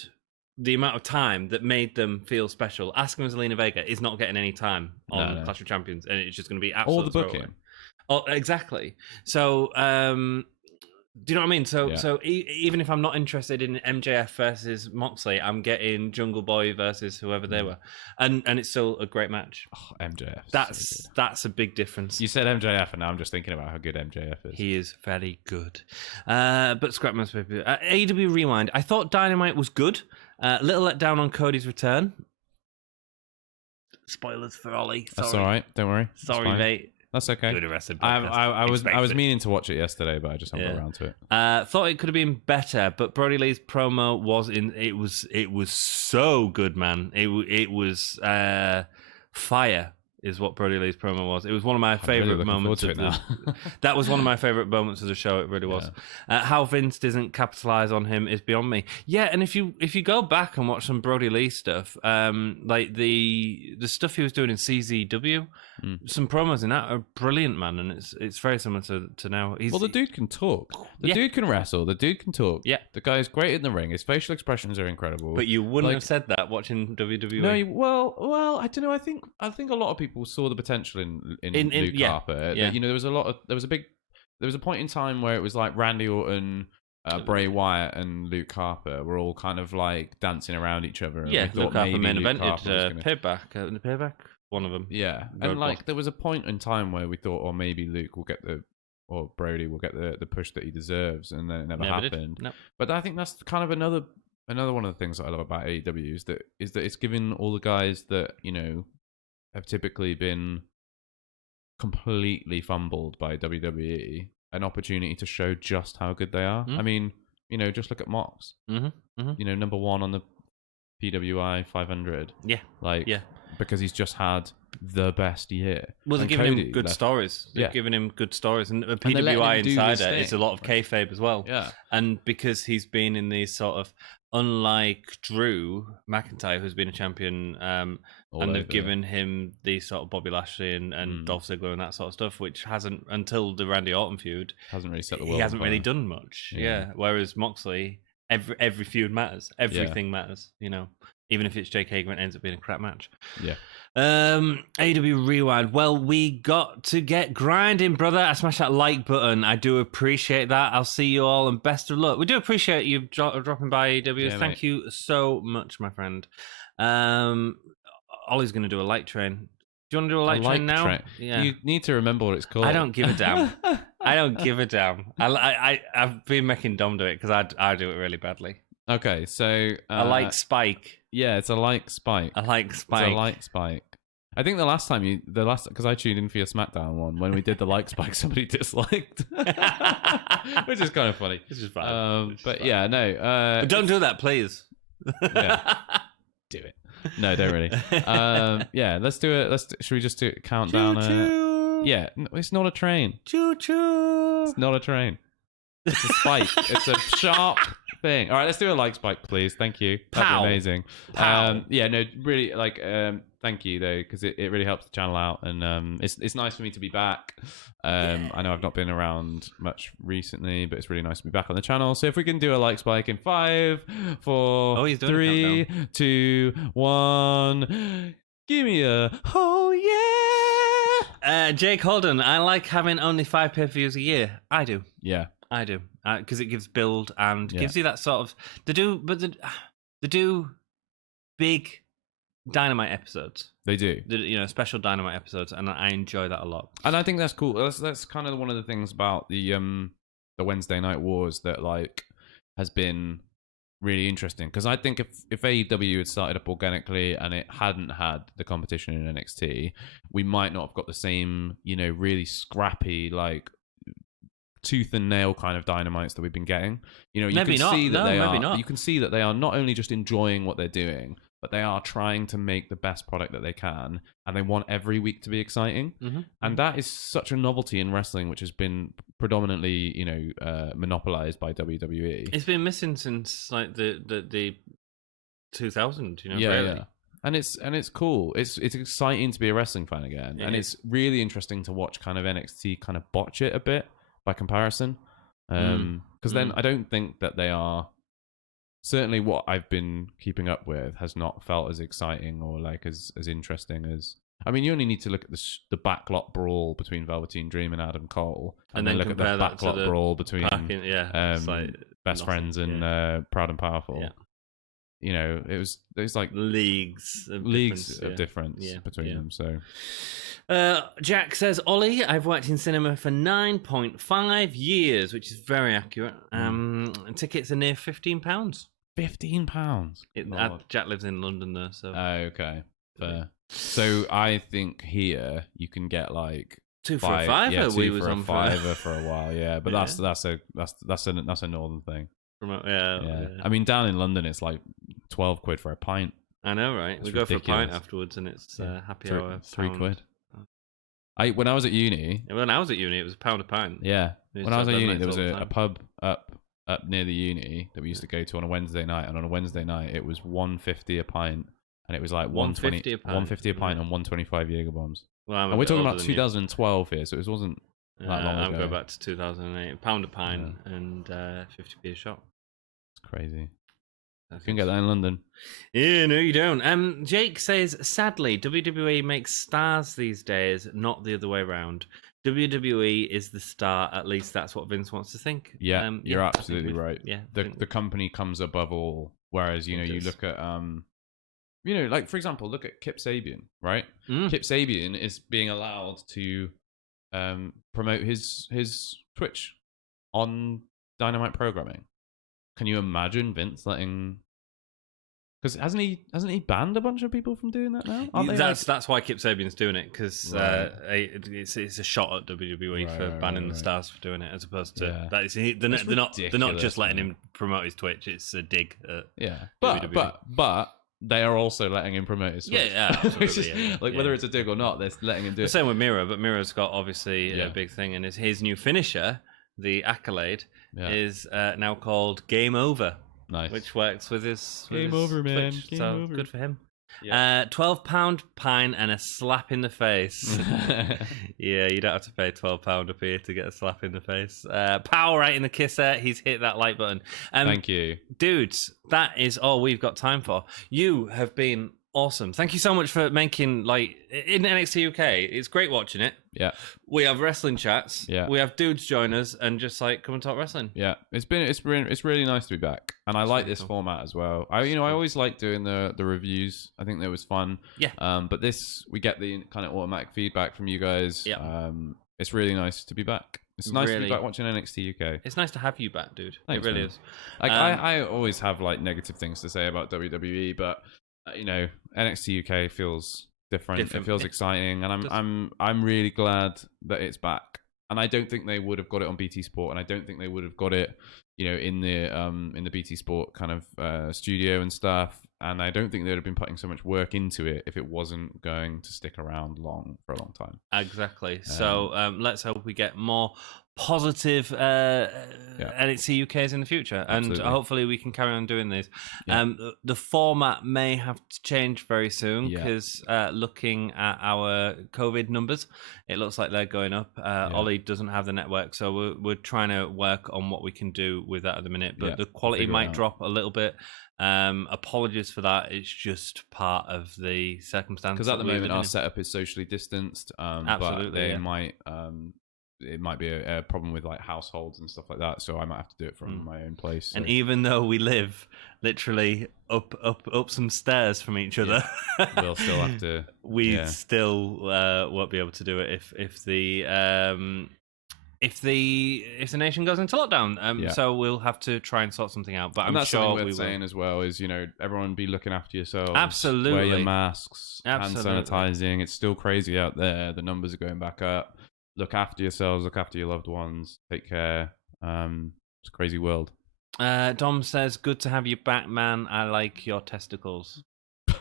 the amount of time that made them feel special. Asuka and Zelina Vega is not getting any time on Clash of Champions. And it's just going to be absolutely all the booking. Oh, exactly. So, do you know what I mean? So even if I'm not interested in MJF versus Moxley, I'm getting Jungle Boy versus whoever they were, and it's still a great match. Oh, MJF. That's a big difference. You said MJF, and now I'm just thinking about how good MJF is. He is very good. But scrap most people. AEW Rewind. I thought Dynamite was good. Little let down on Cody's return. Spoilers for Ollie. Sorry. That's all right. Don't worry. Sorry, mate. That's okay. Good wrestling I podcast. was meaning to watch it yesterday, but I just haven't got around to it. Thought it could have been better, but Brody Lee's promo it was so good, man. It was fire. Is what Brody Lee's promo was. It was one of my favorite moments. That was one of my favorite moments of the show. It really was. How Vince doesn't capitalize on him is beyond me. Yeah, and if you go back and watch some Brody Lee stuff, like the stuff he was doing in CZW, some promos in that are brilliant, man. And it's very similar to now. The dude can talk. The dude can wrestle. The dude can talk. Yeah, the guy's great in the ring. His facial expressions are incredible. But you wouldn't have said that watching WWE. No, well, I don't know. I think a lot of people saw the potential in Luke Harper. Yeah. There was a point in time where it was like Randy Orton, Bray Wyatt, and Luke Harper were all kind of like dancing around each other. Yeah, Luke Harper main evented Payback, one of them. Yeah, and like there was a point in time where we thought, maybe Luke will get or Brody will get the push that he deserves, and then it never happened. No. But I think that's kind of another one of the things that I love about AEW is that it's given all the guys that have typically been completely fumbled by WWE an opportunity to show just how good they are. I mean, just look at Mox. Number one on the PWI 500. Yeah, because he's just had the best year. Well, they're giving him good stories. They've given him good stories, and a PWI Insider is a lot of kayfabe as well. Yeah, and because he's been in these sort of, unlike Drew McIntyre, who's been a champion, and they've given him these sort of Bobby Lashley and Dolph Ziggler and that sort of stuff, which hasn't, until the Randy Orton feud, hasn't really set the world. He hasn't really done much. Yeah. Whereas Moxley, every feud matters. Everything matters. Even if it's Jake Hager and it ends up being a crap match. Yeah. AEW Rewind. Well, we got to get grinding, brother. I smashed that like button. I do appreciate that. I'll see you all and best of luck. We do appreciate you dropping by AEW. Yeah, Thank you so much, my friend. Ollie's going to do a light train. Do you want to do a light train now? Train. Yeah. You need to remember what it's called. I don't give a damn. I don't give a damn. I've been making Dom do it because I do it really badly. Okay, so a light spike. Yeah, it's a light spike. A light spike. It's a light spike. I think the last because I tuned in for your SmackDown one when we did the light spike, somebody disliked, which is kind of funny. This is fine. Yeah, no. But don't do that, please. Yeah. Do it. No, don't really. Yeah, let's do it. Should we just do a countdown? Choo-choo. Yeah, no, it's not a train. Choo choo. It's not a train. It's a spike. It's a sharp thing. All right, let's do a like spike, please. Thank you. That'd be amazing. Yeah, no, really, thank you though, because it really helps the channel out, and it's nice for me to be back. I know I've not been around much recently, but it's really nice to be back on the channel. So if we can do a like spike in 5, 4, 3, 2, 1, give me a Jake Holden. I like having only 5 pay-per-views a year. I do. Yeah. I do, because it gives build and gives you that sort of they do big Dynamite episodes. They do, special Dynamite episodes, and I enjoy that a lot. And I think that's cool. That's kind of one of the things about the Wednesday Night Wars that has been really interesting, because I think if AEW had started up organically and it hadn't had the competition in NXT, we might not have got the same really scrappy tooth and nail kind of dynamites that we've been getting. You can see that they are not only just enjoying what they're doing, but they are trying to make the best product that they can, and they want every week to be exciting. And that is such a novelty in wrestling, which has been predominantly monopolized by WWE. It's been missing since the 2000. Yeah. And it's cool. It's exciting to be a wrestling fan again, and it's really interesting to watch kind of NXT kind of botch it a bit by comparison, because then I don't think that they are, certainly what I've been keeping up with has not felt as exciting or as interesting as, I mean, you only need to look at the backlot brawl between Velveteen Dream and Adam Cole, and then look at the backlot brawl between Best Friends and Proud and Powerful. It was like leagues of difference between them. So Jack says, Ollie, I've worked in cinema for 9.5 years, which is very accurate. Tickets are near £15. £15. Jack lives in London though, so okay, fair. So I think here you can get 2 for a fiver. Yeah, we was on fiver for a while. Yeah, but that's a northern thing. Yeah. I mean, down in London, it's like 12 quid for a pint. I know, right? It's we go for a pint ridiculous. afterwards, and it's happy Three- hour. £3. pound. When I was at uni, When I was at uni, it was £1 a pint. yeah, We when I was used at to uni, have there was nights all the a pub up near the uni that we used to go to on a Wednesday night, and on a Wednesday night it was £1.50 a pint, and it was like £1.50 a pint. £1.50 a pint and 125 Jaeger bombs. Well, I'm a And we're bit talking older about than you. 2012 here, so it wasn't that long I'm ago. going back to 2008. £1 a pint and 50p a shot. It's crazy. I You think can get that in London. Yeah, no, you don't. Jake says, sadly, WWE makes stars these days, not the other way around. WWE is the star. At least that's what Vince wants to think. Yeah, you're I think absolutely right. Yeah, The company comes above all. Whereas, you know, you look at like, for example, look at Kip Sabian, right? Kip Sabian is being allowed to promote his Twitch on Dynamite programming. Can you imagine Vince letting? Because hasn't he banned a bunch of people from doing that now? That's why Kip Sabian's doing it, because it's a shot at WWE for banning the stars for doing it, as opposed to they're not just letting him promote his Twitch. It's a dig at WWE. But they are also letting him promote his Twitch. Yeah, absolutely. Whether it's a dig or not, they're letting him do it. The same with Miro, but Miro's got obviously a big thing, and his new finisher, the Accolade, is now called Game Over. Nice. Which works with his Game over, man. Twitch, Game so over. good for him. Yeah. £12 pint and a slap in the face. Yeah, you don't have to pay £12 up here to get a slap in the face. Power right in the kisser. He's hit that like button. Thank you. Dudes, that is all we've got time for. You have been awesome. Thank you so much for making, like, in NXT UK, it's great watching it. Yeah. We have wrestling chats. Yeah. We have dudes join us and just, like, come and talk wrestling. Yeah. It's really nice to be back. And I like this format as well. I always like doing the reviews. I think that was fun. Yeah. But we get the kind of automatic feedback from you guys. Yeah. It's really nice to be back. It's nice to be back watching NXT UK. It's nice to have you back, dude. Thanks, it really man. is. Like, I always have, like, negative things to say about WWE, but NXT UK feels different. It feels exciting, and I'm really glad that it's back. And I don't think they would have got it on BT Sport, and I don't think they would have got it, in the BT Sport kind of studio and stuff. And I don't think they'd have been putting so much work into it if it wasn't going to stick around for a long time. Exactly. So let's hope we get more positive NXT UKs in the future, and hopefully we can carry on doing these. The format may have to change very soon, because looking at our COVID numbers, it looks like they're going up. Ollie doesn't have the network, so we're trying to work on what we can do with that at the minute, but the quality might drop a little bit. Apologies for that. It's just part of the circumstances. Because at the moment our setup is socially distanced, Absolutely, but they might it might be a problem with, like, households and stuff like that, so I might have to do it from my own place. So. And even though we live literally up some stairs from each other, we'll still have to. We still won't be able to do it if the nation goes into lockdown. So we'll have to try and sort something out. But I'm sure we will. Saying as well is, everyone be looking after yourselves. Absolutely. Wear your masks. Hand sanitizing. It's still crazy out there. The numbers are going back up. Look after yourselves. Look after your loved ones. Take care. It's a crazy world. Dom says, "Good to have you back, man. I like your testicles." I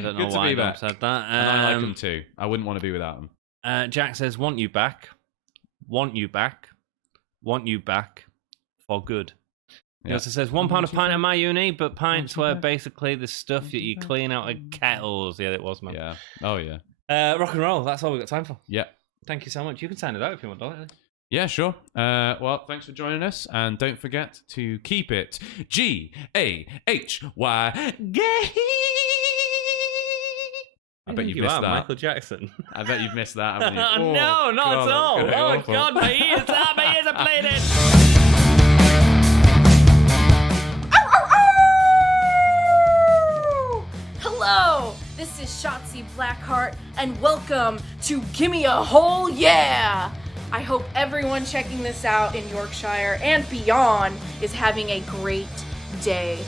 don't know why Dom said that. And I like them too. I wouldn't want to be without them. Jack says, "Want you back. Want you back. Want you back for good." He also says, £1 a pint at my uni, but pints were basically the stuff that you clean out of kettles. Yeah, it was, man. Yeah. Oh, yeah. Rock and roll. That's all we've got time for. Yeah. Thank you so much. You can sign it out if you want, don't you? Yeah, sure. Well, thanks for joining us, and don't forget to keep it GAHY. Gay. I bet you've missed that. Michael Jackson. I bet you've missed that, haven't you? No, not at all. Oh, God, my ears are bleeding. Hello, this is Shotzi Blackheart, and welcome to Gimme a Whole Yeah! I hope everyone checking this out in Yorkshire and beyond is having a great day.